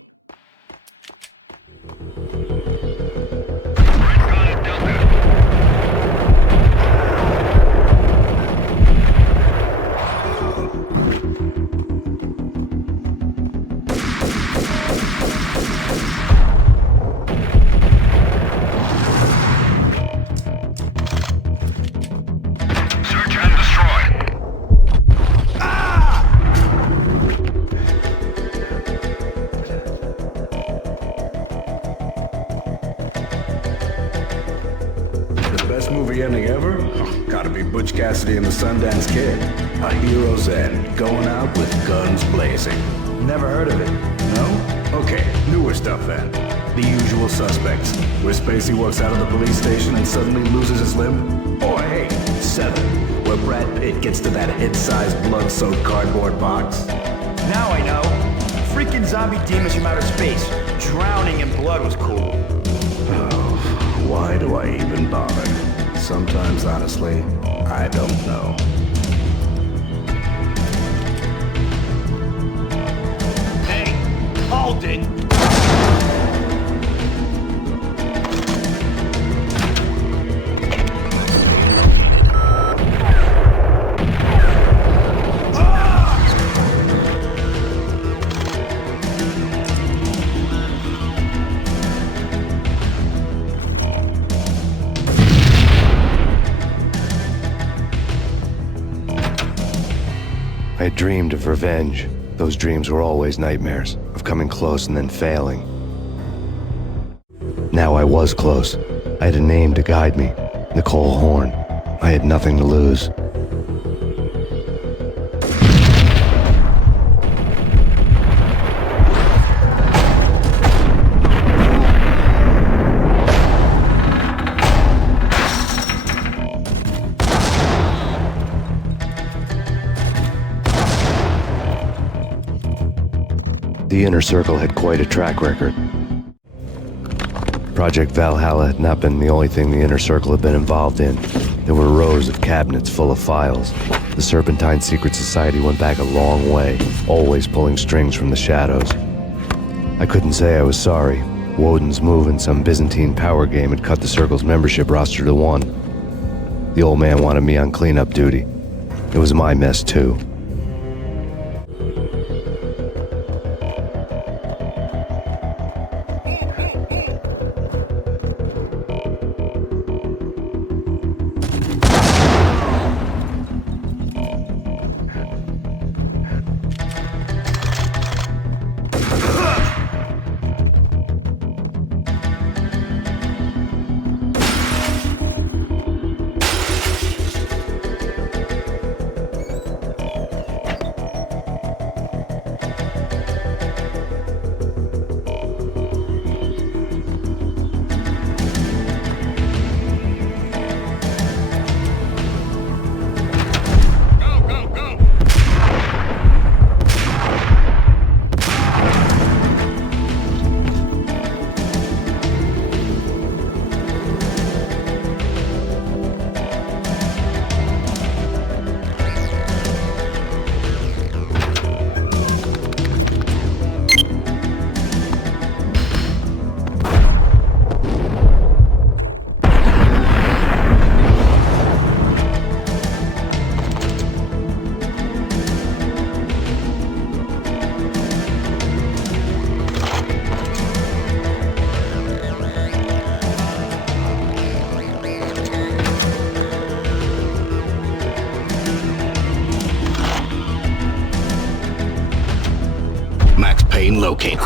Ending ever? Oh, gotta be Butch Cassidy and the Sundance Kid. A hero's end, going out with guns blazing. Never heard of it? No? Okay, newer stuff then. The Usual Suspects, where Spacey walks out of the police station and suddenly loses his limb. Or hey, Seven, where Brad Pitt gets to that hit-sized blood-soaked cardboard box. Now I know. Freaking zombie demons from outer space. Drowning in blood was cool. Oh, why do I even bother? Sometimes, honestly, I don't know. Hey, hold it! I had dreamed of revenge. Those dreams were always nightmares, of coming close and then failing. Now I was close. I had a name to guide me, Nicole Horn. I had nothing to lose. The Inner Circle had quite a track record. Project Valhalla had not been the only thing the Inner Circle had been involved in. There were rows of cabinets full of files. The Serpentine Secret Society went back a long way, always pulling strings from the shadows. I couldn't say I was sorry. Woden's move in some Byzantine power game had cut the Circle's membership roster to 1. The old man wanted me on cleanup duty. It was my mess, too. Located.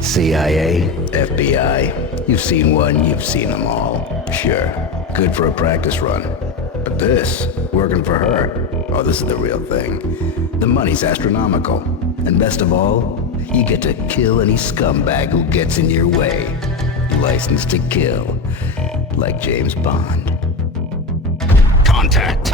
CIA, FBI, you've seen one, you've seen them all. Sure, good for a practice run. But this, working for her, oh, this is the real thing. The money's astronomical. And best of all, you get to kill any scumbag who gets in your way. License to kill, like James Bond. Contact!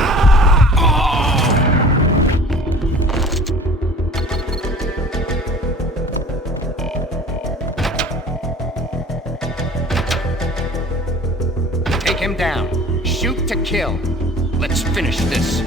Take him down. Shoot to kill. Let's finish this.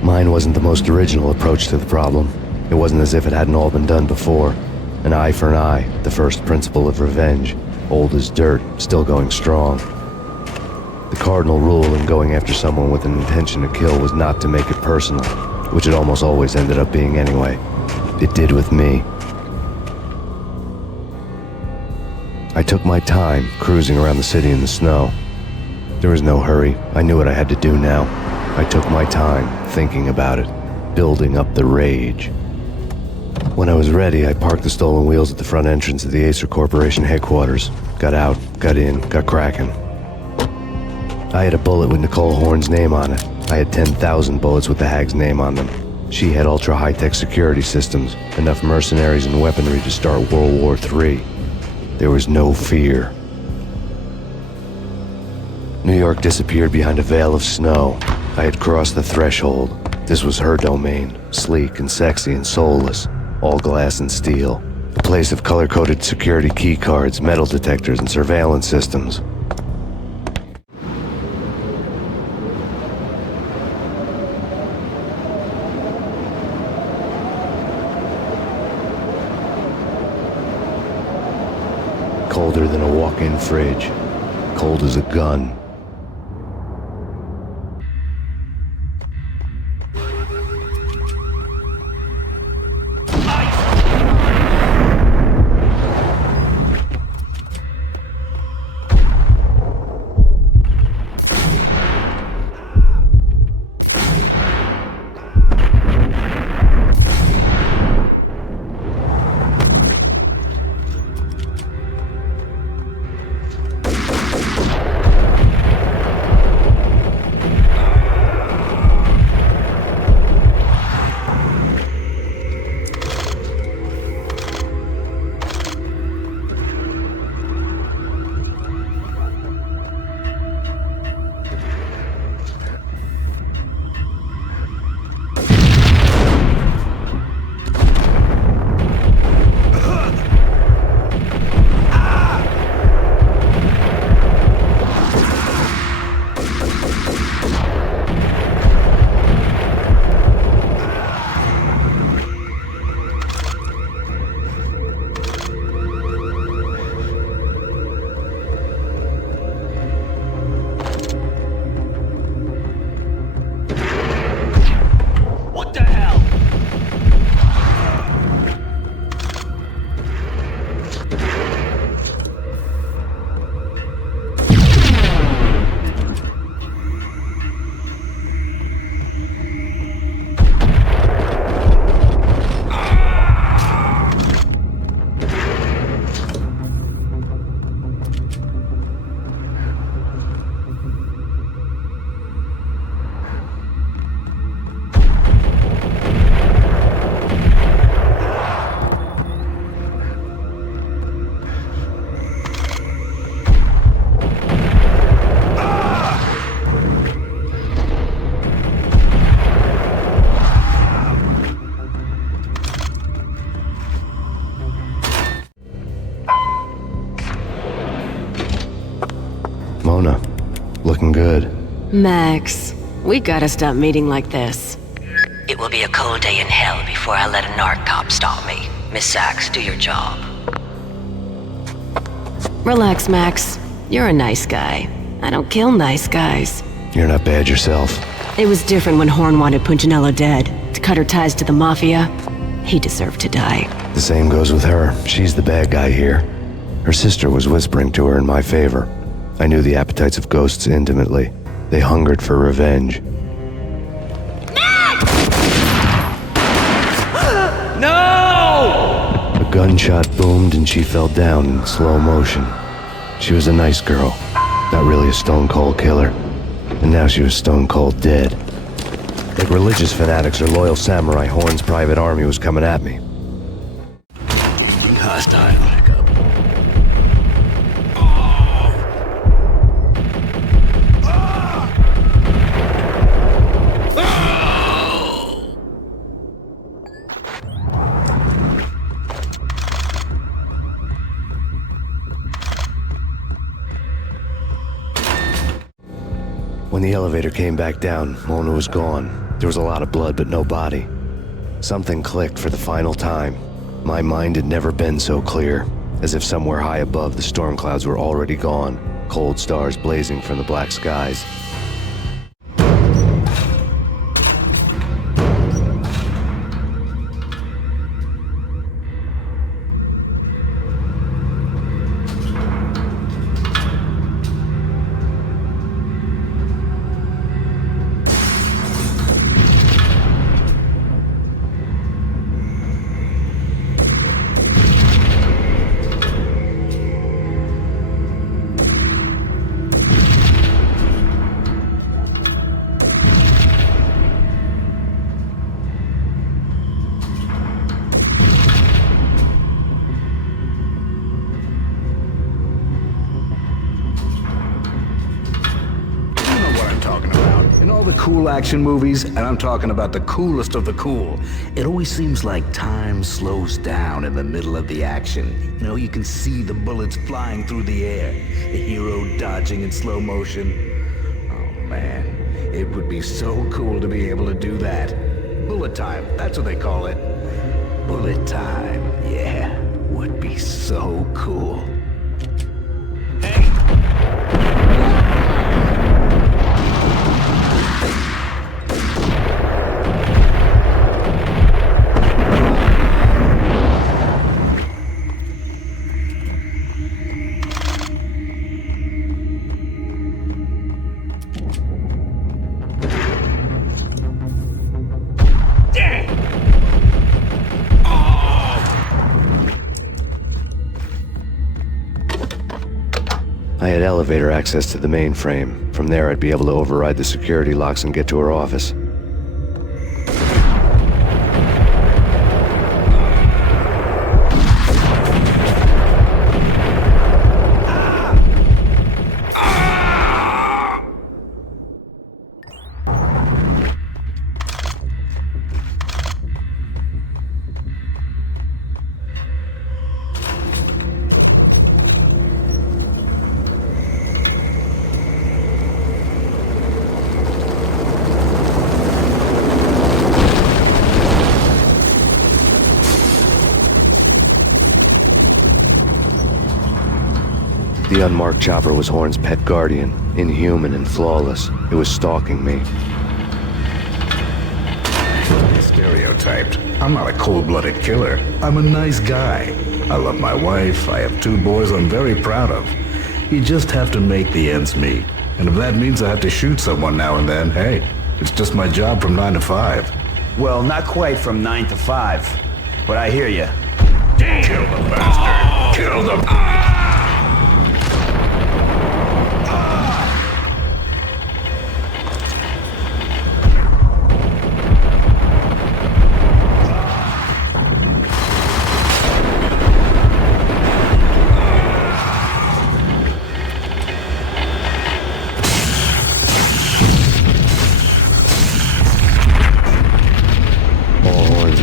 Mine wasn't the most original approach to the problem. It wasn't as if it hadn't all been done before. An eye for an eye, the first principle of revenge. Old as dirt, still going strong. The cardinal rule in going after someone with an intention to kill was not to make it personal, which it almost always ended up being anyway. It did with me. I took my time cruising around the city in the snow. There was no hurry. I knew what I had to do now. I took my time thinking about it, building up the rage. When I was ready, I parked the stolen wheels at the front entrance of the Acer Corporation headquarters. Got out, got in, got cracking. I had a bullet with Nicole Horn's name on it. I had 10,000 bullets with the Hag's name on them. She had ultra-high-tech security systems, enough mercenaries and weaponry to start World War III. There was no fear. New York disappeared behind a veil of snow. I had crossed the threshold. This was her domain, sleek and sexy and soulless, all glass and steel. A place of color-coded security keycards, metal detectors, and surveillance systems. Colder than a walk-in fridge. Cold as a gun. Mona, looking good. Max, we gotta stop meeting like this. It will be a cold day in hell before I let a narc cop stop me. Miss Sachs, do your job. Relax, Max. You're a nice guy. I don't kill nice guys. You're not bad yourself. It was different when Horn wanted Punchinello dead. To cut her ties to the Mafia. He deserved to die. The same goes with her. She's the bad guy here. Her sister was whispering to her in my favor. I knew the appetites of ghosts intimately. They hungered for revenge. No! A gunshot boomed and she fell down in slow motion. She was a nice girl, not really a stone-cold killer. And now she was stone-cold dead. Like religious fanatics or loyal samurai, Horn's private army was coming at me. Hostile. When the elevator came back down, Mona was gone. There was a lot of blood, but no body. Something clicked for the final time. My mind had never been so clear, as if somewhere high above the storm clouds were already gone. cold stars blazing from the black skies. Cool action movies, and I'm talking about the coolest of the cool. It always seems like time slows down in the middle of the action. You know, you can see the bullets flying through the air, the hero dodging in slow motion. Oh man, it would be so cool to be able to do that. Bullet time, that's what they call it. Bullet time, yeah, would be so cool. I had elevator access to the mainframe. From there, I'd be able to override the security locks and get to her office. The unmarked chopper was Horn's pet guardian, inhuman and flawless. It was stalking me. Stereotyped. I'm not a cold-blooded killer. I'm a nice guy. I love my wife. I have 2 boys I'm very proud of. You just have to make the ends meet. And if that means I have to shoot someone now and then, hey, it's just my job from 9 to 5. Well, not quite from 9 to 5, but I hear you. Kill the bastard! Kill the...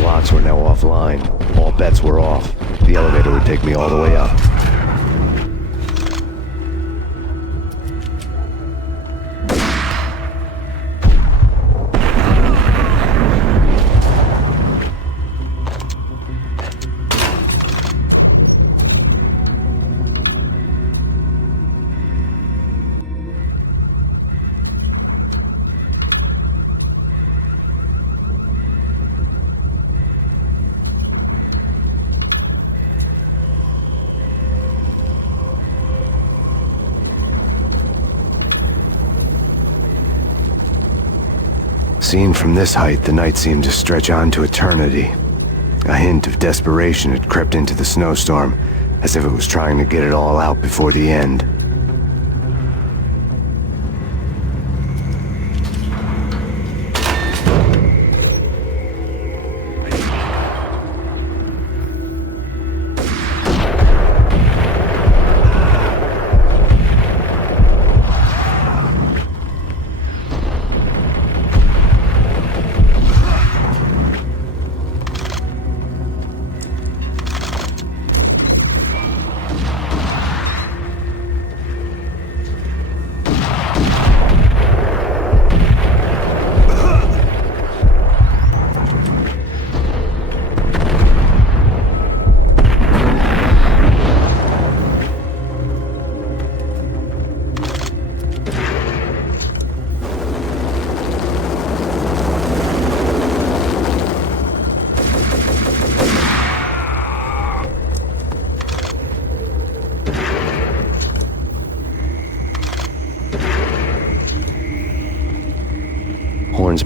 Locks were now offline. All bets were off. The elevator would take me all the way up. Seen from this height, the night seemed to stretch on to eternity. A hint of desperation had crept into the snowstorm, as if it was trying to get it all out before the end.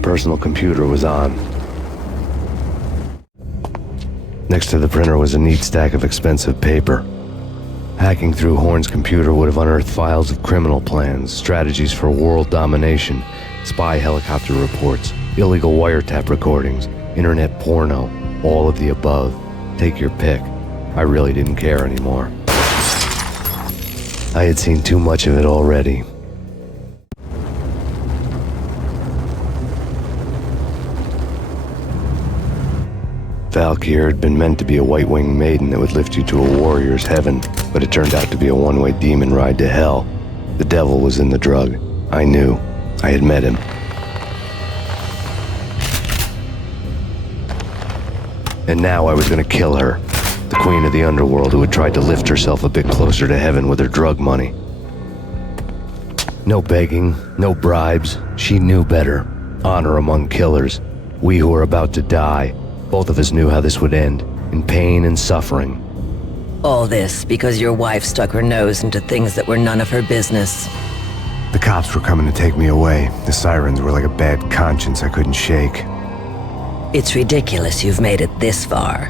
personal computer was on. Next to the printer was a neat stack of expensive paper. Hacking through Horn's computer would have unearthed files of criminal plans, strategies for world domination, spy helicopter reports, illegal wiretap recordings, internet porno, all of the above. Take your pick. I really didn't care anymore. I had seen too much of it already. Valkyr had been meant to be a white-winged maiden that would lift you to a warrior's heaven, but it turned out to be a one-way demon ride to hell. The devil was in the drug. I knew. I had met him. And now I was gonna kill her, the queen of the underworld who had tried to lift herself a bit closer to heaven with her drug money. No begging, no bribes. She knew better. Honor among killers. We who were about to die. Both of us knew how this would end, in pain and suffering. All this because your wife stuck her nose into things that were none of her business. The cops were coming to take me away. The sirens were like a bad conscience I couldn't shake. It's ridiculous you've made it this far.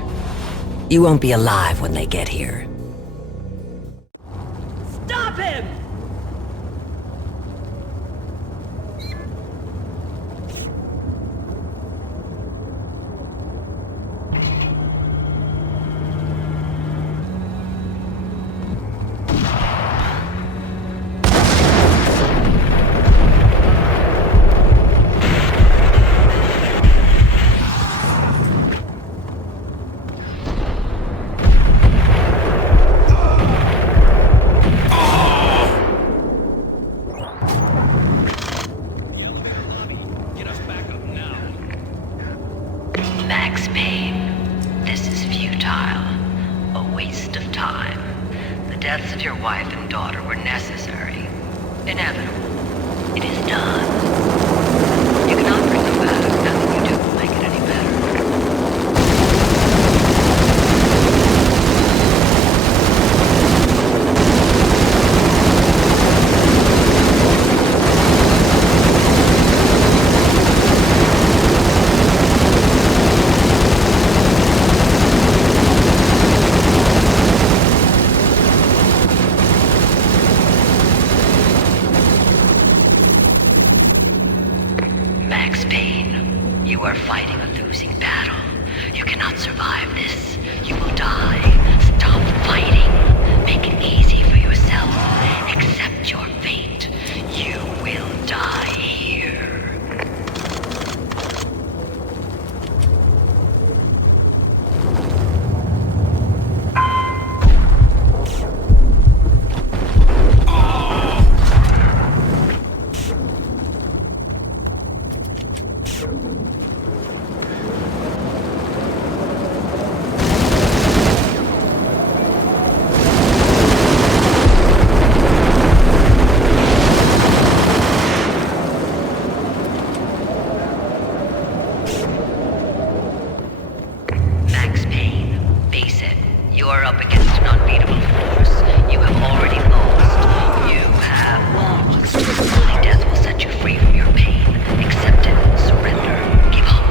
You won't be alive when they get here. Stop him! Max Payne, this is futile. A waste of time. The deaths of your wife and daughter were necessary. Inevitable. It is done. You cannot bring them back. Nothing you do will make it any better. Max Payne, you are fighting a losing battle. You cannot survive this. You will die. Stop fighting. Make it easy for yourself. Accept your fate. You will die here. Max Payne, face it. You are up against an unbeatable force. You have already lost. You have lost. Only death will set you free from your pain. Accept it. Surrender. Give up.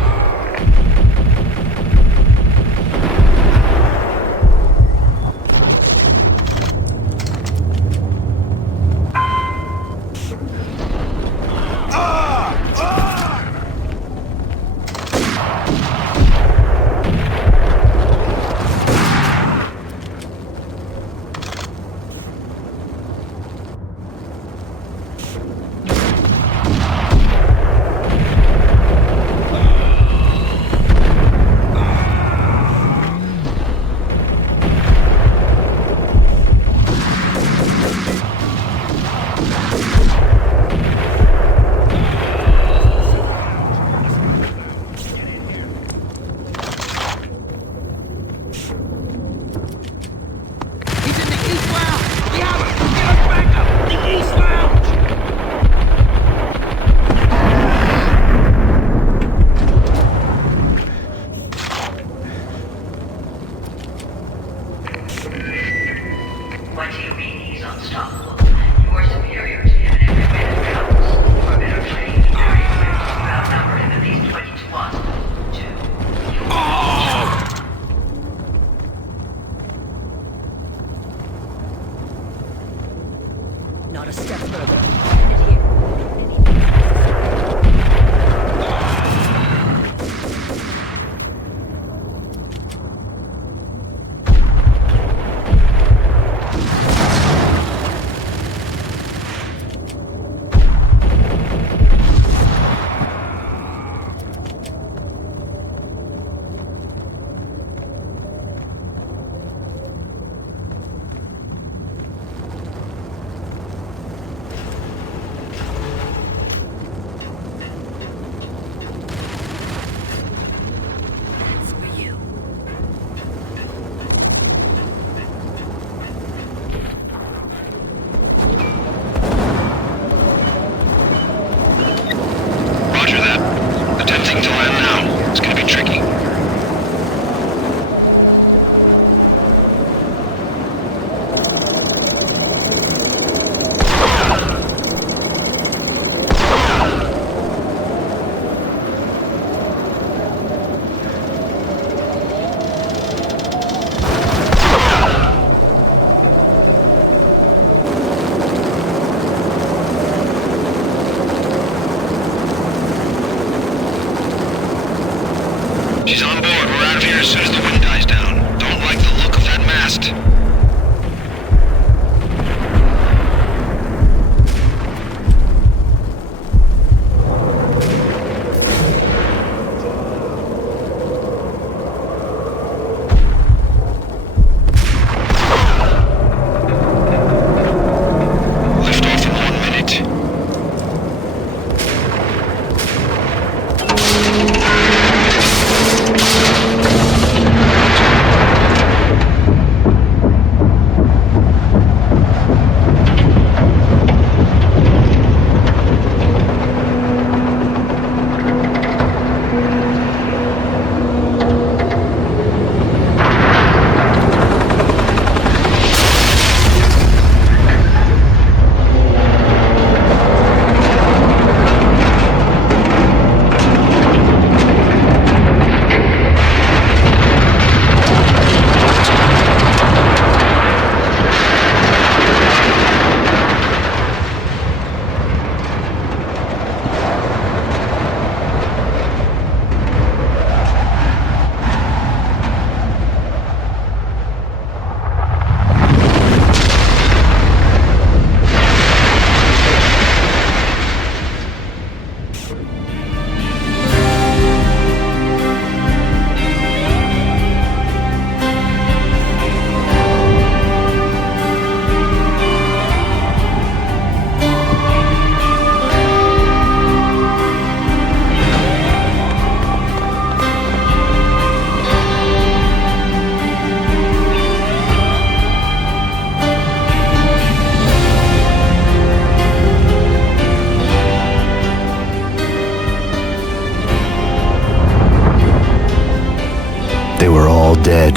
dead.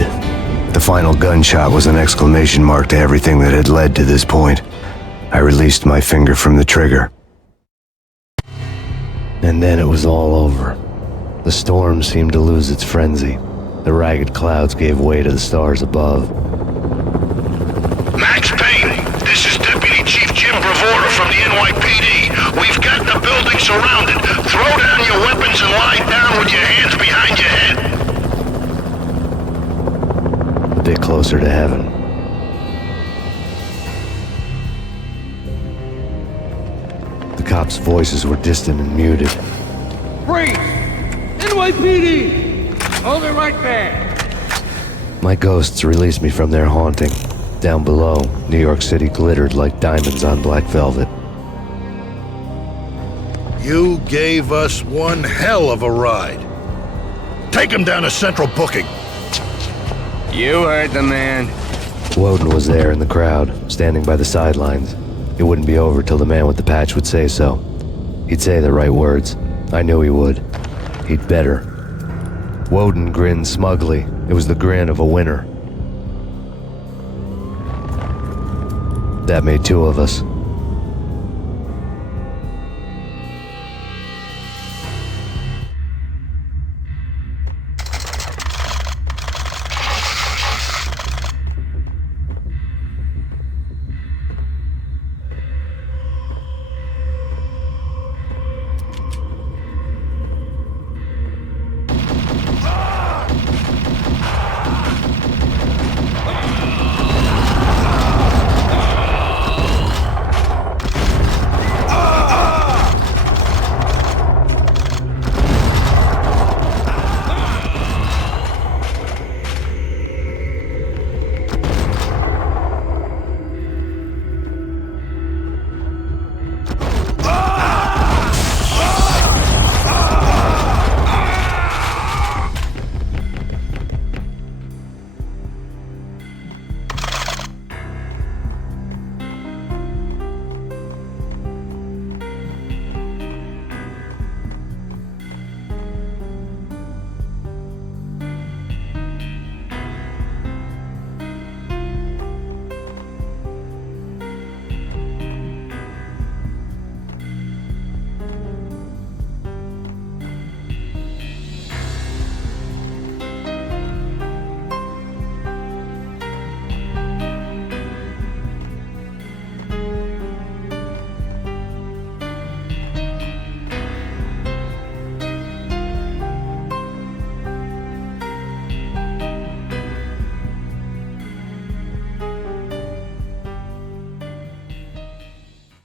The final gunshot was an exclamation mark to everything that had led to this point. I released my finger from the trigger. And then it was all over. The storm seemed to lose its frenzy. The ragged clouds gave way to the stars above. Max Payne, this is Deputy Chief Jim Bravura from the NYPD. We've got the building surrounded. Throw down your weapons and lie down with your hands behind your head. A bit closer to heaven. The cops' voices were distant and muted. Freeze! NYPD! Hold it right there! My ghosts released me from their haunting. Down below, New York City glittered like diamonds on black velvet. You gave us one hell of a ride. Take him down to Central Booking. You heard the man. Woden was there in the crowd, standing by the sidelines. It wouldn't be over till the man with the patch would say so. He'd say the right words. I knew he would. He'd better. Woden grinned smugly. It was the grin of a winner. That made two of us.